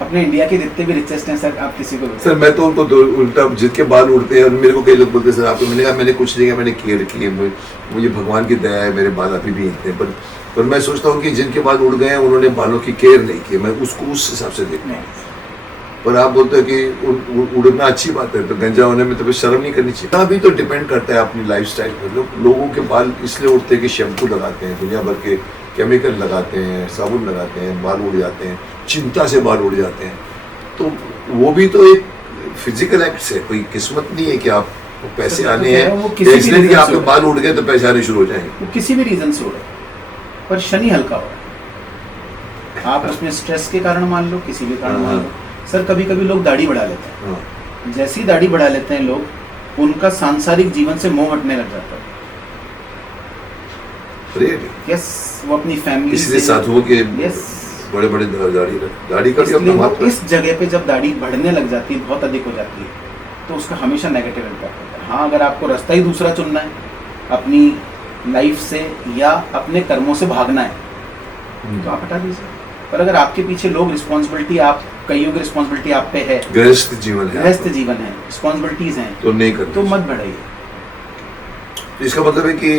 अपने इंडिया के जितने भी रिचेस्ट हैं सर, आप किसी को भी सर, मैं तो उनको उल्टा जिनके बाल उड़ते हैं और मेरे को कई लोग बोलते हैं सर आपको, मैंने कहा मैंने कुछ नहीं किया, मैंने केयर की है, मुझे भगवान की दया है, मेरे बाल अभी भी इतने। पर मैं सोचता हूँ कि जिनके बाल उड़ गए हैं उन्होंने बालों की केयर नहीं की, मैं उसको उस हिसाब से देखता हूँ। पर आप बोलते हो कि उड़ना अच्छी बात है, तो गंजा होने में तो फिर शर्म नहीं करनी चाहिए। अभी तो डिपेंड करता है अपनी लाइफस्टाइल पर। लोगों के बाल इसलिए उड़ते हैं कि शैम्पू लगाते हैं, दुनिया भर के केमिकल लगाते हैं, साबुन लगाते हैं, बाल उड़ जाते हैं, चिंता से बाल उड़ जाते हैं। तो वो भी तो एक फिजिकल एक्ट है, कोई किस्मत नहीं है कि आप पैसे आने हैं, इसलिए कि आपके बाल उड़ गए तो पैसे आने शुरू हो जाएंगे। वो किसी भी रीजन से उड़े, पर शनि हल्का हो रहा है। आप उसमें स्ट्रेस के कारण मान लो, किसी भी कारण मान लो। सर कभी कभी लोग दाढ़ी बढ़ा लेते हैं, जैसी दाढ़ी बढ़ा लेते हैं लोग, उनका सांसारिक जीवन से मोह हटने लग जाता है। यस, वो अपनी फैमिली इसलिए साधुओं के यस बड़े बड़े दाढ़ी का भी अपना महत्व है। इस जगह पे जब दाढ़ी बढ़ने लग जाती है, बहुत अधिक हो जाती है, तो उसका हमेशा नेगेटिव इम्पैक्ट होता है। हाँ, अगर आपको रास्ता ही दूसरा चुनना है, अपनी लाइफ से या अपने कर्मों से भागना है, तो आप हटा दीजिए। पर अगर आपके पीछे लोग रिस्पॉन्सिबिलिटी, आप कईयों की रिस्पॉन्सिबिलिटी आप पे है, गृहस्थ जीवन है, गृहस्थ जीवन है, रिस्पॉन्सिबिलिटीज हैं, तो नहीं करना, तो मत बढ़ाइए। इसका मतलब है कि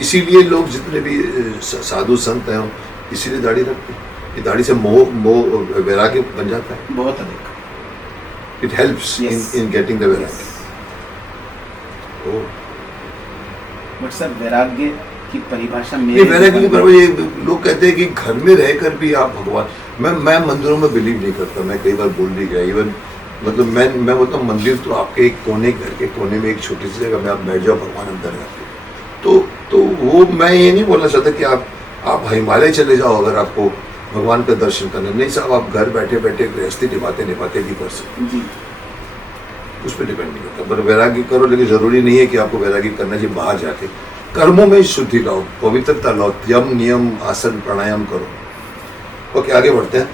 इसीलिए लोग जितने भी साधु संत हैं इसीलिए दाढ़ी रखते हैं। ये दाढ़ी से मोह वैराग्य बन जाता है, बहुत अधिक। It helps in getting the वैराग्य। बट सर वैराग्य की परिभाषा ये वैराग्य की परिभाषा, ये लोग कहते हैं कि घर में रहकर भी आप भगवान, मैं मंदिरों में बिलीव नहीं करता। मैं कई बार बोल भी गया, इवन मतलब मैं बोलता हूँ मंदिर तो आपके एक कोने, घर के कोने में एक छोटी सी जगह में आप बैठ जाओ, भगवान अंदर है आपके। तो वो मैं ये नहीं बोलना चाहता कि आप हिमालय चले जाओ अगर आपको भगवान का दर्शन करना। नहीं साहब, आप घर बैठे बैठे गृहस्थी निभाते निभाते भी कर सकते जी। उस पर डिपेंड नहीं करता। पर वैरागी करो, लेकिन जरूरी नहीं है कि आपको वैरागी करना चाहिए बाहर जाके। कर्मों में शुद्धि लाओ, पवित्रता लाओ, यम नियम आसन प्राणायाम करो। ओके, आगे बढ़ते हैं।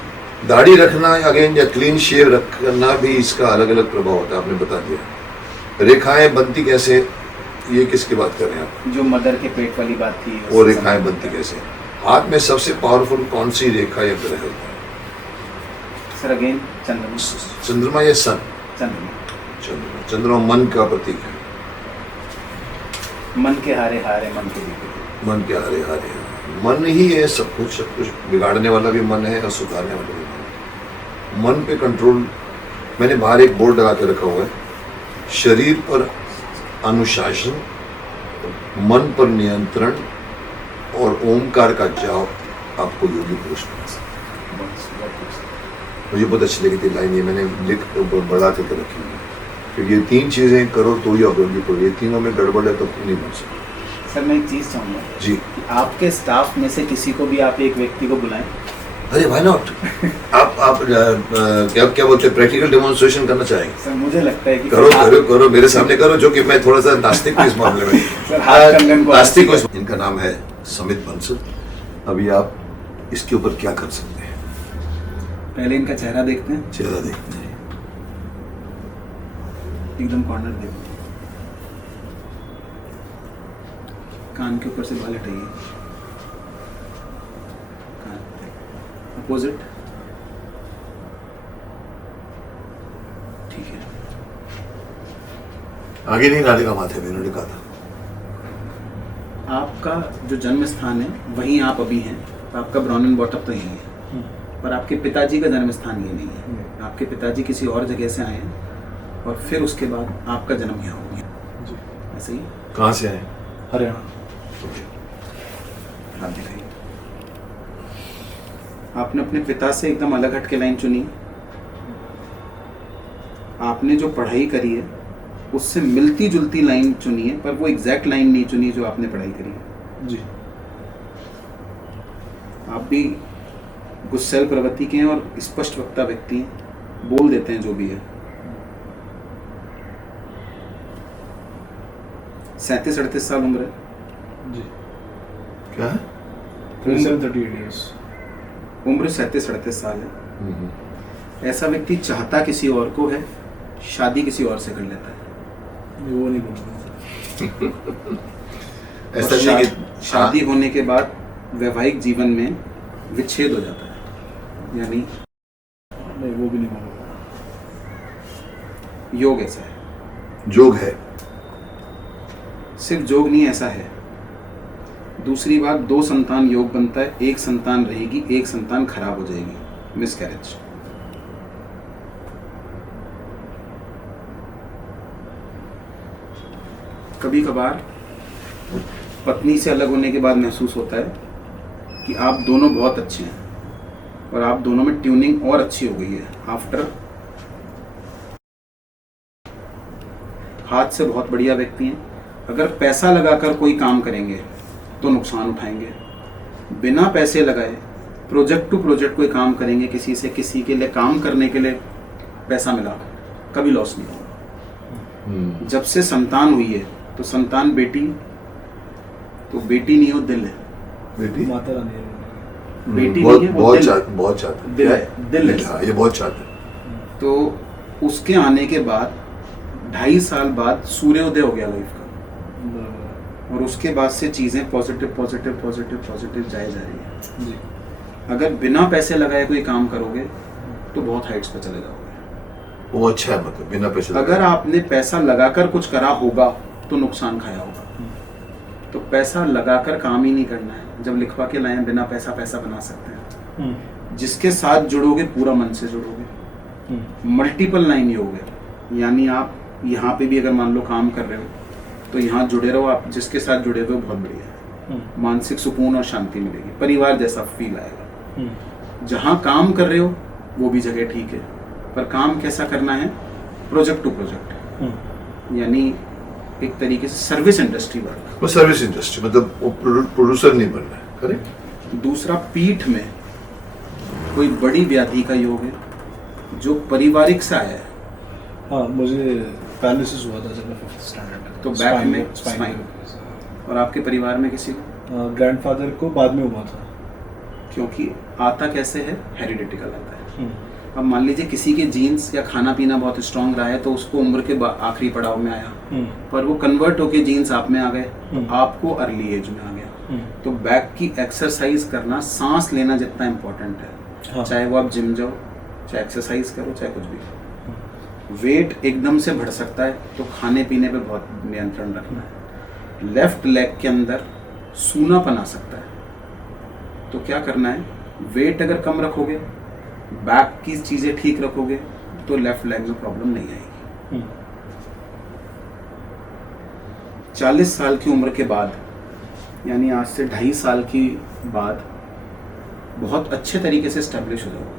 दाढ़ी रखना अगेन या क्लीन शेव रखना भी इसका अलग अलग प्रभाव होता है, आपने बता दिया। रेखाएं बनती कैसे, ये किसकी बात कर रहे हैं आप? जो मदर के पेट वाली बात थी वो रेखाएं बनती कैसे? हाथ में सबसे पावरफुल कौन सी रेखा या ग्रह होता है? सर अगेन चंद्रमा। चंद्रमा या सन? चंद्रमा। चंद्रमा मन का प्रतीक है। मन के हारे हारे मन के जीते। मन के हारे हारे, मन ही है सब कुछ बिगाड़ने वाला भी मन है और सुधारने वाला भी मन है। मन पे कंट्रोल, मैंने बाहर एक बोर्ड लगा के रखा हुआ है, शरीर पर अनुशासन, मन पर नियंत्रण और ओमकार का जाप आपको योगी पुरुष बना सकता है। मुझे बहुत अच्छी लगी थी लाइन, ये मैंने लिख बढ़ा करके रखी हुई है, क्योंकि ये 3 चीजें करो तो ही आप योगी पुरुष। ये तीनों में गड़बड़ है तो नहीं बन सकते। सर मैं एक चीज़ चाहूँगा जी। कि आपके स्टाफ में से किसी को भी आप एक व्यक्ति को बुलाएं। अरे व्हाई नॉट? आप क्या बोलते हैं, प्रैक्टिकल डेमोन्स्ट्रेशन करना चाहेंगे? सर मुझे लगता है कि करो मेरे सामने करो, जो कि मैं थोड़ा सा नास्तिक हूँ इस मामले में। सर हाथ कंगन को नास्तिक हूँ। इनका नाम है समित बंसल। अभी आप इसके ऊपर क्या कर सकते हैं? पहले इनका चेहरा देखते हैं, चेहरा देखते हैं। एकदम कॉर्नर देखते हैं, कान के ऊपर से बाल हटाइए, अपोजिट, ठीक है। आगे नहीं डालेगा माथे में, इन्होंने कहा था। आपका जो जन्म स्थान है वहीं आप अभी हैं, तो आपका ब्राउन एंड बॉटम तो यही है, पर आपके पिताजी का जन्म स्थान ये नहीं है। आपके पिताजी किसी और जगह से आए हैं और फिर उसके बाद आपका जन्म यहाँ हो गया। ऐसे ही। कहाँ से आए? हरियाणा। आप दिखाइए। आपने अपने पिता से एकदम अलग हट के लाइन चुनी। आपने जो पढ़ाई करी है उससे मिलती जुलती लाइन चुनी है, पर वो एग्जैक्ट लाइन नहीं चुनी जो आपने पढ़ाई करी है। जी। आप भी गुस्सैल प्रवृत्ति के हैं और स्पष्ट वक्ता व्यक्ति हैं, बोल देते हैं जो भी है। 37-38 साल उम्र है। जी। क्या है? 37-38 years। उम्र 37-38 साल है। ऐसा व्यक्ति चाहता किसी और को है, शादी किसी और से कर लेता है। वो नहीं बोलूँगा। ऐसा और नहीं कि शादी होने के बाद वैवाहिक जीवन में विच्छेद हो जाता है, यानी नहीं, वो भी नहीं बोलूँगा। योग ऐसा है। जोग है। सिर्फ जोग नहीं, ऐसा है। दूसरी बात, 2 संतान योग बनता है, 1 संतान रहेगी, 1 संतान खराब हो जाएगी, मिसकैरेज। कभी कभार पत्नी से अलग होने के बाद महसूस होता है कि आप दोनों बहुत अच्छे हैं और आप दोनों में ट्यूनिंग और अच्छी हो गई है। आफ्टर हाथ से बहुत बढ़िया व्यक्ति हैं। अगर पैसा लगाकर कोई काम करेंगे तो नुकसान उठाएंगे, बिना पैसे लगाए प्रोजेक्ट टू प्रोजेक्ट कोई काम करेंगे, किसी से किसी के लिए काम करने के लिए पैसा मिला, कभी लॉस नहीं होगा। जब से संतान हुई है तो संतान बेटी, तो बेटी नहीं हो दिल है। बेटी माता रानी है। बेटी बहुत नहीं है, वो बहुत दिल चाहते, बहुत चाहते। दिल है, दिल है। हाँ, ये बहुत चाहते हैं। तो उसके आने के बाद 2.5 साल बाद सूर्योदय हो गया लाइफ का, बराबर। और उसके बाद से चीज़ें पॉजिटिव पॉजिटिव पॉजिटिव पॉजिटिव जाए जा रही है। जी। अगर बिना पैसे लगाए कोई काम करोगे तो बहुत हाइट्स पे चले जाओगे। वो अच्छा है, मतलब बिना पैसे अगर आपने पैसा लगाकर कुछ करा होगा तो नुकसान खाया होगा। तो पैसा लगाकर काम ही नहीं करना है। जब लिखवा के लाए बिना पैसा पैसा बना सकते हैं। जिसके साथ जुड़ोगे पूरा मन से जुड़ोगे। मल्टीपल लाइन योग है, यानी आप यहाँ पे भी अगर मान लो काम कर रहे हो तो यहाँ जुड़े रहो। आप जिसके साथ जुड़े हुए हो बहुत बढ़िया है, मानसिक सुकून और शांति मिलेगी, परिवार जैसा फील आएगा। जहाँ काम कर रहे हो वो भी जगह ठीक है, पर काम कैसा करना है, प्रोजेक्ट टू प्रोजेक्ट, यानी एक तरीके से सर्विस इंडस्ट्री वर्क। वो सर्विस इंडस्ट्री, मतलब वो प्रोड्यूसर नहीं बनना है, करेक्ट। दूसरा, पीठ में कोई बड़ी व्याधि का योग है जो पारिवारिक से आया है, हाँ, मुझे पैरालिसिस हुआ था जब मैं 5th स्टैंडर्ड में था। तो बैक में स्पाइन स्पाइन। और आपके परिवार में किसी को? ग्रैंडफादर को बाद में हुआ था। क्योंकि आता कैसे है, हेरिडिटिकल आता है। अब मान लीजिए किसी के जीन्स या खाना पीना बहुत स्ट्रांग रहा है तो उसको उम्र के आखिरी पड़ाव में आया, पर वो कन्वर्ट होके जीन्स आप में आ गए तो आपको अर्ली एज में आ गया। तो बैक की एक्सरसाइज करना, सांस लेना जितना इम्पोर्टेंट है, हाँ। चाहे वो आप जिम जाओ, चाहे एक्सरसाइज करो, चाहे कुछ भी करो। वेट एकदम से बढ़ सकता है तो खाने पीने पे बहुत नियंत्रण रखना है। लेफ्ट लेग के अंदर सूनापन आ सकता है तो क्या करना है, वेट अगर कम रखोगे, बैक की चीजें ठीक रखोगे तो लेफ्ट लेग में प्रॉब्लम नहीं आएगी। 40 साल की उम्र के बाद, यानी आज से 2.5 साल की बाद, बहुत अच्छे तरीके से स्टैब्लिश हो जाओगे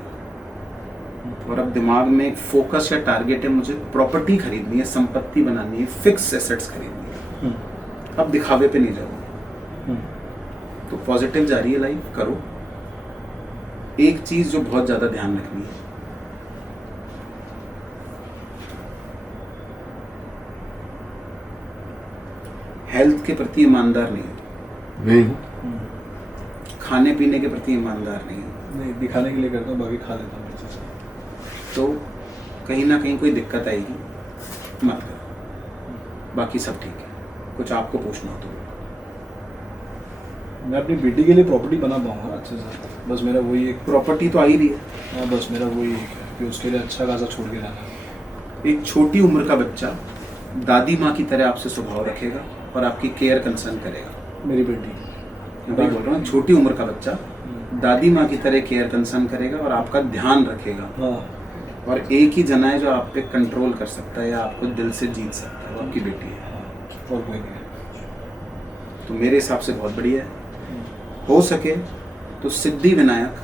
और अब दिमाग में एक फोकस या टारगेट है, मुझे प्रॉपर्टी खरीदनी है, संपत्ति बनानी है, फिक्स एसेट्स खरीदनी है। अब दिखावे पे नहीं जाओगे। तो पॉजिटिव जा रही है लाइफ, करो। एक चीज जो बहुत ज्यादा ध्यान रखनी है, हेल्थ के प्रति ईमानदार नहीं हो, नहीं हूँ। खाने पीने के प्रति ईमानदार नहीं हो, नहीं, दिखाने के लिए करता हूँ, बाकी खा लेता हूँ अच्छे से। तो कहीं ना कहीं कोई दिक्कत आएगी, मत करो। बाकी सब ठीक है। कुछ आपको पूछना हो तो? मैं अपनी बेटी के लिए प्रॉपर्टी बना पाऊंगा अच्छे से, बस मेरा वही एक, प्रॉपर्टी तो आ ही रही है। हाँ, बस मेरा वही एक है कि उसके लिए अच्छा खासा छोड़ के जाना है। एक छोटी उम्र का बच्चा दादी माँ की तरह आपसे स्वभाव रखेगा और आपकी केयर कंसर्न करेगा। मेरी बेटी, मैं वही बोल रहा हूँ, छोटी उम्र का बच्चा दादी माँ की तरह केयर कंसर्न करेगा और आपका ध्यान रखेगा। हाँ, और एक ही जना है जो आप पे कंट्रोल कर सकता है या आपको दिल से जीत सकता है, वो आपकी बेटी है। और कोई नहीं है। तो मेरे हिसाब से बहुत बढ़िया है। हो सके तो सिद्धि विनायक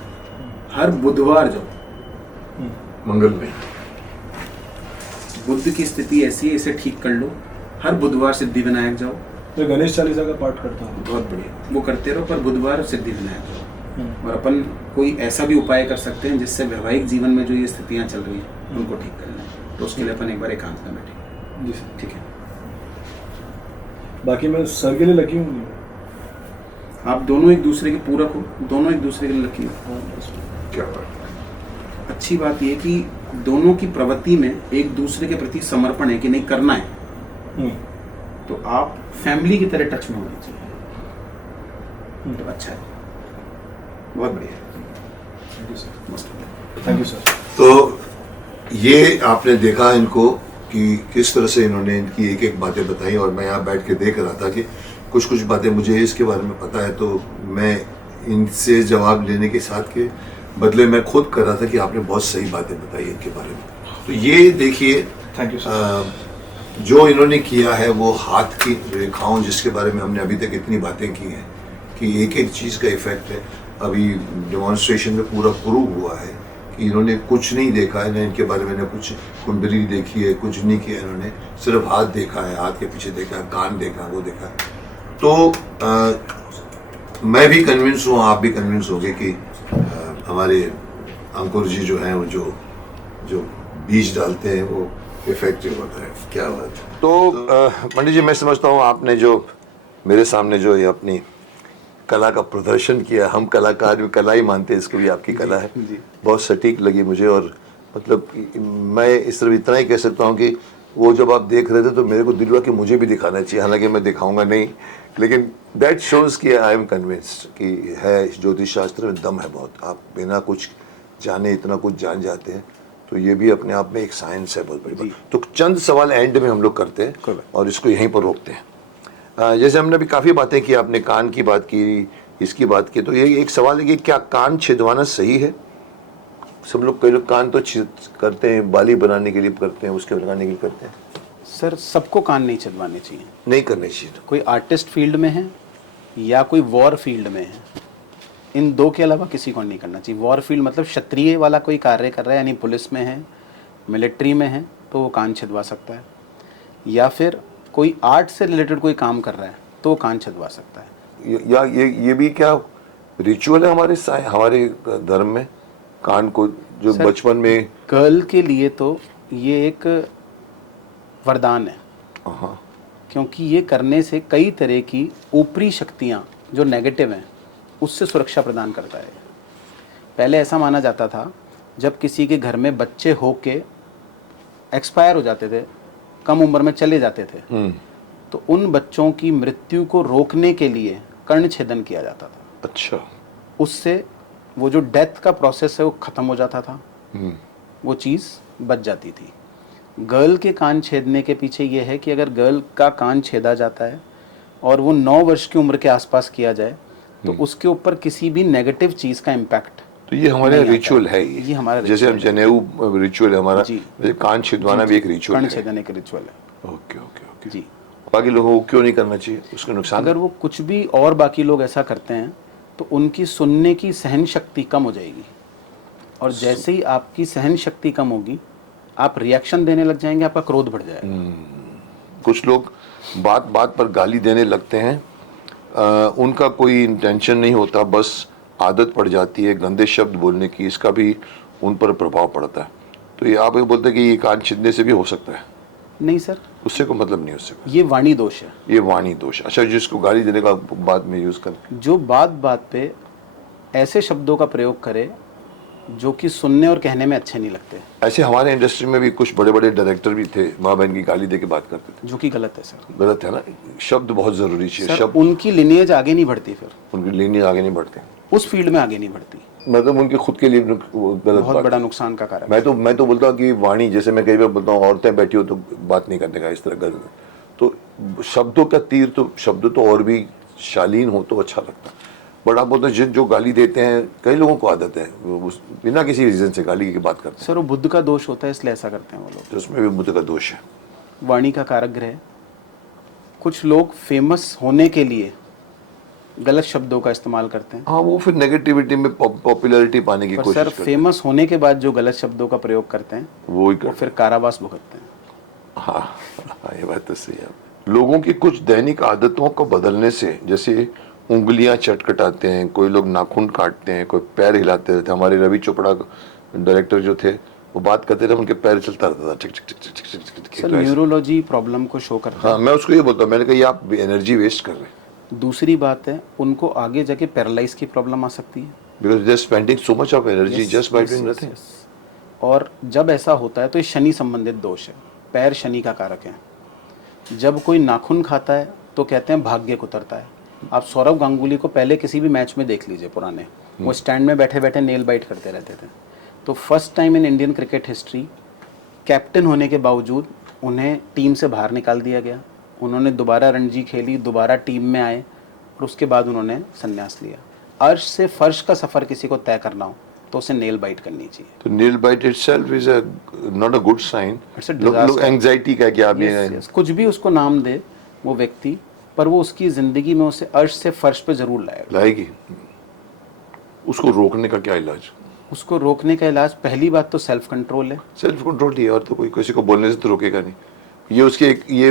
हर बुधवार जाओ। मंगल में बुद्ध की स्थिति ऐसी है, इसे ठीक कर लो। हर बुधवार सिद्धि विनायक जाओ। मैं गणेश चालीसा का पाठ करता हूँ। बहुत बढ़िया, वो करते रहो, पर बुधवार सिद्धि विनायक जाओ। और अपन कोई ऐसा भी उपाय कर सकते हैं जिससे वैवाहिक जीवन में जो ये स्थितियाँ चल रही हैं उनको ठीक कर लें। तो उसके लिए अपन एक बार एकांत में बैठे। जी सर। ठीक है। बाकी मैं सर के लिए लकी हूँ नहीं। आप दोनों एक दूसरे के पूरक हो, दोनों एक दूसरे के लिए लकी हो। हाँ, बस। क्या बात। अच्छी बात ये कि दोनों की प्रवृत्ति में एक दूसरे के प्रति समर्पण है कि नहीं करना है, तो आप फैमिली की तरह टच में होनी चाहिए। तो अच्छा है, बहुत बढ़िया। Thank you sir. मस्त। Thank you sir. तो ये आपने देखा इनको कि किस तरह से इन्होंने इनकी एक एक बातें बताई, और मैं यहाँ बैठ के देख रहा था कि कुछ कुछ बातें मुझे इसके बारे में पता है, तो मैं इनसे जवाब लेने के साथ के बदले मैं खुद कर रहा था कि आपने बहुत सही बातें बताई इनके बारे में। तो ये देखिए, थैंक यू सर। जो इन्होंने किया है वो हाथ की रेखाओं, जिसके बारे में हमने अभी तक इतनी बातें की हैं कि एक एक चीज़ का इफेक्ट है। अभी डेमोन्स्ट्रेशन में पूरा प्रूव हुआ है कि इन्होंने कुछ नहीं देखा है, ना इनके बारे में ना कुछ कुंडली देखी है, कुछ नहीं किया इन्होंने, सिर्फ हाथ देखा है, हाथ के पीछे देखा है, कान देखा, वो देखा है। तो मैं भी कन्विंस हूँ, आप भी कन्विंस होंगे कि हमारे अंकुर जी जो हैं वो जो बीज डालते हैं वो इफेक्टिव होता है। क्या बात है। तो पंडित जी, मैं समझता हूँ आपने जो मेरे सामने जो ये अपनी कला का प्रदर्शन किया, हम कलाकार भी कला ही मानते हैं, इसको भी आपकी कला है, बहुत सटीक लगी मुझे। और मतलब मैं इस तरफ इतना ही कह सकता हूँ कि वो जब आप देख रहे थे तो मेरे को दिल हुआ कि मुझे भी दिखाना चाहिए, हालांकि मैं दिखाऊंगा नहीं, लेकिन दैट शोज़ कि आई एम कन्विंस्ड कि है ज्योतिष शास्त्र में दम है बहुत। आप बिना कुछ जाने इतना कुछ जान जाते हैं, तो ये भी अपने आप में एक साइंस है बहुत बड़ी बात। तो चंद सवाल एंड में हम लोग करते हैं और इसको यहीं पर रोकते हैं। जैसे हमने अभी काफ़ी बातें की, आपने कान की बात की, इसकी बात की, तो ये एक सवाल है कि क्या कान छिदवाना सही है? सब लोग, कई लोग कान तो करते हैं, बाली बनाने के लिए करते हैं, उसके लगाने के लिए करते हैं। सर, सबको कान नहीं छिदवाने चाहिए। नहीं करने चाहिए। कोई आर्टिस्ट फील्ड में है या कोई वॉर फील्ड में है, इन दो के अलावा किसी को नहीं करना चाहिए। वॉर फील्ड मतलब क्षत्रिय वाला कोई कार्य कर रहा है, यानी पुलिस में है मिलिट्री में है तो वो कान छिदवा सकता है, या फिर कोई आर्ट से रिलेटेड कोई काम कर रहा है तो वो कान छिदवा सकता है। या ये भी क्या रिचुअल है हमारे धर्म में, कान को जो सर, बचपन में? गर्ल के लिए तो ये एक वरदान है, हाँ, क्योंकि ये करने से कई तरह की ऊपरी शक्तियाँ जो नेगेटिव हैं उससे सुरक्षा प्रदान करता है। पहले ऐसा माना जाता था जब किसी के घर में बच्चे होके एक्सपायर हो जाते थे, कम उम्र में चले जाते थे, तो उन बच्चों की मृत्यु को रोकने के लिए कर्ण छेदन किया जाता था। अच्छा। उससे वो जो डेथ का प्रोसेस है वो ख़त्म हो जाता था, वो चीज़ बच जाती थी। गर्ल के कान छेदने के पीछे ये है कि अगर गर्ल का कान छेदा जाता है और वो 9 वर्ष की उम्र के आसपास किया जाए तो उसके ऊपर किसी भी नेगेटिव चीज़ का इम्पैक्ट। तो ये हमारे रिचुअल है, ये हमारा जैसे हम जनेऊ रिचुअल है हमारा, जी। जैसे कान छिदवाना भी एक रिचुअल कान है। छेदन एक रिचुअल है। Okay okay okay. जी, बाकी लोगों को क्यों नहीं करना चाहिए, उसका नुकसान? अगर वो कुछ भी और बाकी लोग ऐसा करते हैं तो उनकी सुनने की सहन शक्ति कम हो जाएगी, और जैसे ही आपकी सहन शक्ति कम होगी आप रिएक्शन देने लग जाएंगे, आपका क्रोध बढ़ जाएगा। कुछ लोग बात बात पर गाली देने लगते हैं, उनका कोई इंटेंशन नहीं होता, बस आदत पड़ जाती है गंदे शब्द बोलने की, इसका भी उन पर प्रभाव पड़ता है। तो ये आप ये बोलते हैं कि ये कान छिदने से भी हो सकता है? नहीं सर, उससे कोई मतलब नहीं, उससे ये वाणी दोष है। ये वाणी दोष। अच्छा, जिसको गाली देने का बाद में यूज कर, जो बात बात पे ऐसे शब्दों का प्रयोग करे जो कि सुनने और कहने में अच्छे नहीं लगते, ऐसे हमारे इंडस्ट्री में भी कुछ बड़े बड़े डायरेक्टर भी थे, माँ बहन की गाली दे के बात करते थे, जो कि गलत है सर। गलत है ना? शब्द बहुत जरूरी चाहिए, सर शब्द। उनकी लिनिएज आगे नहीं बढ़ती, फिर उनकी लीनियज आगे नहीं बढ़ते, उस फील्ड में आगे नहीं बढ़ती, मतलब उनके खुद के लिए वो गलत बहुत बात बड़ा है। नुकसान का कारण। मैं तो बोलता हूँ कि वाणी, जैसे मैं कई बार बोलता हूँ औरतें बैठी हो तो बात नहीं करने का, इस तरह का। तो शब्दों का तीर, तो शब्द तो और भी शालीन हो तो अच्छा लगता है। बट आप बोलते हैं जो गाली देते हैं, कई लोगों को आदत है वो बिना किसी रीजन से गाली की बात करते हैं, सर वो बुद्ध का दोष होता है, इसलिए ऐसा करते हैं वो लोग। तो उसमें भी बुद्ध का दोष है। वाणी का कारक ग्रह। कुछ लोग फेमस होने के लिए गलत शब्दों का इस्तेमाल करते हैं, हाँ, वो फिर नेगेटिविटी में पॉपुलैरिटी पाने की पर कोशिश सर करते हैं। फेमस होने के बाद जो गलत शब्दों का प्रयोग करते हैं वो ही वो करते फिर कारावास भुगतते हैं। हाँ हाँ, ये बात तो सही है। लोगों की कुछ दैनिक आदतों को बदलने से, जैसे उंगलियां चटकटाते हैं, कोई लोग नाखून काटते हैं, कोई पैर हिलाते रहते हैं। हमारे रवि चोपड़ा डायरेक्टर जो थे, वो बात करते थे, उनके पैर चलता रहता था, टिक टिक टिक टिक टिक टिक टिक टिक। सर न्यूरोलॉजी प्रॉब्लम को शो करता हाँ, मैं उसको ये बोलता हूँ, मैंने कहा ये आप एनर्जी वेस्ट कर रहे हैं, है। दूसरी बात है, उनको आगे जाके पैरालाइज की प्रॉब्लम आ सकती है। Because they are spending so much of energy Yes, just by yes, doing yes, nothing. yes. और जब ऐसा होता है तो ये शनि संबंधित दोष है। पैर शनि का कारक है। जब कोई नाखून खाता है तो कहते हैं भाग्य उतरता है। आप सौरव गांगुली को पहले किसी भी मैच में देख लीजिए पुराने, वो स्टैंड में बैठे बैठे नेल बाइट करते रहते थे। तो first time in Indian cricket history captain होने के बावजूद उन्हें टीम से बाहर निकाल दिया गया। उन्होंने दोबारा रणजी खेली, दोबारा टीम में आए और उसके बाद उन्होंने संन्यास लिया। अर्श से फर्श का सफ़र किसी को तय करना हो तो उसे नेल बाइट करनी चाहिए। तो nail bite itself is not a good sign. It's a लोग disaster. एंजाइटी का क्या भी Yes, yes. कुछ भी उसको नाम दे वो व्यक्ति, पर वो उसकी जिंदगी में उसे अर्श से फर्श पे जरूर लाएगा। लाएगी। उसको रोकने का क्या इलाज? उसको रोकने का इलाज, पहली बात तो सेल्फ कंट्रोल है। सेल्फ कंट्रोल ही है, और तो कोई किसी को बोलने से तो रोकेगा नहीं। ये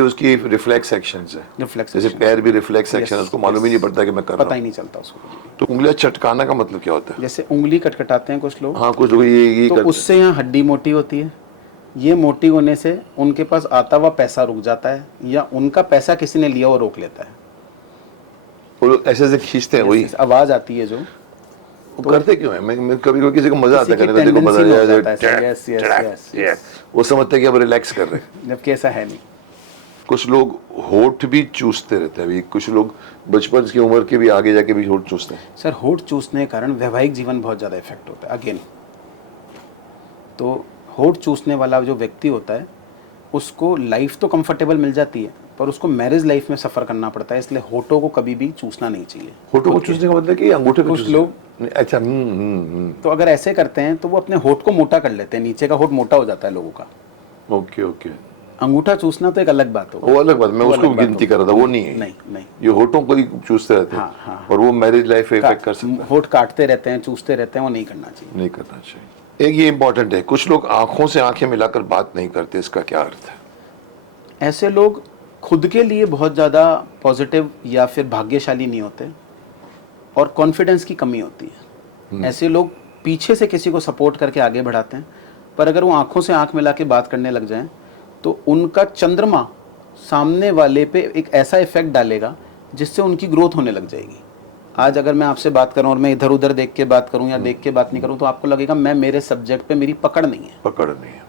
उसकी रिफ्लेक्स एक्शंस है। रिफ्लेक्स जैसे पैर भी रिफ्लेक्स एक्शन है, Yes, उसको मालूम ही नहीं पड़ता कि मैं कर पता रहा ही हूँ। नहीं चलता उसको। तो उंगलियां चटकाना का मतलब क्या होता है? जैसे उंगली कटकटाते हैं कुछ लोग, हाँ, कुछ लोग ये तो करते उससे यहाँ हड्डी मोटी होती है। ये मोटी होने से उनके पास आता हुआ पैसा रुक जाता है, या उनका पैसा किसी ने लिया और रोक लेता है। वो लोग ऐसे ऐसे खींचते हैं, वही आवाज आती है जो, वो करते क्यों है? मैं कभी कोई किसी को मजा आता है किसी की करने का, देखो मजा tendency में हो आया जाता है sir. Yes, yes, yes, yes. वो समझते हैं कि अब रिलैक्स कर रहे हैं। जबकि ऐसा है नहीं। कुछ लोग होठ भी चूसते रहते हैं। अभी कुछ लोग बचपन की उम्र के भी आगे जाके भी होठ चूसते हैं। सर होठ चूसने के कारण वैवाहिक जीवन बहुत ज़्यादा इफेक्ट होता है अगेन। तो होठ चूसने वाला जो व्यक्ति होता है उसको लाइफ तो कंफर्टेबल मिल जाती है, पर उसको मैरिज लाइफ में सफ़र करना पड़ता है। इसलिए होठों को कभी भी चूसना नहीं चाहिए। होठों को चूसने का मतलब कि अंगूठे को कुछ चूसना? लोग अच्छा, तो अगर ऐसे करते हैं तो वो अपने होठ को मोटा कर लेते हैं, नीचे का होठ मोटा हो जाता है लोगों का। ओके ओके, अंगूठा चूसना तो एक अलग बात होगी। वो अलग बात, मैं वो उसको अलग बात गिनती होगी। कर रहा था, वो नहीं है। नहीं नहीं, ये होठों को ही चूसते रहते हैं। हाँ, हाँ। और वो मैरिज लाइफ पे इफेक्ट कर सकता है। होठ काटते रहते हैं, चूसते रहते हैं, वो नहीं करना चाहिए। नहीं करना चाहिए। एक ये इम्पोर्टेंट है, कुछ लोग आंखों से आंखें मिलाकर बात नहीं करते, इसका क्या अर्थ है? ऐसे लोग खुद के लिए बहुत ज़्यादा पॉजिटिव या फिर भाग्यशाली नहीं होते और कॉन्फिडेंस की कमी होती है। ऐसे लोग पीछे से किसी को सपोर्ट करके आगे बढ़ाते हैं, पर अगर वो आंखों से आंख मिला के बात करने लग जाएं तो उनका चंद्रमा सामने वाले पे एक ऐसा इफेक्ट डालेगा जिससे उनकी ग्रोथ होने लग जाएगी। आज अगर मैं आपसे बात करूं और मैं इधर उधर देख के बात करूं या देख के बात नहीं करूं तो आपको लगेगा मैं मेरे सब्जेक्ट पे मेरी पकड़ नहीं है, पकड़ नहीं है,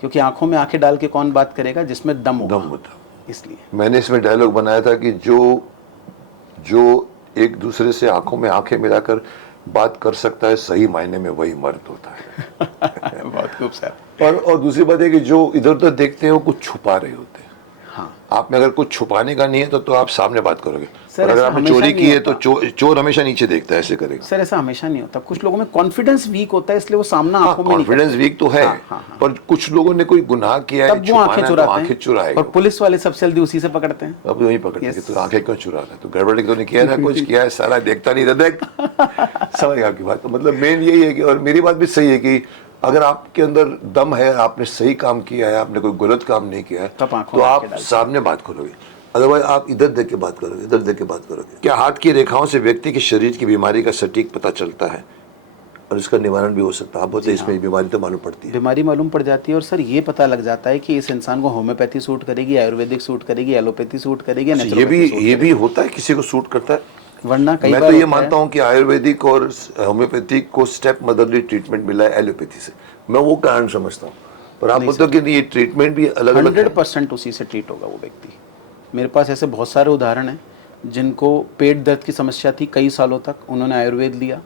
क्योंकि आंखों में आंखें डाल के कौन बात करेगा जिसमें दम होगा। दम होता। इसलिए मैंने इसमें डायलॉग बनाया था कि जो एक दूसरे से आंखों में आंखें मिलाकर बात कर सकता है, सही मायने में वही मर्द होता है। बहुत खूब सर। और दूसरी बात है कि जो इधर उधर देखते हैं वो कुछ छुपा रहे होते हैं। हाँ आप में अगर कुछ छुपाने का नहीं है तो आप सामने बात करोगे, सर, और अगर ऐसा आपने हमेशा चोरी नहीं की है तो होता। चोर हमेशा नीचे देखता है, ऐसे करेगा। सर ऐसा हमेशा नहीं होता, कुछ लोगों में कॉन्फिडेंस वीक होता है इसलिए वो सामना आंखों में नहीं कॉन्फिडेंस वीक तो है, हाँ। पर कुछ लोगों ने कोई गुनाह किया है, तब वो आंखें छुपाना है, तो चुराते आंखें हैं चुराएगा। और पुलिस वाले सबसे जल्दी उसी से पकड़ते हैं। अब वही पकड़ेंगे, Yes. तो आंखें क्यों चुरा रहा है, तो गड़बड़ तो नहीं किया ना, कुछ किया है, सारा देखता नहीं था, देख। समझ गया आपकी बात। तो मतलब मेन यही है कि, और मेरी बात भी सही है कि अगर आपके अंदर दम है, आपने सही काम किया है, आपने कोई गलत काम नहीं किया है, तब आंखों तो में आप आंखें डालते सामने बात करोगे। अदरवाइज आप इधर देख के बात करोगे, इधर देख के बात करोगे। क्या हाथ की रेखाओं से व्यक्ति के शरीर की बीमारी का सटीक पता चलता है और इसका निवारण भी हो सकता है? आप बोलते हैं इसमें बीमारी तो मालूम पड़ती है, बीमारी मालूम पड़ जाती है और सर ये पता लग जाता है कि इस इंसान को होम्योपैथी सूट करेगी, आयुर्वेदिक सूट करेगी, एलोपैथी सूट करेगी या ये भी होता है, किसी को सूट करता है। वरना कई मैं बार तो ये होता है- मानता हूँ कि आयुर्वेदिक और होम्योपैथिक को स्टेप मदरली ट्रीटमेंट मिला है एलोपैथी से, मैं वो कारण समझता हूँ। पर आप बोलते हो कि ये ट्रीटमेंट भी अलग अलग है। 100% उसी से ट्रीट होगा वो व्यक्ति। मेरे पास ऐसे बहुत सारे उदाहरण हैं जिनको पेट दर्द की समस्या थी कई सालों तक, उन्होंने आयुर्वेद लिया,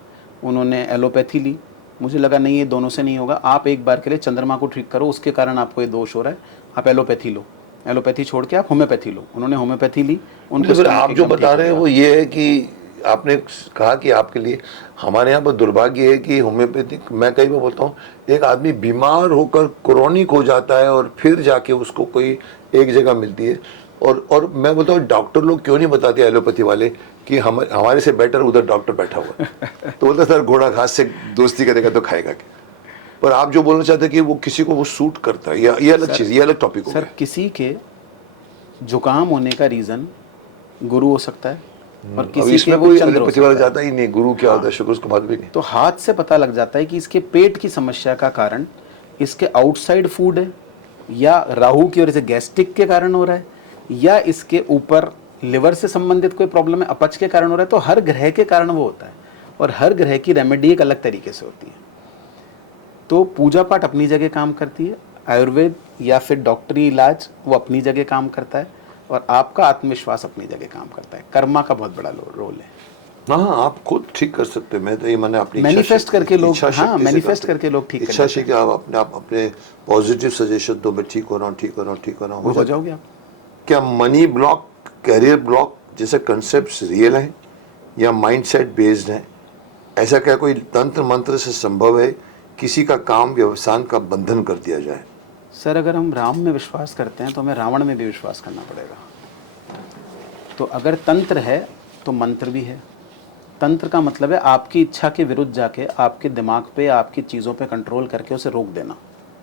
उन्होंने एलोपैथी ली, मुझे लगा नहीं ये दोनों से नहीं होगा, आप एक बार के लिए चंद्रमा को ठीक करो, उसके कारण आपको ये दोष हो रहा है, आप एलोपैथी लो, एलोपैथी छोड़ के आप होम्योपैथी लो। उन्होंने होम्योपैथी ली, उनको फिर आप जो बता रहे हैं वो ये है कि आपने कहा कि आपके लिए, हमारे यहाँ पर दुर्भाग्य है कि होम्योपैथिक, मैं कई बार बोलता हूँ, एक आदमी बीमार होकर क्रोनिक हो जाता है और फिर जाके उसको कोई एक जगह मिलती है। और मैं बोलता हूँ डॉक्टर लोग क्यों नहीं बताते एलोपैथी वाले कि हमारे से बेटर उधर डॉक्टर बैठा हुआ है। तो बोलता सर घोड़ा घास से दोस्ती करेगा तो खाएगा क्या। पर आप जो बोलना चाहते हैं कि वो किसी को वो सूट करता है, ये अलग चीज़, ये अलग टॉपिक हो सर गया। किसी के जुकाम होने का रीज़न गुरु हो सकता है और अब किसी इसमें के कोई चंद्र हो एलोपैथी वाला सकता है। जाता ही नहीं, गुरु क्या होता है शुक्र उसको मालूम भी नहीं। तो हाथ से पता लग जाता है कि इसके पेट की समस्या का कारण इसके आउटसाइड फूड है, या राहु की वजह से गैस्ट्रिक के कारण हो रहा है, या इसके ऊपर लिवर से संबंधित कोई प्रॉब्लम है, अपच के कारण हो रहा है। तो हर ग्रह के कारण वो होता है और हर ग्रह की रेमेडी एक अलग तरीके से होती है। तो पूजा पाठ अपनी जगह काम करती है, आयुर्वेद या फिर डॉक्टरी इलाज वो अपनी जगह काम करता है, और आपका आत्मविश्वास अपनी जगह काम करता है। कर्मा का बहुत बड़ा रोल है। हाँ, आप खुद ठीक कर सकते हैं। मैं तो ये मैंने अपनी मैनिफेस्ट करके लोग, इच्छा हाँ, शक्ति से मैनिफेस्ट करते हैं। करके लोग ठीक कर इच्छा लेते शक्ति, आप अपने पॉजिटिव सजेशन दो, मैं ठीक हो रहा हूँ, ठीक हो रहा हूँ, ठीक हो रहा हूँ, हो जाओगे आप। क्या मनी ब्लॉक, करियर ब्लॉक जैसे कंसेप्ट रियल हैं या माइंडसेट बेस्ड हैं? ऐसा क्या कोई तंत्र मंत्र से संभव है किसी का काम व्यवसाय का बंधन कर दिया जाए? सर अगर हम राम में विश्वास करते हैं तो हमें रावण में भी विश्वास करना पड़ेगा। तो अगर तंत्र है तो मंत्र भी है। तंत्र का मतलब है आपकी इच्छा के विरुद्ध जाके आपके दिमाग पे, आपकी चीज़ों पे कंट्रोल करके उसे रोक देना,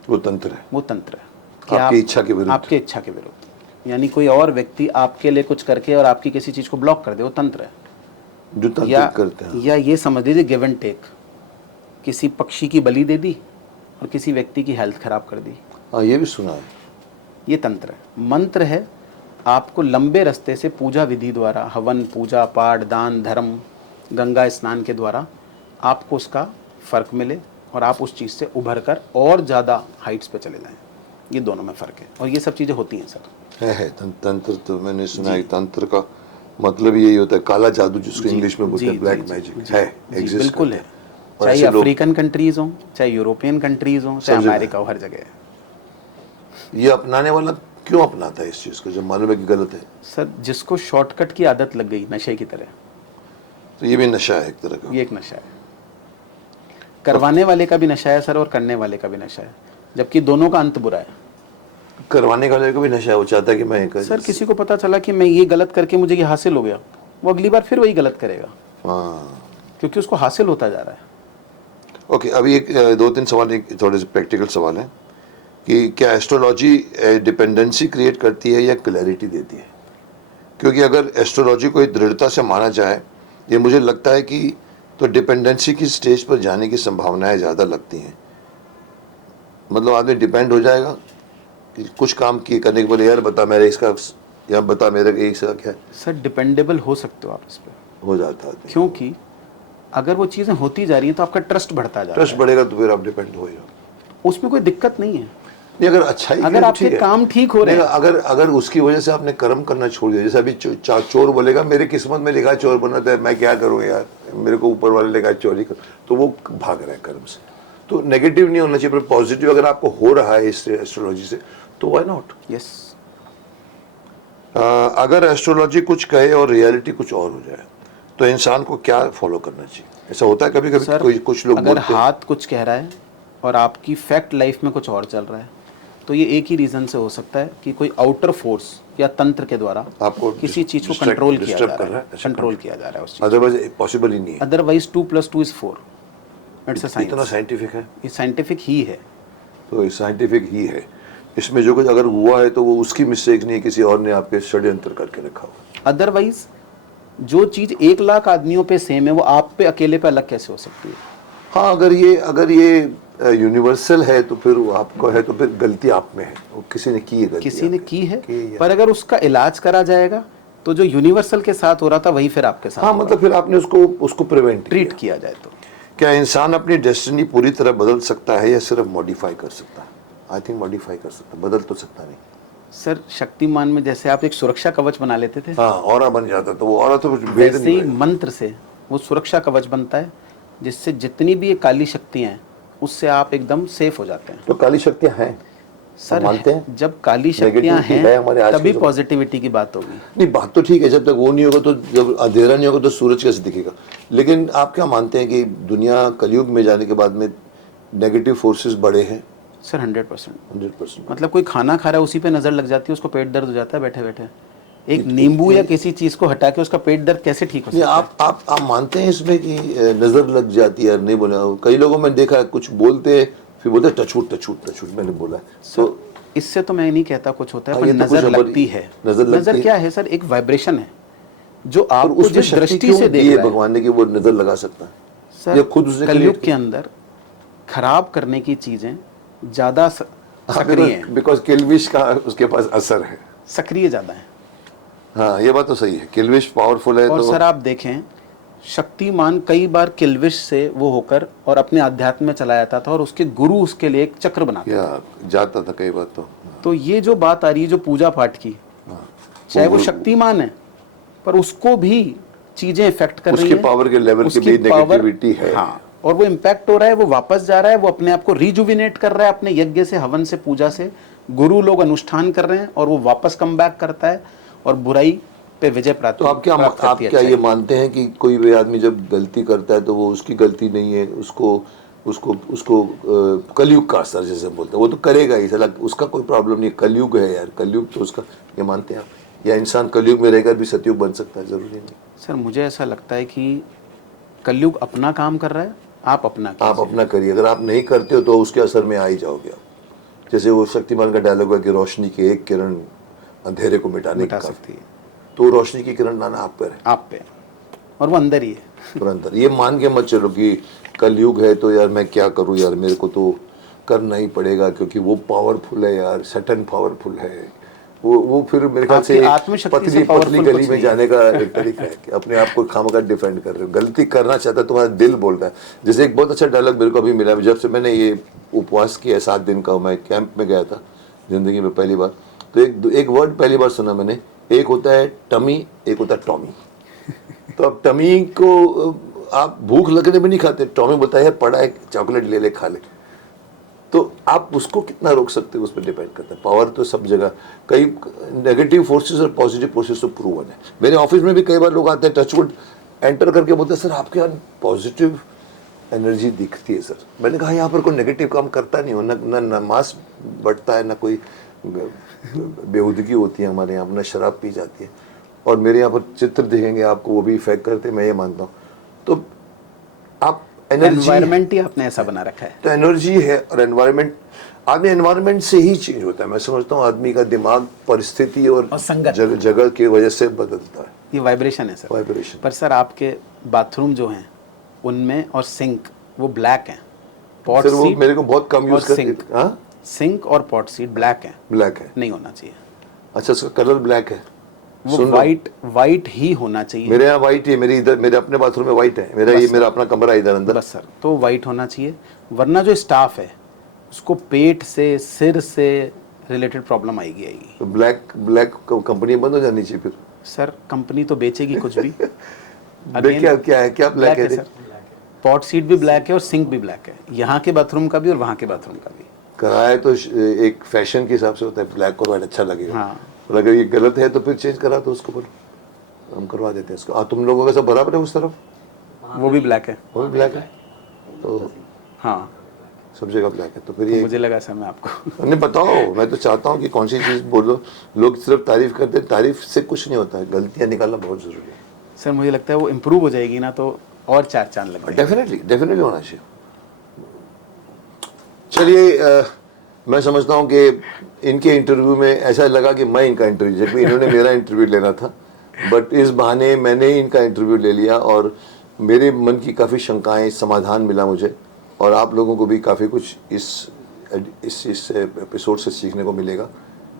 वो तंत्र है। वो तंत्र है। कि आपकी इच्छा के विरुद्ध। आपके इच्छा के विरुद्ध, यानी कोई और व्यक्ति आपके लिए कुछ करके और आपकी किसी चीज़ को ब्लॉक कर दे, वो तंत्र है। जो तंत्र या करते हैं, या ये समझ लीजिए गिव एंड टेक, किसी पक्षी की बलि दे दी और किसी व्यक्ति की हेल्थ खराब कर दी, हाँ ये भी सुना है। ये तंत्र है। मंत्र है आपको लंबे रास्ते से पूजा विधि द्वारा, हवन, पूजा पाठ, दान, धर्म, गंगा स्नान के द्वारा आपको उसका फ़र्क मिले और आप उस चीज़ से उभर कर और ज़्यादा हाइट्स पे चले जाएं। ये दोनों में फ़र्क है और ये सब चीज़ें होती हैं सर। है तंत्र तो मैंने सुना है। तंत्र का मतलब यही होता है काला जादू, जिसको इंग्लिश में बोलते हैं ब्लैक मैजिक, है, एग्जिस्ट बिल्कुल है। और चाहे ऐसे लोग- अफ्रीकन कंट्रीज हों, चाहे यूरोपियन कंट्रीज हों, चाहे सब जगह। अमेरिका हो, हर जगह है। ये अपनाने वाला क्यों अपनाता है इस चीज़ को जब मालूम है कि गलत है? सर जिसको शॉर्टकट की आदत लग गई नशे की तरह, तो ये भी नशा है एक तरह का। ये एक नशा है। करवाने वाले का भी नशा है सर और करने वाले का भी नशा है, जबकि दोनों का अंत बुरा है। करवाने वाले को भी नशा है, वो चाहता है कि मैं कर। सर किसी को पता चला कि मैं ये गलत करके मुझे ये हासिल हो गया, वो अगली बार फिर वही गलत करेगा, हाँ, क्योंकि उसको हासिल होता जा रहा है। ओके, अभी एक 2-3 सवाल, एक थोड़े से प्रैक्टिकल सवाल हैं कि क्या एस्ट्रोलॉजी डिपेंडेंसी क्रिएट करती है या क्लैरिटी देती है? क्योंकि अगर एस्ट्रोलॉजी को एक दृढ़ता से माना जाए, ये मुझे लगता है कि तो डिपेंडेंसी की स्टेज पर जाने की संभावनाएं ज़्यादा लगती हैं। मतलब आदमी डिपेंड हो जाएगा कि कुछ काम किए करने के बोले यार बता मेरे इसका, या बता मेरे इसका क्या है? सर डिपेंडेबल हो सकते हो आप इस पर, हो जाता है। क्योंकि अगर वो चीज़ें होती जा रही हैं तो आपका ट्रस्ट बढ़ता जा रहा ट्रस्ट बढ़ेगा तो फिर आप डिपेंड हो जाओ। है, उसमें कोई दिक्कत नहीं है। नहीं, अगर अच्छा ही अगर आपके काम ठीक हो रहे हैं, अगर अगर उसकी वजह से आपने कर्म करना छोड़ दिया, जैसे अभी चोर बोलेगा मेरे किस्मत में लिखा है चोर बनना, तो मैं क्या करूँ यार, मेरे को ऊपर वाले लिखा है चोरी कर, तो वो भाग रहा है कर्म से। तो नेगेटिव नहीं होना चाहिए, पर पॉजिटिव अगर आपको हो रहा है इस एस्ट्रोलॉजी से तो व्हाई नॉट। यस। अगर एस्ट्रोलॉजी कुछ कहे और रियलिटी कुछ और हो जाए तो इंसान को क्या फॉलो करना चाहिए? ऐसा होता है कभी कभी सर कोई कुछ लोग अगर बोलते हैं हाथ कुछ कह रहा है और आपकी फैक्ट लाइफ में कुछ और चल रहा है, तो ये एक ही रीज़न से हो सकता है कि कोई आउटर फोर्स या तंत्र के द्वारा आपको किसी चीज़ को distract- कंट्रोल किया जा disturb कर रहा है, ऐसा कंट्रोल किया जा रहा है उस चीज़। अदरवाइज पॉसिबल ही नहीं है। अदरवाइज 2+2 is 4, इट्स अ इतना साइंस। साइंटिफिक है, ये साइंटिफिक ही है। तो साइंटिफिक ही है। इसमें जो कुछ अगर हुआ है तो वो उसकी मिस्टेक नहीं है, किसी और ने आपके षड्यंत्र करके रखा हुआ। अदरवाइज जो चीज़ 1 लाख आदमियों पे सेम है वो आप पे अकेले पे अलग कैसे हो सकती है? हाँ, अगर ये यूनिवर्सल है तो फिर वो आपको है, तो फिर गलती आप में है, वो किसी ने की है गलती, किसी ने आपने की है, है। पर अगर उसका इलाज करा जाएगा तो जो यूनिवर्सल के साथ हो रहा था वही फिर आपके साथ हाँ, हो मतलब फिर आपने उसको प्रिवेंट ट्रीट किया जाए तो। क्या इंसान अपनी डेस्टिनी पूरी तरह बदल सकता है या सिर्फ मॉडिफाई कर सकता है? आई थिंक मॉडिफाई कर सकता है, बदल तो सकता नहीं। सर शक्तिमान में जैसे आप एक सुरक्षा कवच बना लेते थे, हाँ, ऑरा बन जाता, तो वो ऑरा तो कुछ भेद वैसे नहीं ही है। मंत्र से वो सुरक्षा कवच बनता है, जिससे जितनी भी ये काली शक्तियाँ हैं उससे आप एकदम सेफ हो जाते हैं। तो काली शक्तियाँ हैं, सर मानते हैं? जब काली शक्तियाँ Negativity है हमारे हैं आज के तभी ज़माने में। पॉजिटिविटी की बात होगी। नहीं, बात तो ठीक है, जब तक वो नहीं होगा तो, जब अंधेरा नहीं होगा तो सूरज कैसे दिखेगा? लेकिन आप क्या मानते हैं कि दुनिया कलयुग में जाने के बाद में नेगेटिव फोर्सेस बढ़े हैं? सर 100%। 100%। मतलब कोई खाना खा रहा है उसी पे नज़र लग जाती है, उसको पेट दर्द हो जाता है बैठे बैठे। एक नींबू या किसी चीज़ को हटा के उसका पेट दर्द कैसे ठीक हो नहीं, सकता है? आप मानते हैं इसमें कि नजर लग जाती है? नहीं बोला, कई लोगों में देखा है, कुछ बोलते फिर बोलते टचवुड मैंने बोला है। सो इससे तो मैं नहीं कहता कुछ होता है, हाँ, पर ये तो नजर कुछ लगती है। नजर लगती नजर है। क्या है सर? एक वाइब्रेशन है जो और आपको उसमें जिस शक्ति दृष्टि क्यों से दी देख है रहा है। भगवान ने कि वो नजर लगा सकता है? सर ये खुद उसने कलयुग create के अंदर खराब करने की चीजें ज्यादा सक्रिय हैं, बिकॉज किलविश का उसके पास असर है। सक्रिय ज्यादा है। हाँ, ये बात तो सही है, किलविश पावरफुल है। और तो सर आप देखें, शक्तिमान कई बार किल्विश से वो होकर और अपने अध्यात्म में चला जाता था और उसके गुरु उसके लिए एक चक्र बनाते या जाता था कई बार तो। तो ये जो बात आ रही है जो पूजा पाठ की, चाहे वो शक्तिमान है पर उसको भी चीजें इफेक्ट कर रही उसके है, पावर के लेवल की उसकी भी power- नेगेटिविटी है। हाँ, और वो इम्पैक्ट हो रहा है, वो वापस जा रहा है, वो अपने आप को रिजुविनेट कर रहा है अपने यज्ञ से, हवन से, पूजा से। गुरु लोग अनुष्ठान कर रहे हैं और वो वापस कम बैक करता है और बुराई पे विजय प्राप्त तो आप क्या ये मानते हैं कि कोई भी आदमी जब गलती करता है तो वो उसकी गलती नहीं है, उसको कलयुग का असर जैसे बोलते हैं, वो तो करेगा ही, साला उसका कोई प्रॉब्लम नहीं है, कलयुग है यार, कलयुग तो उसका, ये मानते हैं आप? या इंसान कलयुग में रहकर भी सतयुग बन सकता है? जरूरी नहीं। सर मुझे ऐसा लगता है कि कलयुग अपना काम कर रहा है, आप अपना आप अपना करिए, अगर आप नहीं करते हो तो उसके असर में आ ही जाओगे आप। जैसे वो शक्तिमान का डायलॉग है कि रोशनी की एक किरण अंधेरे को मिटाने मिटा का, सकती है, तो रोशनी की किरण लाना आप पर है, आप पे, और वो अंदर ही है। तुरंत। ये मान के मत चलो कि कलयुग है तो यार मैं क्या करूं यार, मेरे को तो करना ही पड़ेगा क्योंकि वो पावरफुल है यार, सैटर्न पावरफुल है। वो फिर मेरे ख्याल से आपकी आत्मशक्ति से पतली powerful गली कुछ में नहीं जाने का एक तरीका है कि अपने आप को खामखा डिफेंड कर रहे हो, गलती करना चाहता है, तुम्हारा दिल बोलता है। जैसे एक बहुत अच्छा डायलॉग मेरे को अभी मिला, जब से मैंने ये उपवास किया 7 दिन का, मैं कैंप में गया था जिंदगी में पहली बार, तो एक वर्ड पहली बार सुना मैंने, एक होता है टमी, एक होता है टॉमी। तो अब टमी को आप भूख लगने में नहीं खाते, टॉमी बताया पड़ा है चॉकलेट ले ले खा ले, तो आप उसको कितना रोक सकते हो उस पर डिपेंड करता है। पावर तो सब जगह, कई नेगेटिव फोर्सेस और पॉजिटिव फोर्सेस तो प्रूवन है। मेरे ऑफिस में भी कई बार लोग आते हैं, टचवुड एंटर करके बोलते हैं सर आपके यहाँ पॉजिटिव एनर्जी दिखती है सर। मैंने कहा यहाँ पर कोई नेगेटिव काम करता नहीं हो, ना मांस बढ़ता है, ना कोई बेहूदगी होती है हमारे यहाँ, ना शराब पी जाती है, और मेरे यहाँ पर चित्र दिखेंगे आपको वो भी इफेक्ट करते हैं, मैं ये मानता हूँ। तो आप एनवायरनमेंट ही आपने ऐसा बना रखा है। तो एनर्जी है और एनवायरनमेंट, आदमी एनवायरनमेंट से ही चेंज होता है। मैं समझता हूँ आदमी का दिमाग परिस्थिति और संगत। जगह की वजह से बदलता है। ये वाइब्रेशन है सर। वाइब्रेशन। पर सर आपके बाथरूम जो हैं उनमें और सिंक वो ब्लैक हैं, पॉट सर वो सीट मेरे को बहुत कम और यूज करते सिंक, हैं। हाँ, सिंक और पॉट सीट ब्लैक हैं, ब्लैक है। नहीं होना चाहिए। अच्छा, उसका कलर ब्लैक है। वो सुन लो, वाइट ही होना चाहिए। मेरे यहाँ व्हाइट है, मेरे इधर मेरे अपने बाथरूम में व्हाइट है। मेरा बस ये सर। मेरा अपना कमरा है इधर अंदर। बस सर, तो वाइट होना चाहिए, वरना जो स्टाफ है उसको पेट से सिर से रिलेटेड प्रॉब्लम आएगी। तो ब्लैक कंपनी बंद हो जानी चाहिए फिर। सर कंपनी तो बेचेगी कुछ भी। देख क्या है, क्या ब्लैक है? सर पॉट सीट भी ब्लैक है और सिंक भी ब्लैक है, यहाँ के बाथरूम का भी और वहाँ के बाथरूम का भी। कराया तो एक फैशन के हिसाब से होता है, ब्लैक और व्हाइट अच्छा लगेगा। हाँ। और अगर ये गलत है तो फिर चेंज करा तो उसको बोलो, हम करवा देते हैं इसको। तुम लोगों का सब बराबर है उस तरफ? वो भी ब्लैक है। वो भी ब्लैक है, तो हाँ, सब जगह ब्लैक है। तो फिर तो ये मुझे लगा सर मैं आपको नहीं बताओ, मैं तो चाहता हूँ कि कौन सी चीज़ बोलो। लोग सिर्फ तारीफ करते हैं, तारीफ से कुछ नहीं होता है, गलतियाँ निकालना बहुत ज़रूरी है। सर मुझे लगता है वो इम्प्रूव हो जाएगी ना तो और चार चांद लग जाएंगे। डेफिनेटली होना चाहिए। चलिए, मैं समझता हूँ कि इनके इंटरव्यू में ऐसा लगा कि मैं इनका इंटरव्यू, जबकि इन्होंने मेरा इंटरव्यू लेना था, बट इस बहाने मैंने इनका इंटरव्यू ले लिया और मेरे मन की काफ़ी शंकाएं समाधान मिला मुझे, और आप लोगों को भी काफ़ी कुछ इस एपिसोड से सीखने को मिलेगा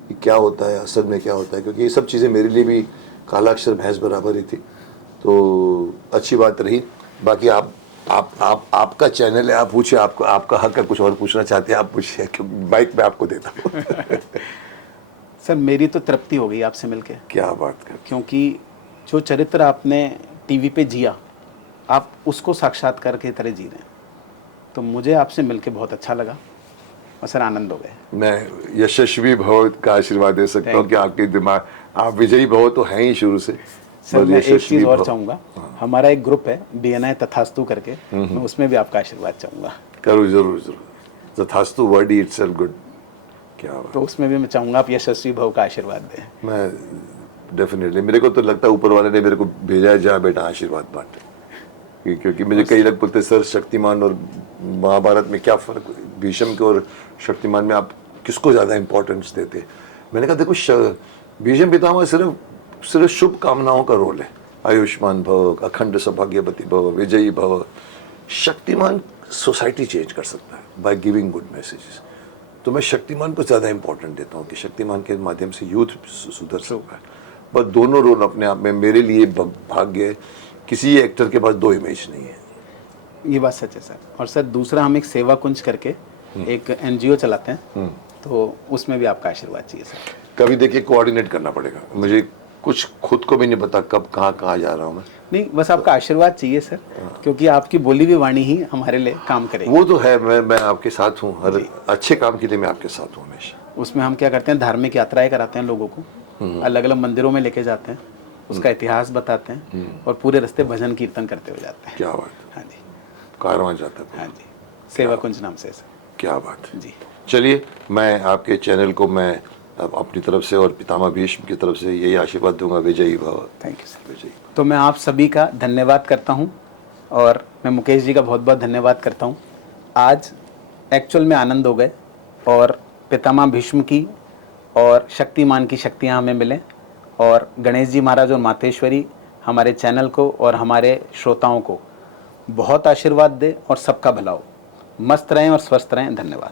कि क्या होता है असल में, क्या होता है, क्योंकि ये सब चीज़ें मेरे लिए भी कालाक्षर भैंस बराबर ही थी। तो अच्छी बात रही। बाकी आपका चैनल है, आप पूछिए, आपका हक है, कुछ और पूछना चाहते हैं आप पूछिए, क्योंकि बाइक में आपको देता हूँ। सर मेरी तो तृप्ति हो गई आपसे मिलके। क्या बात कर, क्योंकि जो चरित्र आपने टीवी पे जिया, आप उसको साक्षात्कार की तरह जी रहे हैं, तो मुझे आपसे मिलके बहुत अच्छा लगा और सर आनंद हो गए। मैं यशस्वी भव का आशीर्वाद दे सकता हूँ कि आपके दिमाग, आप विजयी भव तो हैं ही शुरू से। सर बस मैं एक यशस्वी चीज़ और भव। चाहूँगा, हमारा एक ग्रुप है BNI तथास्तु करके, मैं उसमें भी आपका आशीर्वाद चाहूँगा। करो जरूर। तथास्तु वर्ड ही इटसेल्फ गुड। क्या बात। तो उसमें भी मैं चाहूँगा आप यशस्वी भव का आशीर्वाद दें। मैं डेफिनेटली, मेरे को तो लगता है ऊपर वाले ने मेरे को भेजा है, जा बेटा आशीर्वाद बांटे, क्योंकि मुझे कई लोग बोलते सर शक्तिमान और महाभारत में क्या फर्क, भीष्म के और शक्तिमान में आप किसको ज़्यादा इंपॉर्टेंस देते? मैंने कहा देखो, भीष्म पितामह सिर्फ शुभ कामनाओं का रोल है, आयुष्मान भव, अखंड सौभाग्यवती भव, विजयी भव। शक्तिमान सोसाइटी चेंज कर सकता है बाय गिविंग गुड मैसेजेस। तो मैं शक्तिमान को ज़्यादा इंपॉर्टेंट देता हूँ कि शक्तिमान के माध्यम से यूथ सुधर सकता है। बस दोनों रोल अपने आप में मेरे लिए भाग्य, किसी एक्टर के पास दो इमेज नहीं है। ये बात सच है सर। और सर दूसरा, हम एक सेवा कुंज करके एक NGO चलाते हैं, तो उसमें भी आपका आशीर्वाद चाहिए सर। कभी देखिए कोऑर्डिनेट करना पड़ेगा, मुझे कुछ खुद को भी नहीं पता कब कहाँ जा रहा हूँ मैं। नहीं, बस आपका आशीर्वाद चाहिए सर, क्योंकि आपकी बोली भी वाणी ही हमारे लिए काम करेगी। वो तो है, मैं आपके साथ हूँ, हर अच्छे काम के लिए मैं आपके साथ हूँ हमेशा। उसमें हम क्या करते हैं, धार्मिक यात्राएं कराते हैं लोगों को, अलग अलग मंदिरों में लेके जाते हैं, उसका इतिहास बताते हैं और पूरे रास्ते भजन कीर्तन करते हुए जाते हैं। क्या बात। हाँ जी, कारवां जाता है। हाँ जी, सेवा कुंज नाम से सर। क्या बात है जी। चलिए, मैं आपके चैनल को मैं अपनी तरफ से और पितामह भीष्म की तरफ से यही आशीर्वाद दूंगा, विजयी भव। Thank you sir. विजयी। तो मैं आप सभी का धन्यवाद करता हूं और मैं मुकेश जी का बहुत बहुत धन्यवाद करता हूं। आज एक्चुअल में आनंद हो गए और पितामह भीष्म की और शक्तिमान की शक्तियां हमें मिलें, और गणेश जी महाराज और मातेश्वरी हमारे चैनल को और हमारे श्रोताओं को बहुत आशीर्वाद दे और सबका भला हो। मस्त रहें और स्वस्थ रहें। धन्यवाद।